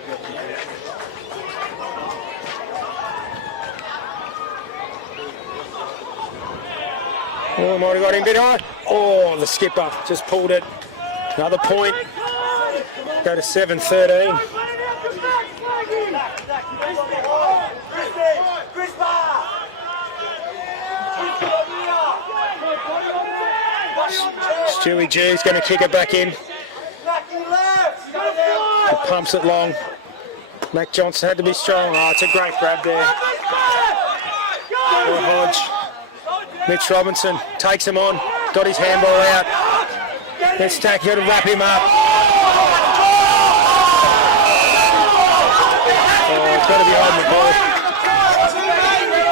Oh, might have got him a bit high. Oh, the skipper just pulled it. Another point. Go to 7-13. Stewie G's going to kick it back in. He pumps it long. Mac Johnson had to be strong. Oh, it's a great grab there. For Hodge. Mitch Robinson takes him on. Got his handball out. Let's tack here to wrap him up. Oh, he's got to be holding the ball.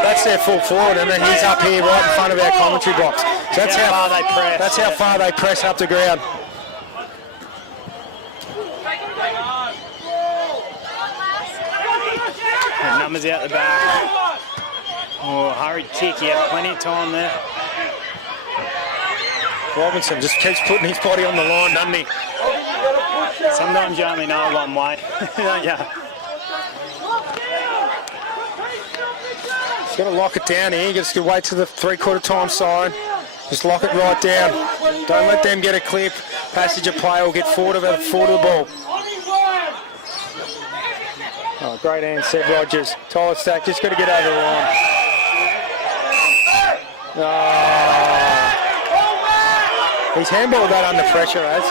That's their full forward, and then he's up here right in front of our commentary box. So that's how far they press. That's how far they press up the ground. The numbers out the back. Oh, hurried kick. He had plenty of time there. Robinson just keeps putting his body on the line, doesn't he? Sometimes you only know one way, don't you? He's got to lock it down here. He's got to wait till the three-quarter time siren. Just lock it right down. Don't let them get a clip. Passage of play will get forward of the ball. Oh, great hand, Seb Rogers. Tyler Stack just got to get over the line. Oh. He's handballed that under pressure, as.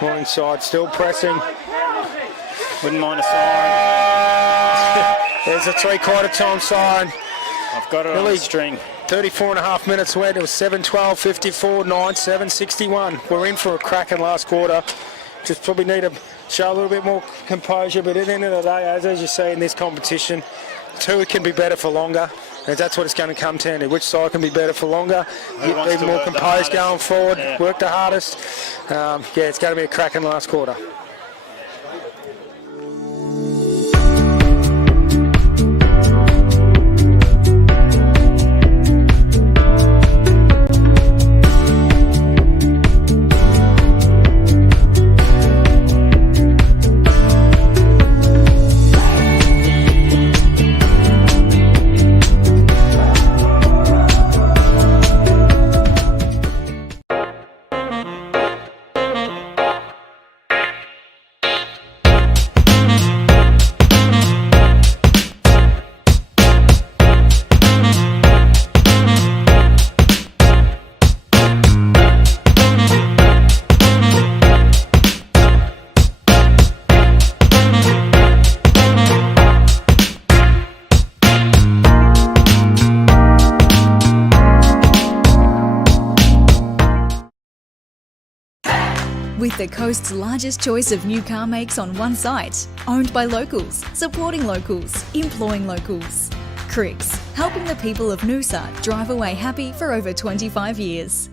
Morningside still pressing. Wouldn't mind a siren. There's a three-quarter time siren. I've got it on the string. 34 and a half minutes went. It was 7-12, 54, 9-7, 61. We're in for a cracking last quarter. Just probably need to show a little bit more composure, but at the end of the day, as you see in this competition, two can be better for longer, and that's what it's going to come down to. Which side can be better for longer, even more composed going forward, work the hardest. Yeah, it's going to be a cracking last quarter. With the coast's largest choice of new car makes on one site, owned by locals, supporting locals, employing locals. Cricks, helping the people of Noosa drive away happy for over 25 years.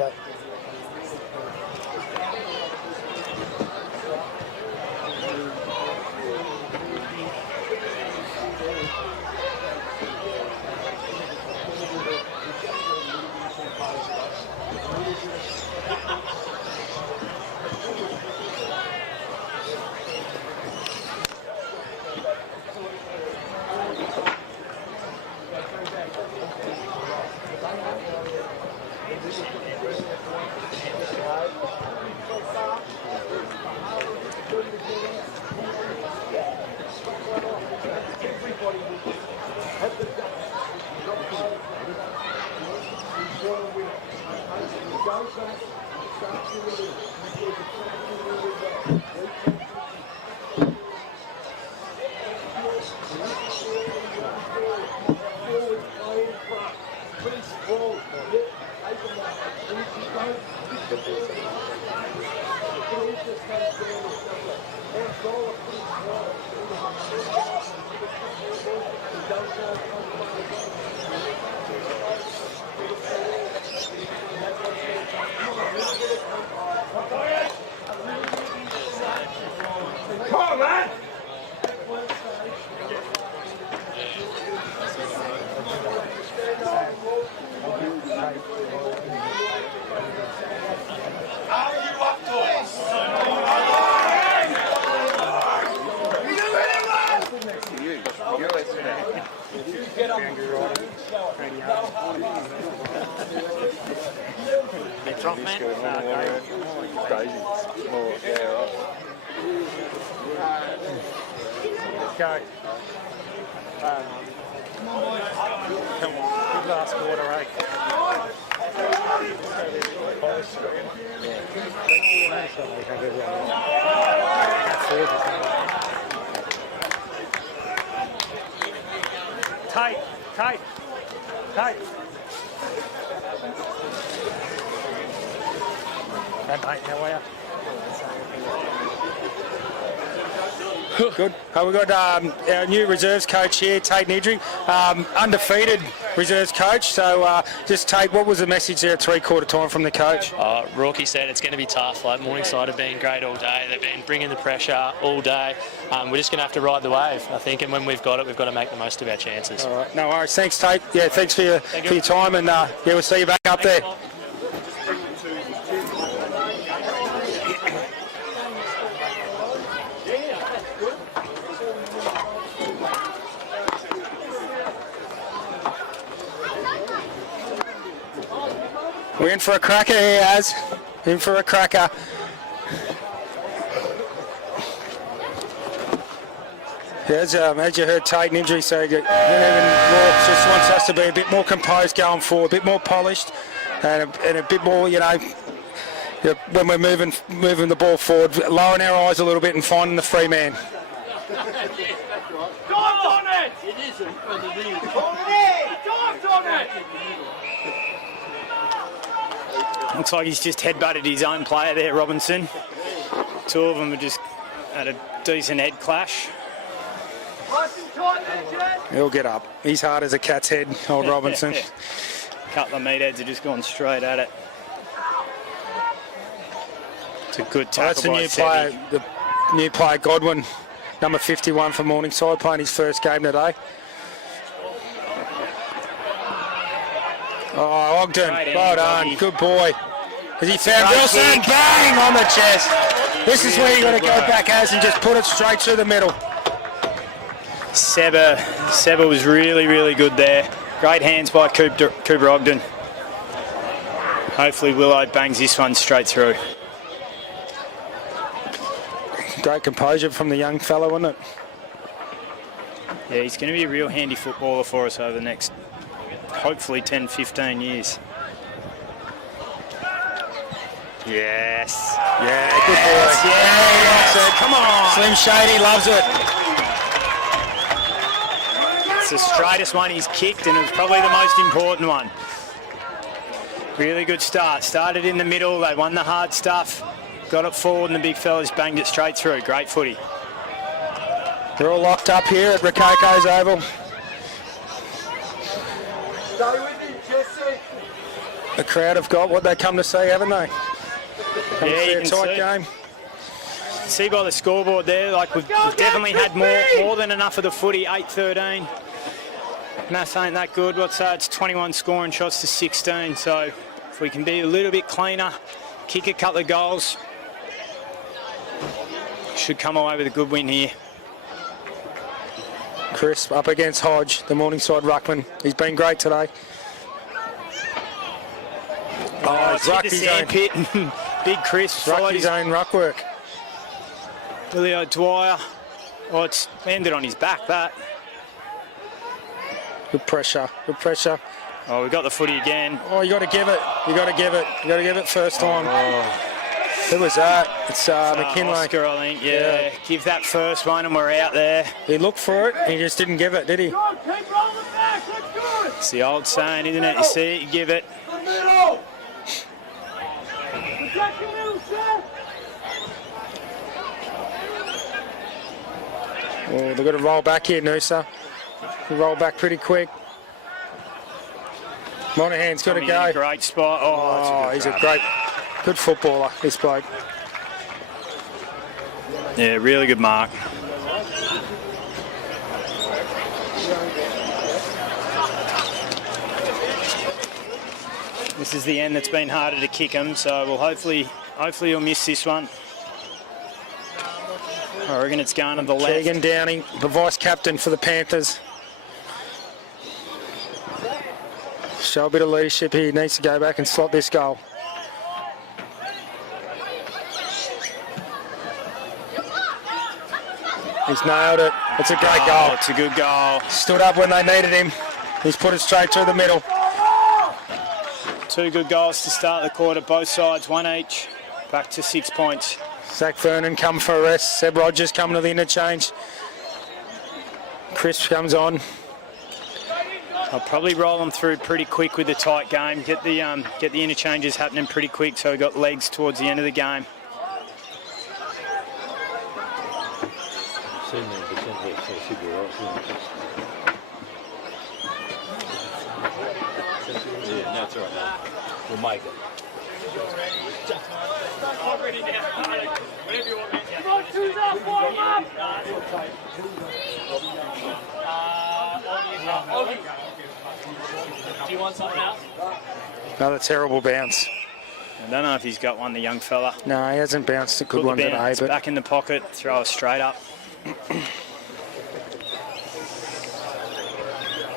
Okay. Go. Come on, good last quarter, eh? Tight. Hey mate, how are you? Good. We've got our new reserves coach here, Tate Nidri, undefeated reserves coach. So just Tate, what was the message there at three-quarter time from the coach? Rocky said it's going to be tough. Like Morningside have been great all day. They've been bringing the pressure all day. We're just going to have to ride the wave, I think. And when we've got it, we've got to make the most of our chances. All right. No worries. Thanks, Tate. Yeah, thanks for your time. And yeah, we'll see you back up there. We're in for a cracker here, Az. In for a cracker. As you heard Tate Nidri say, even more just wants us to be a bit more composed going forward, a bit more polished, and a bit more, when we're moving the ball forward, lowering our eyes a little bit and finding the free man. Dive on it! It isn't, but it is. Dive on it! Looks like he's just headbutted his own player there, Robinson. Two of them have just had a decent head clash. He'll get up. He's hard as a cat's head, old Robinson. Couple of meatheads have just gone straight at it. It's a good tackle. That's the new player, the new player Godwin, number 51 for Morningside, playing his first game today. Oh, Ogden, well done, good boy. Has he found Wilson? Bang on the chest. This is where you got to go back, Az, and just put it straight through the middle. Seba was really, really good there. Great hands by Cooper Ogden. Hopefully Willow bangs this one straight through. Great composure from the young fellow, wasn't it? Yeah, he's going to be a real handy footballer for us over the next, hopefully, 10, 15 years. Yes. Yeah, good boy. Yeah, come on. Slim Shady loves it. It's the straightest one he's kicked, and it was probably the most important one. Really good start. Started in the middle, they won the hard stuff, got it forward, and the big fellas banged it straight through. Great footy. They're all locked up here at Rococo's Oval. Stay with him, Jesse. The crowd have got what they come to see, haven't they? Come to see you a can tight see. game. See by the scoreboard there, like we've definitely had more than enough of the footy, 8-13. Maths ain't that good. What's that? It's 21 scoring shots to 16. So if we can be a little bit cleaner, kick a couple of goals, should come away with a good win here. Crisp up against Hodge, the Morningside ruckman. He's been great today. It's hit the sand pit. Big Crisp. Rucked his own ruck work. Willie Dwyer. Oh, it's ended on his back, that. Good pressure, good pressure. Oh, we got the footy again. Oh, you got to give it. You got to give it. You got to give it first time. Who was that? It's McKinley. Oscar, I think. Yeah. Give that first one, and we're out there. He looked for it, and he just didn't give it, did he? It's the old saying, isn't it? You see it, you give it. Oh, they've got to roll back here, Noosa. They roll back pretty quick. Monahan's got to Coming in go. a great spot. Oh, He's a great, good footballer, this bloke. Yeah, really good mark. This is the end that's been harder to kick him, so we'll hopefully he'll miss this one. I reckon it's going to the left. Keegan Downing, the vice captain for the Panthers. Show a bit of leadership here. He needs to go back and slot this goal. He's nailed it. It's a great goal. It's a good goal. Stood up when they needed him. He's put it straight through the middle. 2 good goals to start the quarter, both sides, 1 each. Back to 6 points. Zach Vernon come for a rest. Seb Rogers coming to the interchange. Crisp comes on. I'll probably roll them through pretty quick with the tight game. Get the interchanges happening pretty quick, so we've got legs towards the end of the game. Yeah, that's all right. We'll make it. Do you want something else? Another terrible bounce. I don't know if he's got one, the young fella. No, he hasn't bounced a good one today. Bounce, But back in the pocket, throw it straight up.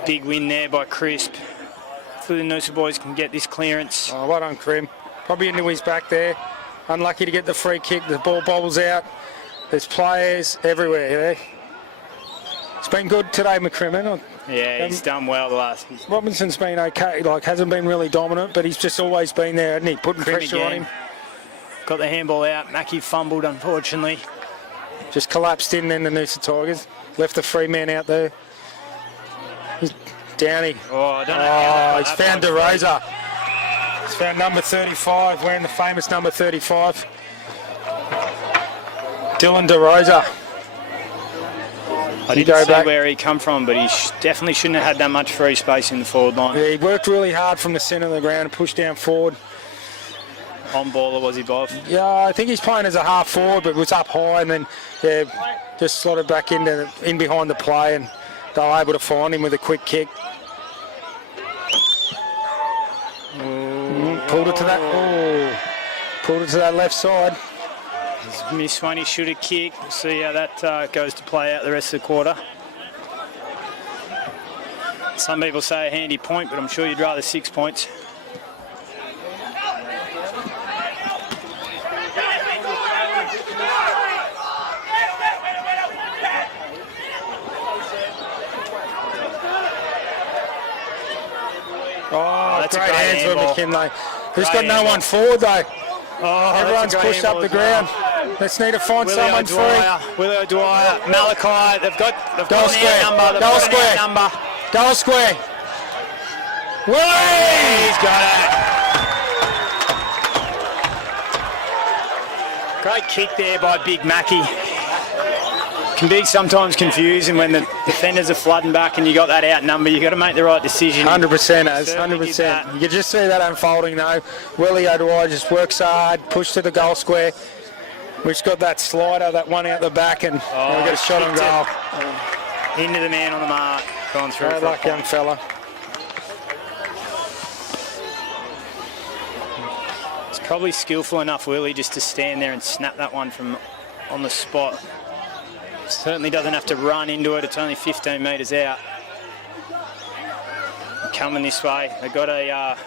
Big win there by Crisp. Hopefully the Noosa boys can get this clearance. oh, well done, Krim. Probably into his back there. Unlucky to get the free kick. The ball bobbles out. There's players everywhere there. It's been good today, McCrimmon. Yeah, he's done well the last. Robinson's been okay, like hasn't been really dominant, but he's just always been there, hasn't he? Putting pressure on him. Got the handball out. Mackie fumbled, unfortunately. Just collapsed in then the Noosa Tigers. Left the free man out there. He's Downey. Oh, I don't know. He's found DeRosa. He's found number 35, wearing the famous number 35. Dylan DeRosa. I didn't see where he come from, but he definitely shouldn't have had that much free space in the forward line. Yeah, he worked really hard from the centre of the ground and pushed down forward. On baller was he, Bob? Yeah, I think he's playing as a half forward, but was up high and then just slotted back in behind the play, and they were able to find him with a quick kick. Pulled it to that left side. He's missed one, he should have kicked. We'll see how that goes to play out the rest of the quarter. Some people say a handy point, but I'm sure you'd rather 6 points. Oh, that's great a great hands for handball. McKinley. Who's got no one forward though? Oh, everyone's pushed up the ground. Let's need to find someone free. Willie Dwyer, Malachi, they've got Goal an square. out number. Goal square. Number. Goal square. Willie! He's got it. Great kick there by Big Mackie. Can be sometimes confusing when the defenders are flooding back and you got that outnumber. You got to make the right decision. 100%, as Certainly did 100%. that. You can just see that unfolding though. Willie O'Dwyer just works hard, push to the goal square. We've got that slider, that one out the back, and we got a shot on goal. Into the man on the mark. Gone through. Bad luck, young fella. It's probably skillful enough, Willie, just to stand there and snap that one from on the spot. Certainly doesn't have to run into it. It's only 15 metres out. Coming this way. They've got a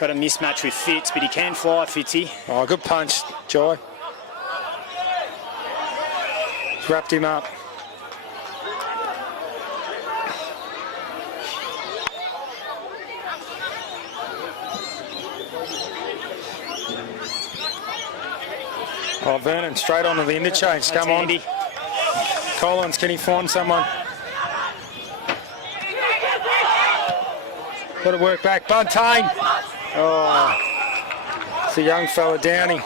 mismatch with Fitz, but he can fly, Fitzy. Oh, good punch, Jai. Wrapped him up. Oh, Vernon, straight onto the interchange. That's Come handy. on. Collins, can he find someone? Got to work back. Buntain. Oh, it's a young fella, Downey.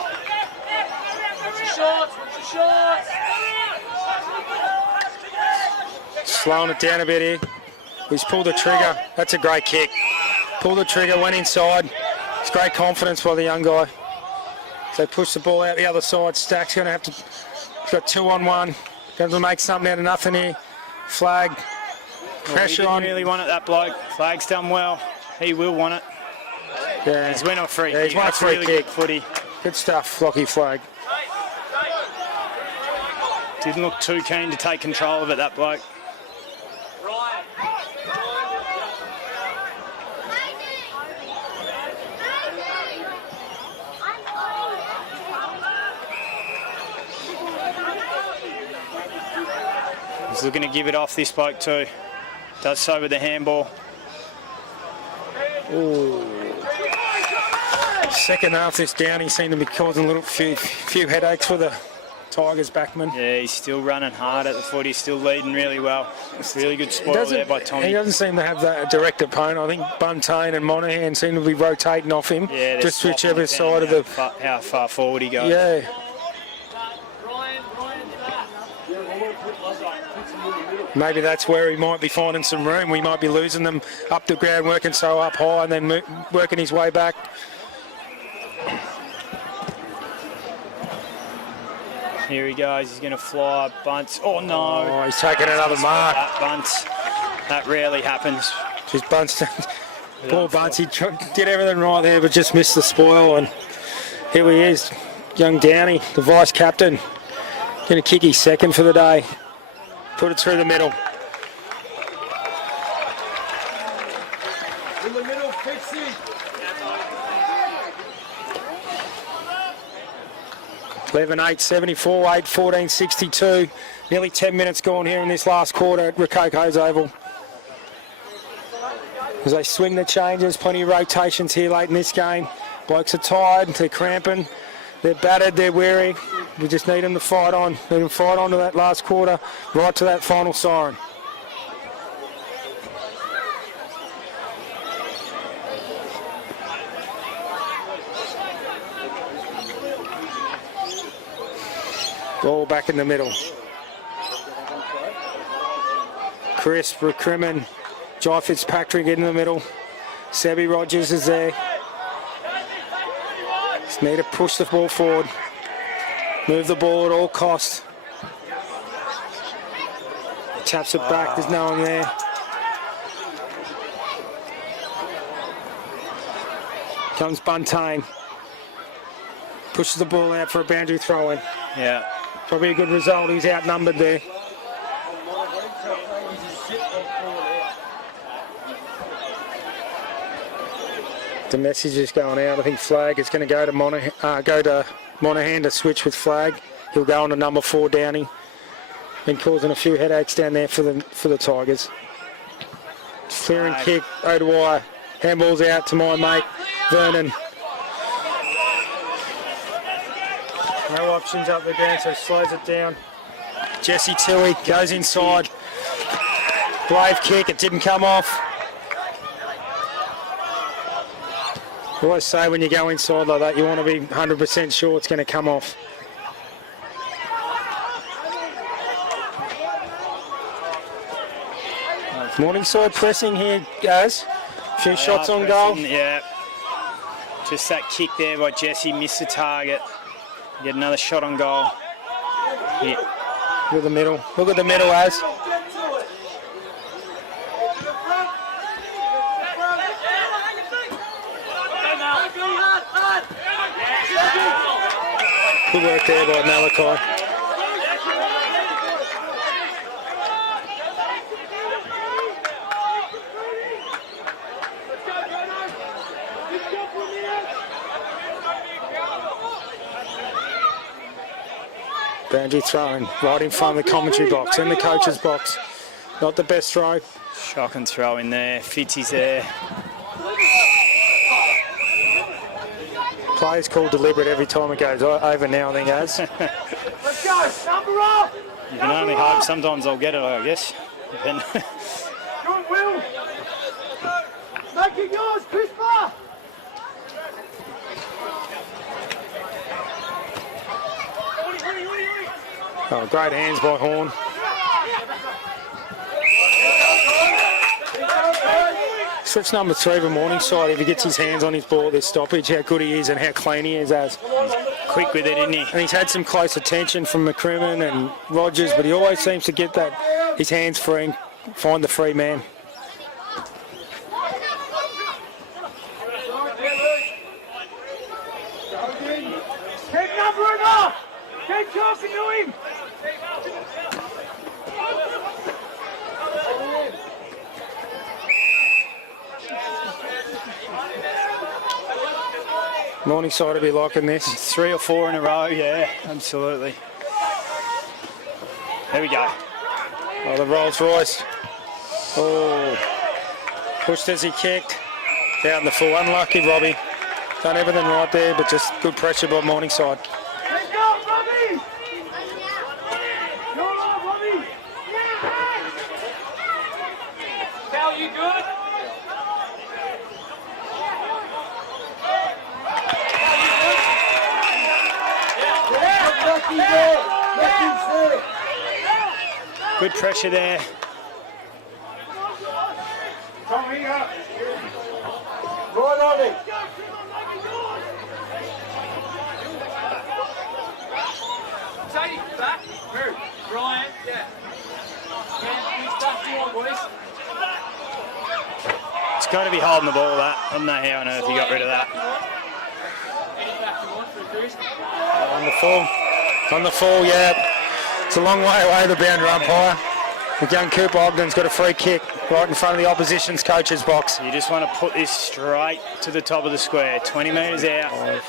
Slowing it down a bit here. He's pulled the trigger. That's a great kick. Pulled the trigger, went inside. It's great confidence by the young guy. So push the ball out the other side. Stack's going to have to... He's got 2-on-1. Going to make something out of nothing here. Flag. Pressure on. He really want it, that bloke. Flag's done well. He will want it. Yeah. He's went off free Yeah, kick. he's won a That's free really kick. good footy. Good stuff, Flocky Flag. Didn't look too keen to take control of it, that bloke. He's looking to give it off, this bloke too. Does so with the handball. Ooh. Second half, this Downey seemed to be causing a little few headaches for the Tigers backman. Yeah, he's still running hard at the footy, still leading really well. It's really good spoil there by Tommy. He doesn't seem to have that direct opponent. I think Buntain and Monaghan seem to be rotating off him. Yeah, just whichever side of the... How far forward he goes. Yeah. Maybe that's where he might be finding some room. We might be losing them up the ground, working so up high and then working his way back. Here he goes, he's going to fly, Bunce. Oh no! Oh, he's taking another mark. That Bunce. That rarely happens. Just Bunce. Poor Bunce, he did everything right there but just missed the spoil, and here he is, young Downey, the vice captain. Going to kick his second for the day. Put it through the middle. In the middle, Fitzy. 11-8, 74, 8, 14, 62. Nearly 10 minutes gone here in this last quarter at Rococo's Oval. As they swing the changes, plenty of rotations here late in this game. Blokes are tired, they're cramping, they're battered, they're weary. We just need them to fight on. Need them to fight on to that last quarter, right to that final siren. Ball back in the middle. Chris Crimmon, Jai Fitzpatrick in the middle. Sebi Rogers is there. Just need to push the ball forward. Move the ball at all costs. Taps it back, there's no one there. Comes Buntain. Pushes the ball out for a boundary throw in. Yeah. Probably a good result, he's outnumbered there. The message is going out. I think Flag is going to go to Monaghan to switch with Flag. He'll go on to number 4, Downey. Been causing a few headaches down there for the Tigers. Clearing kick, O'Dwyer. Handball's out to my mate, Vernon. No options up the ground, so slows it down. Jesse Tui goes inside. Brave kick, it didn't come off. I always say when you go inside like that, you want to be 100% sure it's going to come off. Morningside pressing here, guys. A few shots on goal. Yeah. Just that kick there by Jesse, missed the target. Get another shot on goal. Yeah. Look at the middle. Look at the middle, Az. Good work there by Malachi. Boundary throwing right in front of the commentary box, in the coach's box. Not the best throw. Shocking throw in there. Fitzy's there. Players call deliberate every time it goes over now, I think, Az. Let's go, number up! You can only hope. Sometimes I'll get it, I guess. Good, Will! Make it yours, Crispa! Oh, great hands by Horn. Switch number 3 for Morningside. If he gets his hands on his ball, there's stoppage. How good he is and how clean he is, Az. Quick with it, isn't he? And he's had some close attention from McCrimmon and Rogers, but he always seems to get that his hands free and find the free man. Keep numbering up! Keep talking to him! Morningside will be liking this. 3 or 4 in a row, yeah, absolutely. There we go. Oh, the Rolls Royce. Oh, pushed as he kicked. Down the full. Unlucky, Robbie. Done everything right there, but just good pressure by Morningside. Let's go, Robbie! You're on, Robbie! Cal, you good? Good pressure there. Come here. Right on it. Sadie, back. Who? Brian. Yeah. It's got to be holding the ball, that. I don't know how on earth he got rid of that. On the full. On the full, yeah. It's a long way away, the boundary umpire. The young Cooper Ogden's got a free kick right in front of the opposition's coach's box. You just want to put this straight to the top of the square. 20 metres out.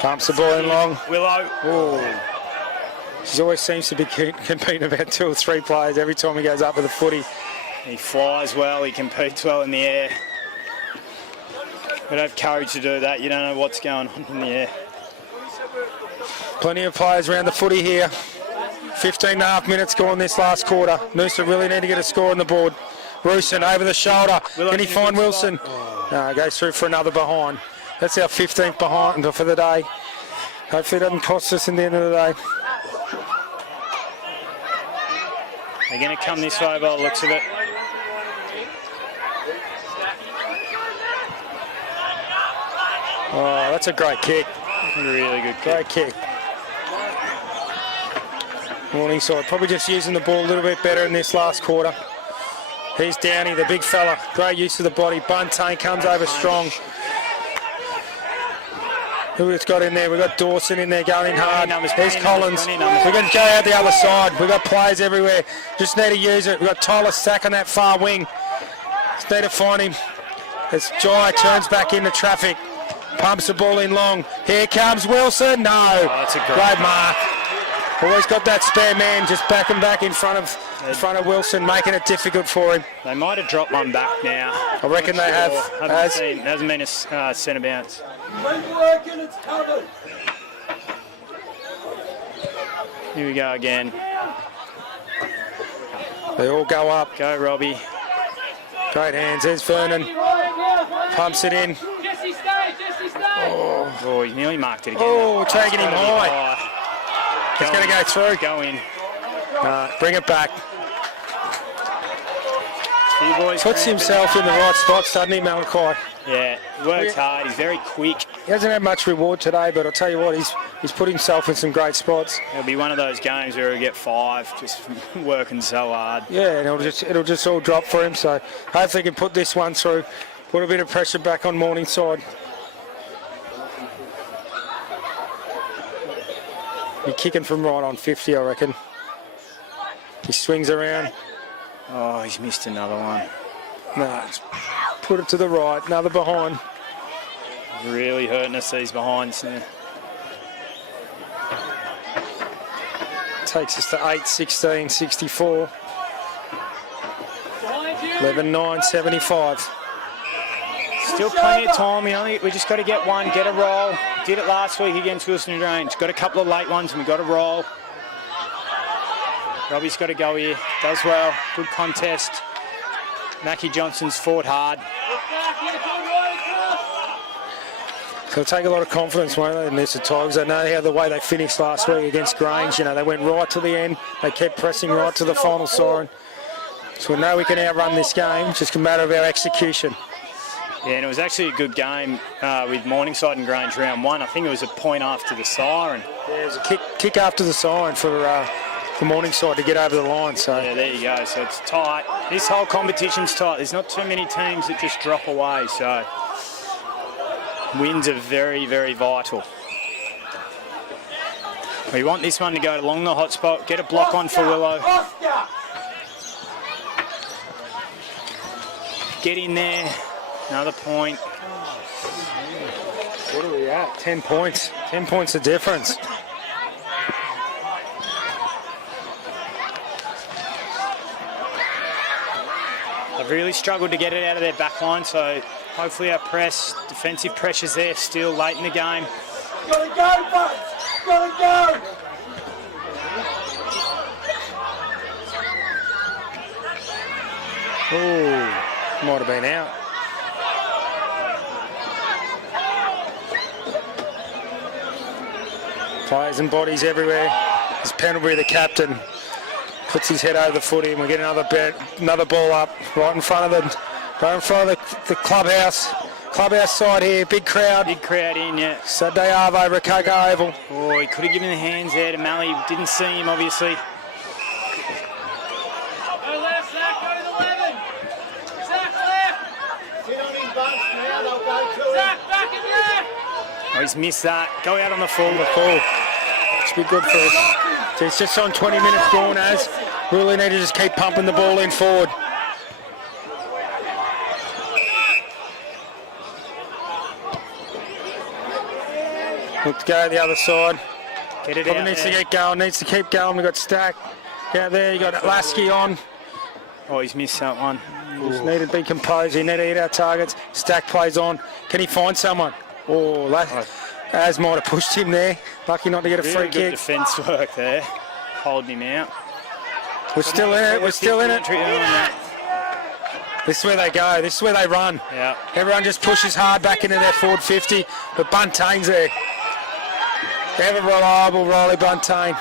Pumps the ball in long. Willow. Oh. He always seems to be competing about 2 or 3 players every time he goes up with a footy. He flies well, he competes well in the air. But have courage to do that. You don't know what's going on in the air. Plenty of players around the footy here. 15 and a half minutes gone this last quarter. Noosa really need to get a score on the board. Rooson over the shoulder. Can he find Wilson? No, goes through for another behind. That's our 15th behind for the day. Hopefully it doesn't cost us in the end of the day. They're going to come this way by the looks of it. Oh, that's a great kick. Really good kick. Great kick. Morningside probably just using the ball a little bit better in this last quarter. He's Downey, the big fella. Great use of the body. Buntain comes over strong. Who it's got in there? We've got Dawson in there going hard. There's Collins. We're going to go out the other side. We've got players everywhere. Just need to use it. We've got Tyler Stack on that far wing. Just need to find him. As Jai turns back into traffic. Pumps the ball in long. Here comes Wilson. No. Oh, that's a great mark. Always got that spare man, just back and back in front of Wilson, making it difficult for him. They might have dropped one back now. I reckon they have. Hasn't been a centre bounce. Keep working, it's covered. Here we go again. They all go up. Go, Robbie. Great hands. There's Vernon. Pumps it in. Jesse, stay, Jesse, stay. Oh, he nearly marked it again. Oh, taking him high. He's going to go through. Go in. Bring it back. Boys puts himself in the right spots, doesn't he, Malachi? Yeah, he works hard. He's very quick. He hasn't had much reward today, but I'll tell you what, he's put himself in some great spots. It'll be one of those games where he'll get 5 just from working so hard. Yeah, and it'll just all drop for him. So hopefully he can put this one through, put a bit of pressure back on Morningside. He's kicking from right on 50, I reckon. He swings around. Oh, he's missed another one. No, put it to the right, another behind. Really hurting us, these behinds now. Takes us to 8-16, 64. 11-9, 75. Still plenty of time. We just got to get one, get a roll. Did it last week against Wilson Range. Got a couple of late ones and we got a roll. Robbie's got to go here. Does well. Good contest. Mackie Johnson's fought hard. So it'll take a lot of confidence, won't they, in Noosa Tigers? They know how the way they finished last week against Grange. You know, they went right to the end. They kept pressing right to the final siren. So we know we can outrun this game. It's just a matter of our execution. Yeah, and it was actually a good game with Morningside and Grange round 1. I think it was a point after the siren. Yeah, it was a kick after the siren for Morningside to get over the line. So yeah, there you go. So it's tight. This whole competition's tight. There's not too many teams that just drop away. So wins are very, very vital. We want this one to go along the hot spot. Get a block on for Willow. Get in there. Another point. What are we at? 10 points. 10 points of difference. They've really struggled to get it out of their back line, so hopefully our defensive pressure's there still late in the game. Gotta go, Bucks! Gotta go! Oh, might have been out. Players and bodies everywhere. It's Pendlebury, the captain, puts his head over the footy, and we get another ball up right in front of the clubhouse. Clubhouse side here, big crowd. Big crowd in, yeah. Saturday Arvo, Rococo Oval. Oh, he could have given the hands there to Malley. Didn't see him, obviously. Go left, Zach, go to the 11. Zach, left. Sit on his bunch now, they'll go to Zach, back in there. Oh, he's missed that. Go out on the full. Should be good for us. So it's just on 20 minutes gone, as really need to just keep pumping the ball in forward. Look to go the other side. Get it Probably out needs there. to get going, needs to keep going. We've got Stack out there, you got Lasky on. Oh, he's missed that one. Just need to be composed, he need to hit our targets. Stack plays on. Can he find someone? Oh, Az might have pushed him there. Lucky not to get a Really free good kick. defence work there. Holding him out. We're still in it, we're still in it. This is where they go, this is where they run. Yeah. Everyone just pushes hard back into their forward 50, but Buntane's there. Ever reliable, Riley Buntain.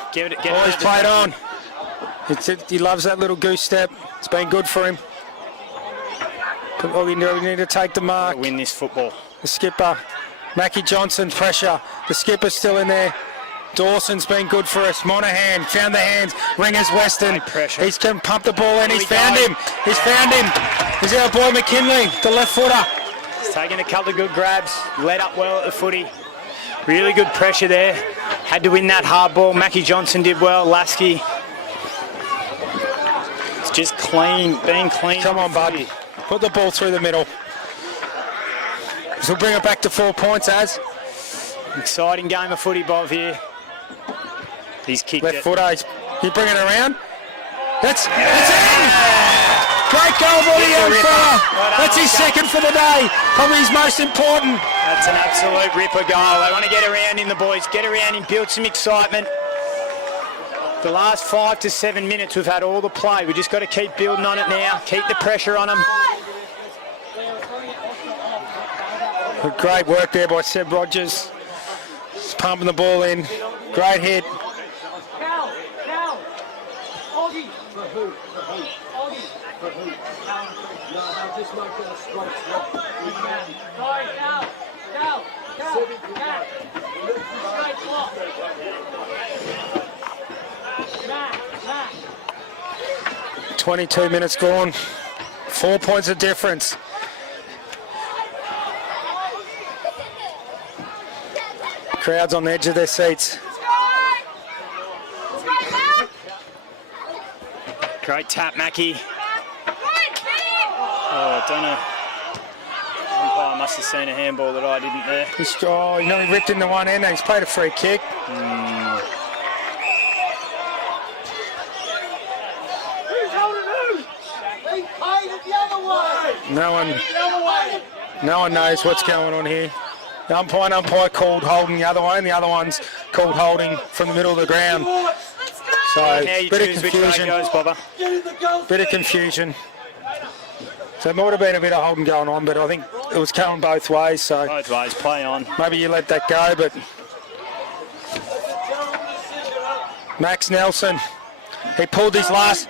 Always played on. He loves that little goose step. It's been good for him. But we need to take the mark. Win this football. The skipper, Mackie Johnson, pressure. The skipper's still in there. Dawson's been good for us. Monahan found the hands. Ringers Weston. He's can pump the ball in. He's found him. He's found him. He's our boy McKinley, the left footer. He's taken a couple of good grabs. Led up well at the footy. Really good pressure there. Had to win that hard ball. Mackie Johnson did well. Lasky. It's just clean, being clean. Come on, bud. Put the ball through the middle. This will bring it back to 4 points, Az. Exciting game of footy, Bob, here. He's kicked Left it. foot, you bring it around. It's in! Great goal by the young fella. That's his second for the day. Probably his most important. That's an absolute ripper goal. They want to get around him, the boys. Get around him, build some excitement. The last 5 to 7 minutes, we've had all the play. We just got to keep building on it now. Keep the pressure on them. Great work there by Seb Rogers. Just pumping the ball in. Great hit. Matt. 22 minutes gone. 4 points of difference. Crowds on the edge of their seats. Great tap, Mackie. Oh, I don't know. Umpire must have seen a handball that I didn't there. He nearly ripped into one end and he's played a free kick. Who's holding who? He played it the other way. No one knows what's going on here. The umpire called holding the other way, and the other one's called holding from the middle of the ground. So, bit of confusion. Bit of confusion. So there might have been a bit of holding going on, but I think it was going both ways. So both ways, play on. Maybe you let that go, but Max Nelson, he pulled his last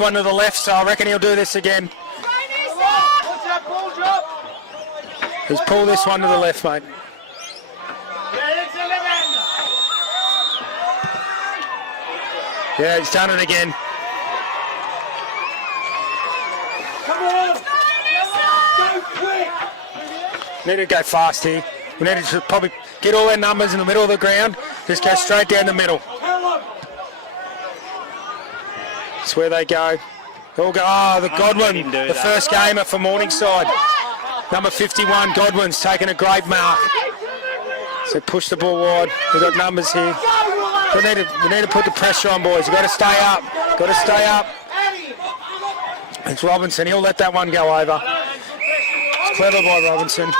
one to the left, so I reckon he'll do this again. He's pulled this one to the left, mate. Yeah, he's done it again. Come on! Go quick! Need to go fast here. We need to probably get all their numbers in the middle of the ground. Just go straight down the middle. That's where they go. They'll go. Oh, the Godwin, the first gamer for Morningside. Number 51, Godwin's taking a great mark. So push the ball wide. We've got numbers here. We need to put the pressure on, boys. You've got to stay up. Got to stay up. It's Robinson. He'll let that one go over. It's clever by Robinson.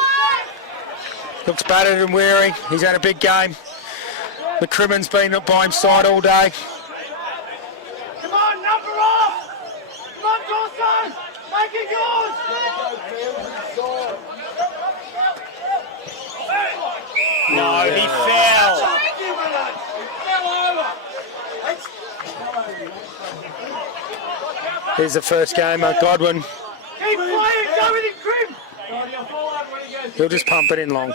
Looks battered and weary. He's had a big game. McCrimmon's been by his side all day. Come on, number off! Come on, Dawson! Make it yours! No, he fell. Here's the first game. Godwin. Keep playing, go with it, Grim! He'll just pump it in long.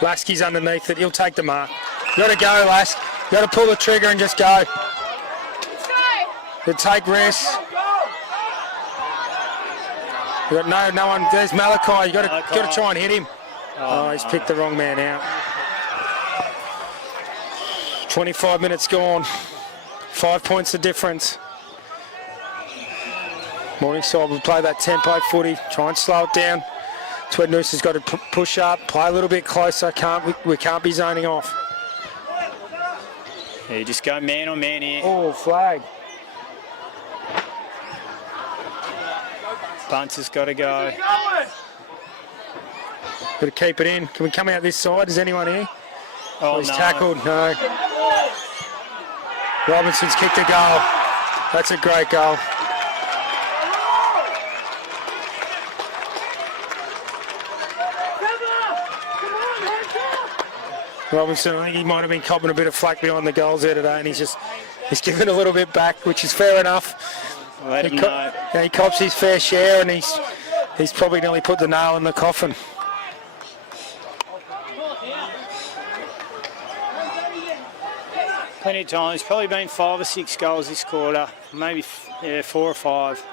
Lasky's underneath it. He'll take the mark. You got to go, Lask. You got to pull the trigger and just go. He'll take risks. You got no one. There's Malachi. You got to try and hit him. Oh, he's picked the wrong man out. 25 minutes gone. 5 points the difference. Morningside will play that tempo footy. Try and slow it down. That's where Noosa's got to push up, play a little bit closer. We can't be zoning off. Yeah, just go man on man here. Oh, flag. Bunce has got to go. Got to keep it in. Can we come out this side? Is anyone here? Oh, he's no. tackled. No. Robinson's kicked a goal. That's a great goal. Robinson, I think he might have been copping a bit of flack behind the goals there today, and he's given a little bit back, which is fair enough. Let him know. He cops his fair share, and he's probably nearly put the nail in the coffin. Plenty of time. There's probably been 5 or 6 goals this quarter, maybe 4 or 5.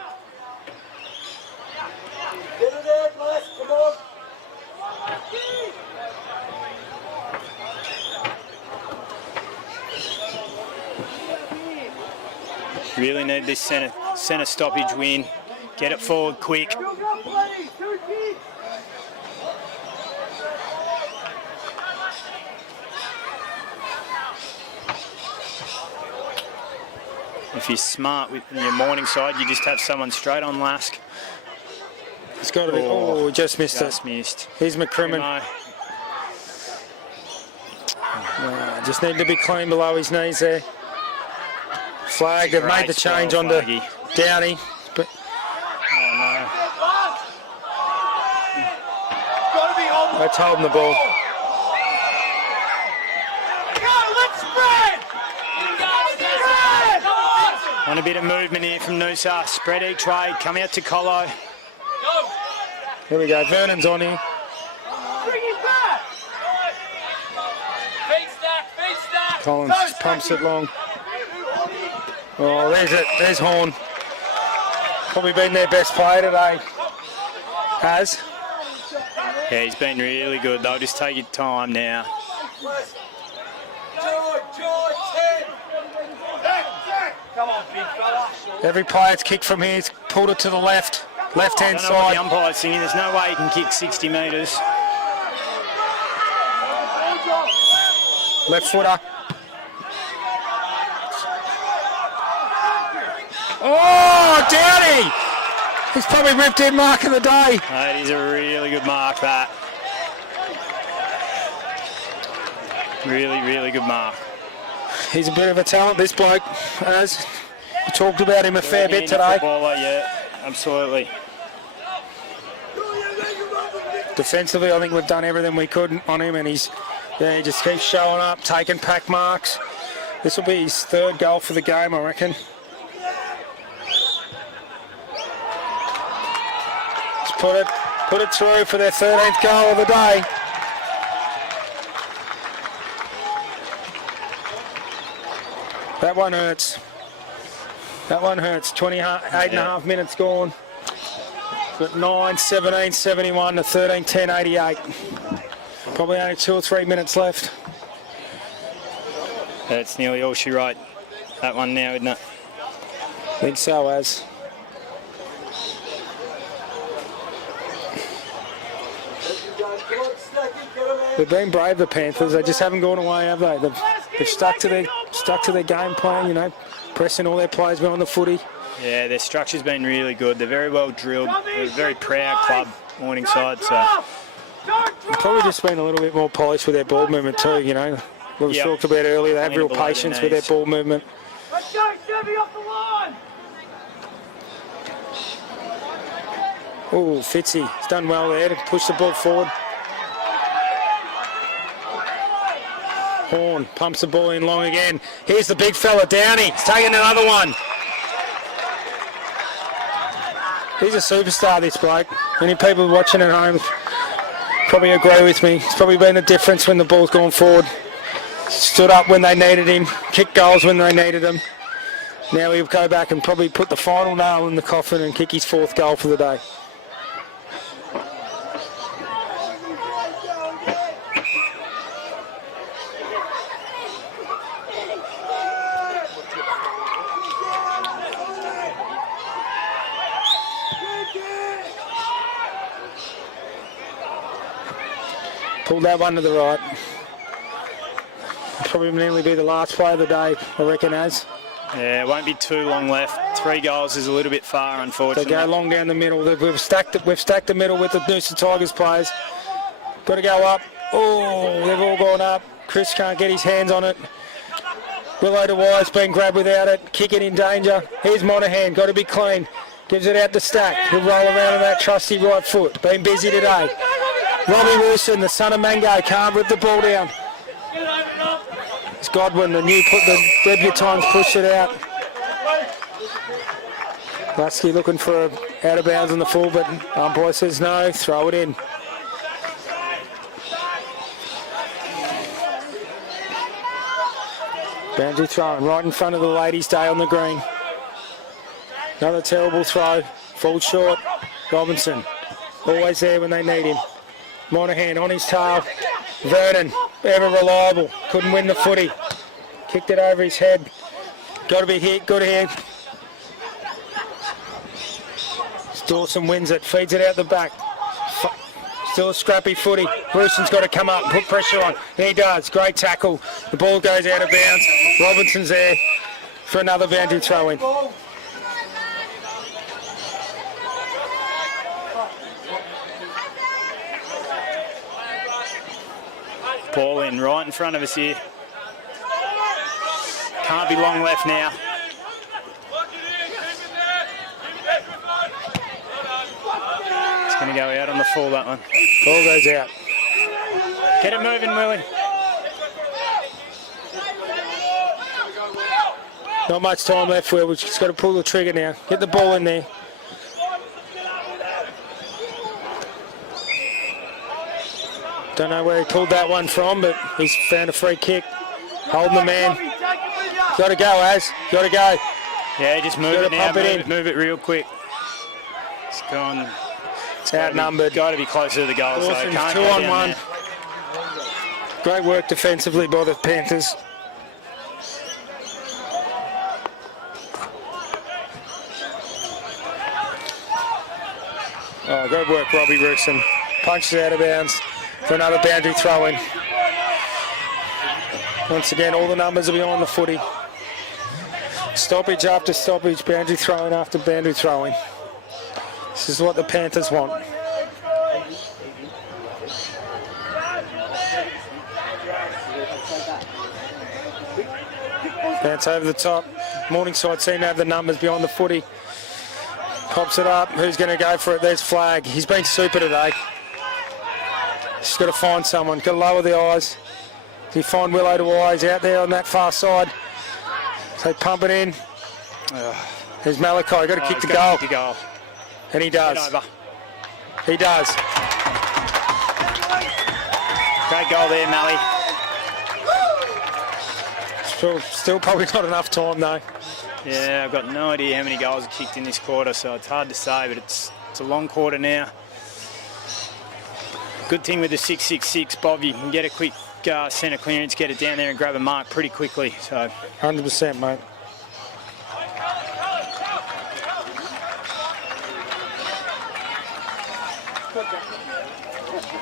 Get it there, boys, come on! Really need this centre stoppage win. Get it forward quick. If you're smart with your Morningside, you just have someone straight on Lask. It's got to be. Oh, just missed it. Just missed. Here's McCrimmon. Just need to be clean below his knees there. Flag. They've made the change onto Downey. But that's holding the ball. Want a bit of movement here from Noosa. Spread each way. Come out to Colo. Here we go. Vernon's on here. Collins just pumps it long. Oh, there's it. There's Horn. Probably been their best player today. Has. Yeah, he's been really good. They'll just take your time now. Every player's kicked from here. He's pulled it to the left. Left-hand side. What the umpire's thinking. There's no way he can kick 60 metres. Left footer. Oh, Downey! He's probably ripped in mark of the day. That is a really good mark, that. Really, really good mark. He's a bit of a talent, this bloke. As we talked about him a fair bit today. Footballer, yeah, absolutely. Defensively, I think we've done everything we could on him, and he just keeps showing up, taking pack marks. This will be his third goal for the game, I reckon. Just put it through for their 13th goal of the day. That one hurts. That one hurts. 28.5 minutes gone. Got 9:17:71 to 13:10:88. Probably only 2 or 3 minutes left. That's nearly all she wrote. That one now, isn't it? I think so, as. They've been brave, the Panthers. They just haven't gone away, have they? They've stuck to their game plan, you know, pressing all their players behind the footy. Yeah, their structure's been really good. They're very well drilled. They're a very proud club, Morningside. So they've probably just been a little bit more polished with their ball movement too, you know. What we talked about earlier, they have real patience with their ball movement. Let's go, Chevy, off the line! Oh, Fitzy, he's done well there to push the ball forward. Horn pumps the ball in long again. Here's the big fella, Downey. He's taking another one. He's a superstar, this bloke. Many people watching at home probably agree with me. It's probably been the difference when the ball's gone forward. Stood up when they needed him, kicked goals when they needed them. Now he'll go back and probably put the final nail in the coffin and kick his 4th goal for the day. Pulled that one to the right. Probably nearly be the last play of the day, I reckon, as. yeah, it won't be too long left. 3 goals is a little bit far, They unfortunately. go long down the middle. We've stacked the middle with the Noosa Tigers players. Got to go up. Oh, they've all gone up. Chris can't get his hands on it. Willow to Wise being grabbed without it. Kick it in danger. Here's Monahan, got to be clean. Gives it out to Stack. He'll roll around on that trusty right foot. Been busy today. Robbie Wilson, the son of Mango, can't rip the ball down. It's Godwin, the debutants push it out. Lusky looking for out of bounds on the full, but umpire says no, throw it in. Boundary thrown right in front of the Ladies' Day on the green. Another terrible throw, falls short. Robinson, always there when they need him. Monahan on his tail. Vernon, ever reliable, couldn't win the footy. Kicked it over his head. Got to be hit, good hand. Dawson wins it, feeds it out the back. Still a scrappy footy. Wilson's got to come up and put pressure on. And he does, great tackle. The ball goes out of bounds. Robinson's there. for another boundary throw in. Ball in right in front of us here. Can't be long left now. It's going to go out on the full, that one. Ball goes out. Get it moving, Willie. Not much time left, Will. We've just got to pull the trigger now. Get the ball in there. Don't know where he pulled that one from, but he's found a free kick. Holding the man. Got to go, Az. Got to go. Yeah, just move it now. Move it real quick. It's gone. It's outnumbered. Got to be closer to the goal. So Dawson's can't 2 go on down 1. there. Great work defensively by the Panthers. Oh, great work, Robbie Rookson. Punches out of bounds for another boundary throw in. Once again, all the numbers will be on the footy. Stoppage after stoppage, boundary throw in after boundary throw in. This is what the Panthers want. Bounce over the top. Morningside seem to have the numbers beyond the footy. Pops it up. Who's going to go for it? There's Flag. He's been super today. Just got to find someone. Got to lower the eyes. Does he find Willow to eyes out there on that far side? So pump it in. There's Malachi. Got to kick the goal. Kick the goal. And he does. He does. Great goal there, Mally. Still probably not enough time though. Yeah, I've got no idea how many goals are kicked in this quarter, so it's hard to say, but it's a long quarter now. Good thing with the 666, Bob, you can get a quick centre clearance, get it down there and grab a mark pretty quickly. So 100%, mate.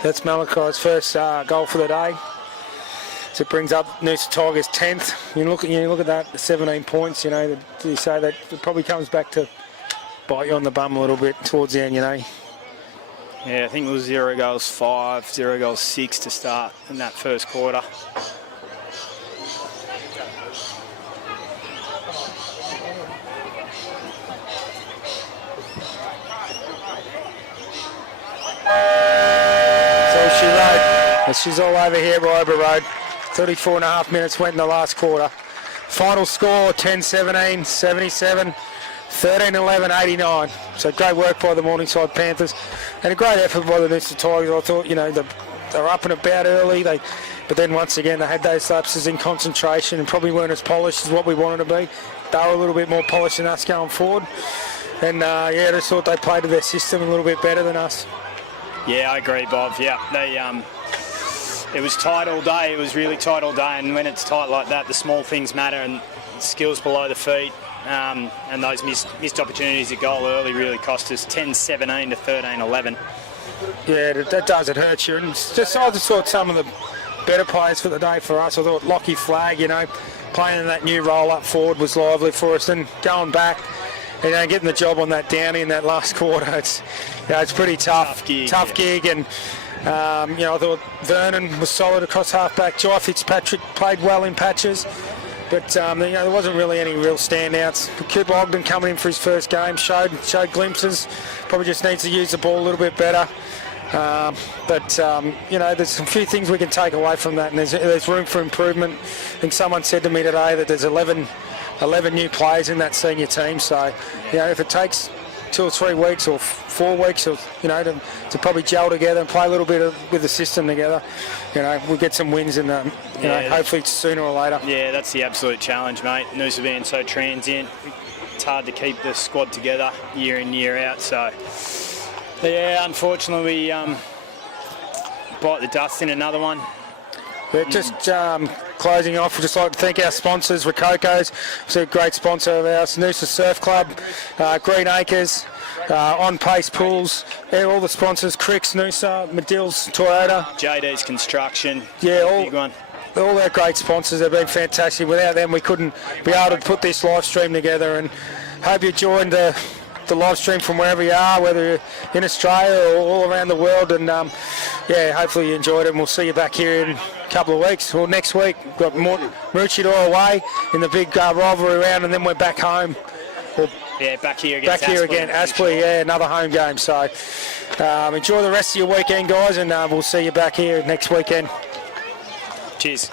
That's Malachi's first goal for the day. So it brings up Noosa Tigers 10th. You look at that, the 17 points. You know, you say that it probably comes back to bite you on the bum a little bit towards the end. You know. Yeah, I think it was 0 goals 5, 0 goals 6 to start in that first quarter. So she rode. She's all over here at Ryber Road. 34.5 minutes went in the last quarter. Final score 10-17, 77, 13-11, 89. So great work by the Morningside Panthers and a great effort by the Noosa Tigers. I thought, you know, they were up and about early, but then once again they had those lapses in concentration and probably weren't as polished as what we wanted to be. They were a little bit more polished than us going forward. And yeah, I just thought they played to their system a little bit better than us. Yeah, I agree, Bob. Yeah, it was tight all day. It was really tight all day, and when it's tight like that, the small things matter, and skills below the feet, and those missed opportunities at goal early really cost us 10-17 to 13-11. Yeah, that does. It hurts you. And just, I just thought some of the better players for the day for us. I thought Lockie Flag, you know, playing in that new role up forward was lively for us, and going back, you know, getting the job on that Downey in that last quarter, it's pretty tough. Tough gig, and you know, I thought Vernon was solid across half-back. Jai Fitzpatrick played well in patches, but you know, there wasn't really any real standouts. Cooper Ogden coming in for his first game showed glimpses. Probably just needs to use the ball a little bit better. But you know, there's a few things we can take away from that, and there's room for improvement. I think someone said to me today that there's 11 new players in that senior team. So, you know, if it takes 2 or 3 weeks or 4 weeks, or you know, to probably gel together and play a little bit with the system together, you know, we'll get some wins in them. You know, hopefully sooner or later. Yeah, that's the absolute challenge, mate. Noosa being so transient, it's hard to keep the squad together year in, year out. So, yeah, unfortunately, we bite the dust in another one. We're just closing off, we'd just like to thank our sponsors, Rococo's, it's a great sponsor of ours, Noosa Surf Club, Green Acres, On Pace Pools, all the sponsors, Cricks, Noosa, Medill's, Toyota. JD's Construction, yeah, big one. all our great sponsors have been fantastic. Without them, we couldn't be able to put this live stream together. And hope you joined the live stream from wherever you are, whether you're in Australia or all around the world. And yeah, hopefully you enjoyed it. And we'll see you back here in a couple of weeks. Well, next week we've got Maroochydore away in the big rivalry round, and then we're back home. Yeah, back here again. Aspley, yeah, another home game. So enjoy the rest of your weekend, guys, and we'll see you back here next weekend. Cheers.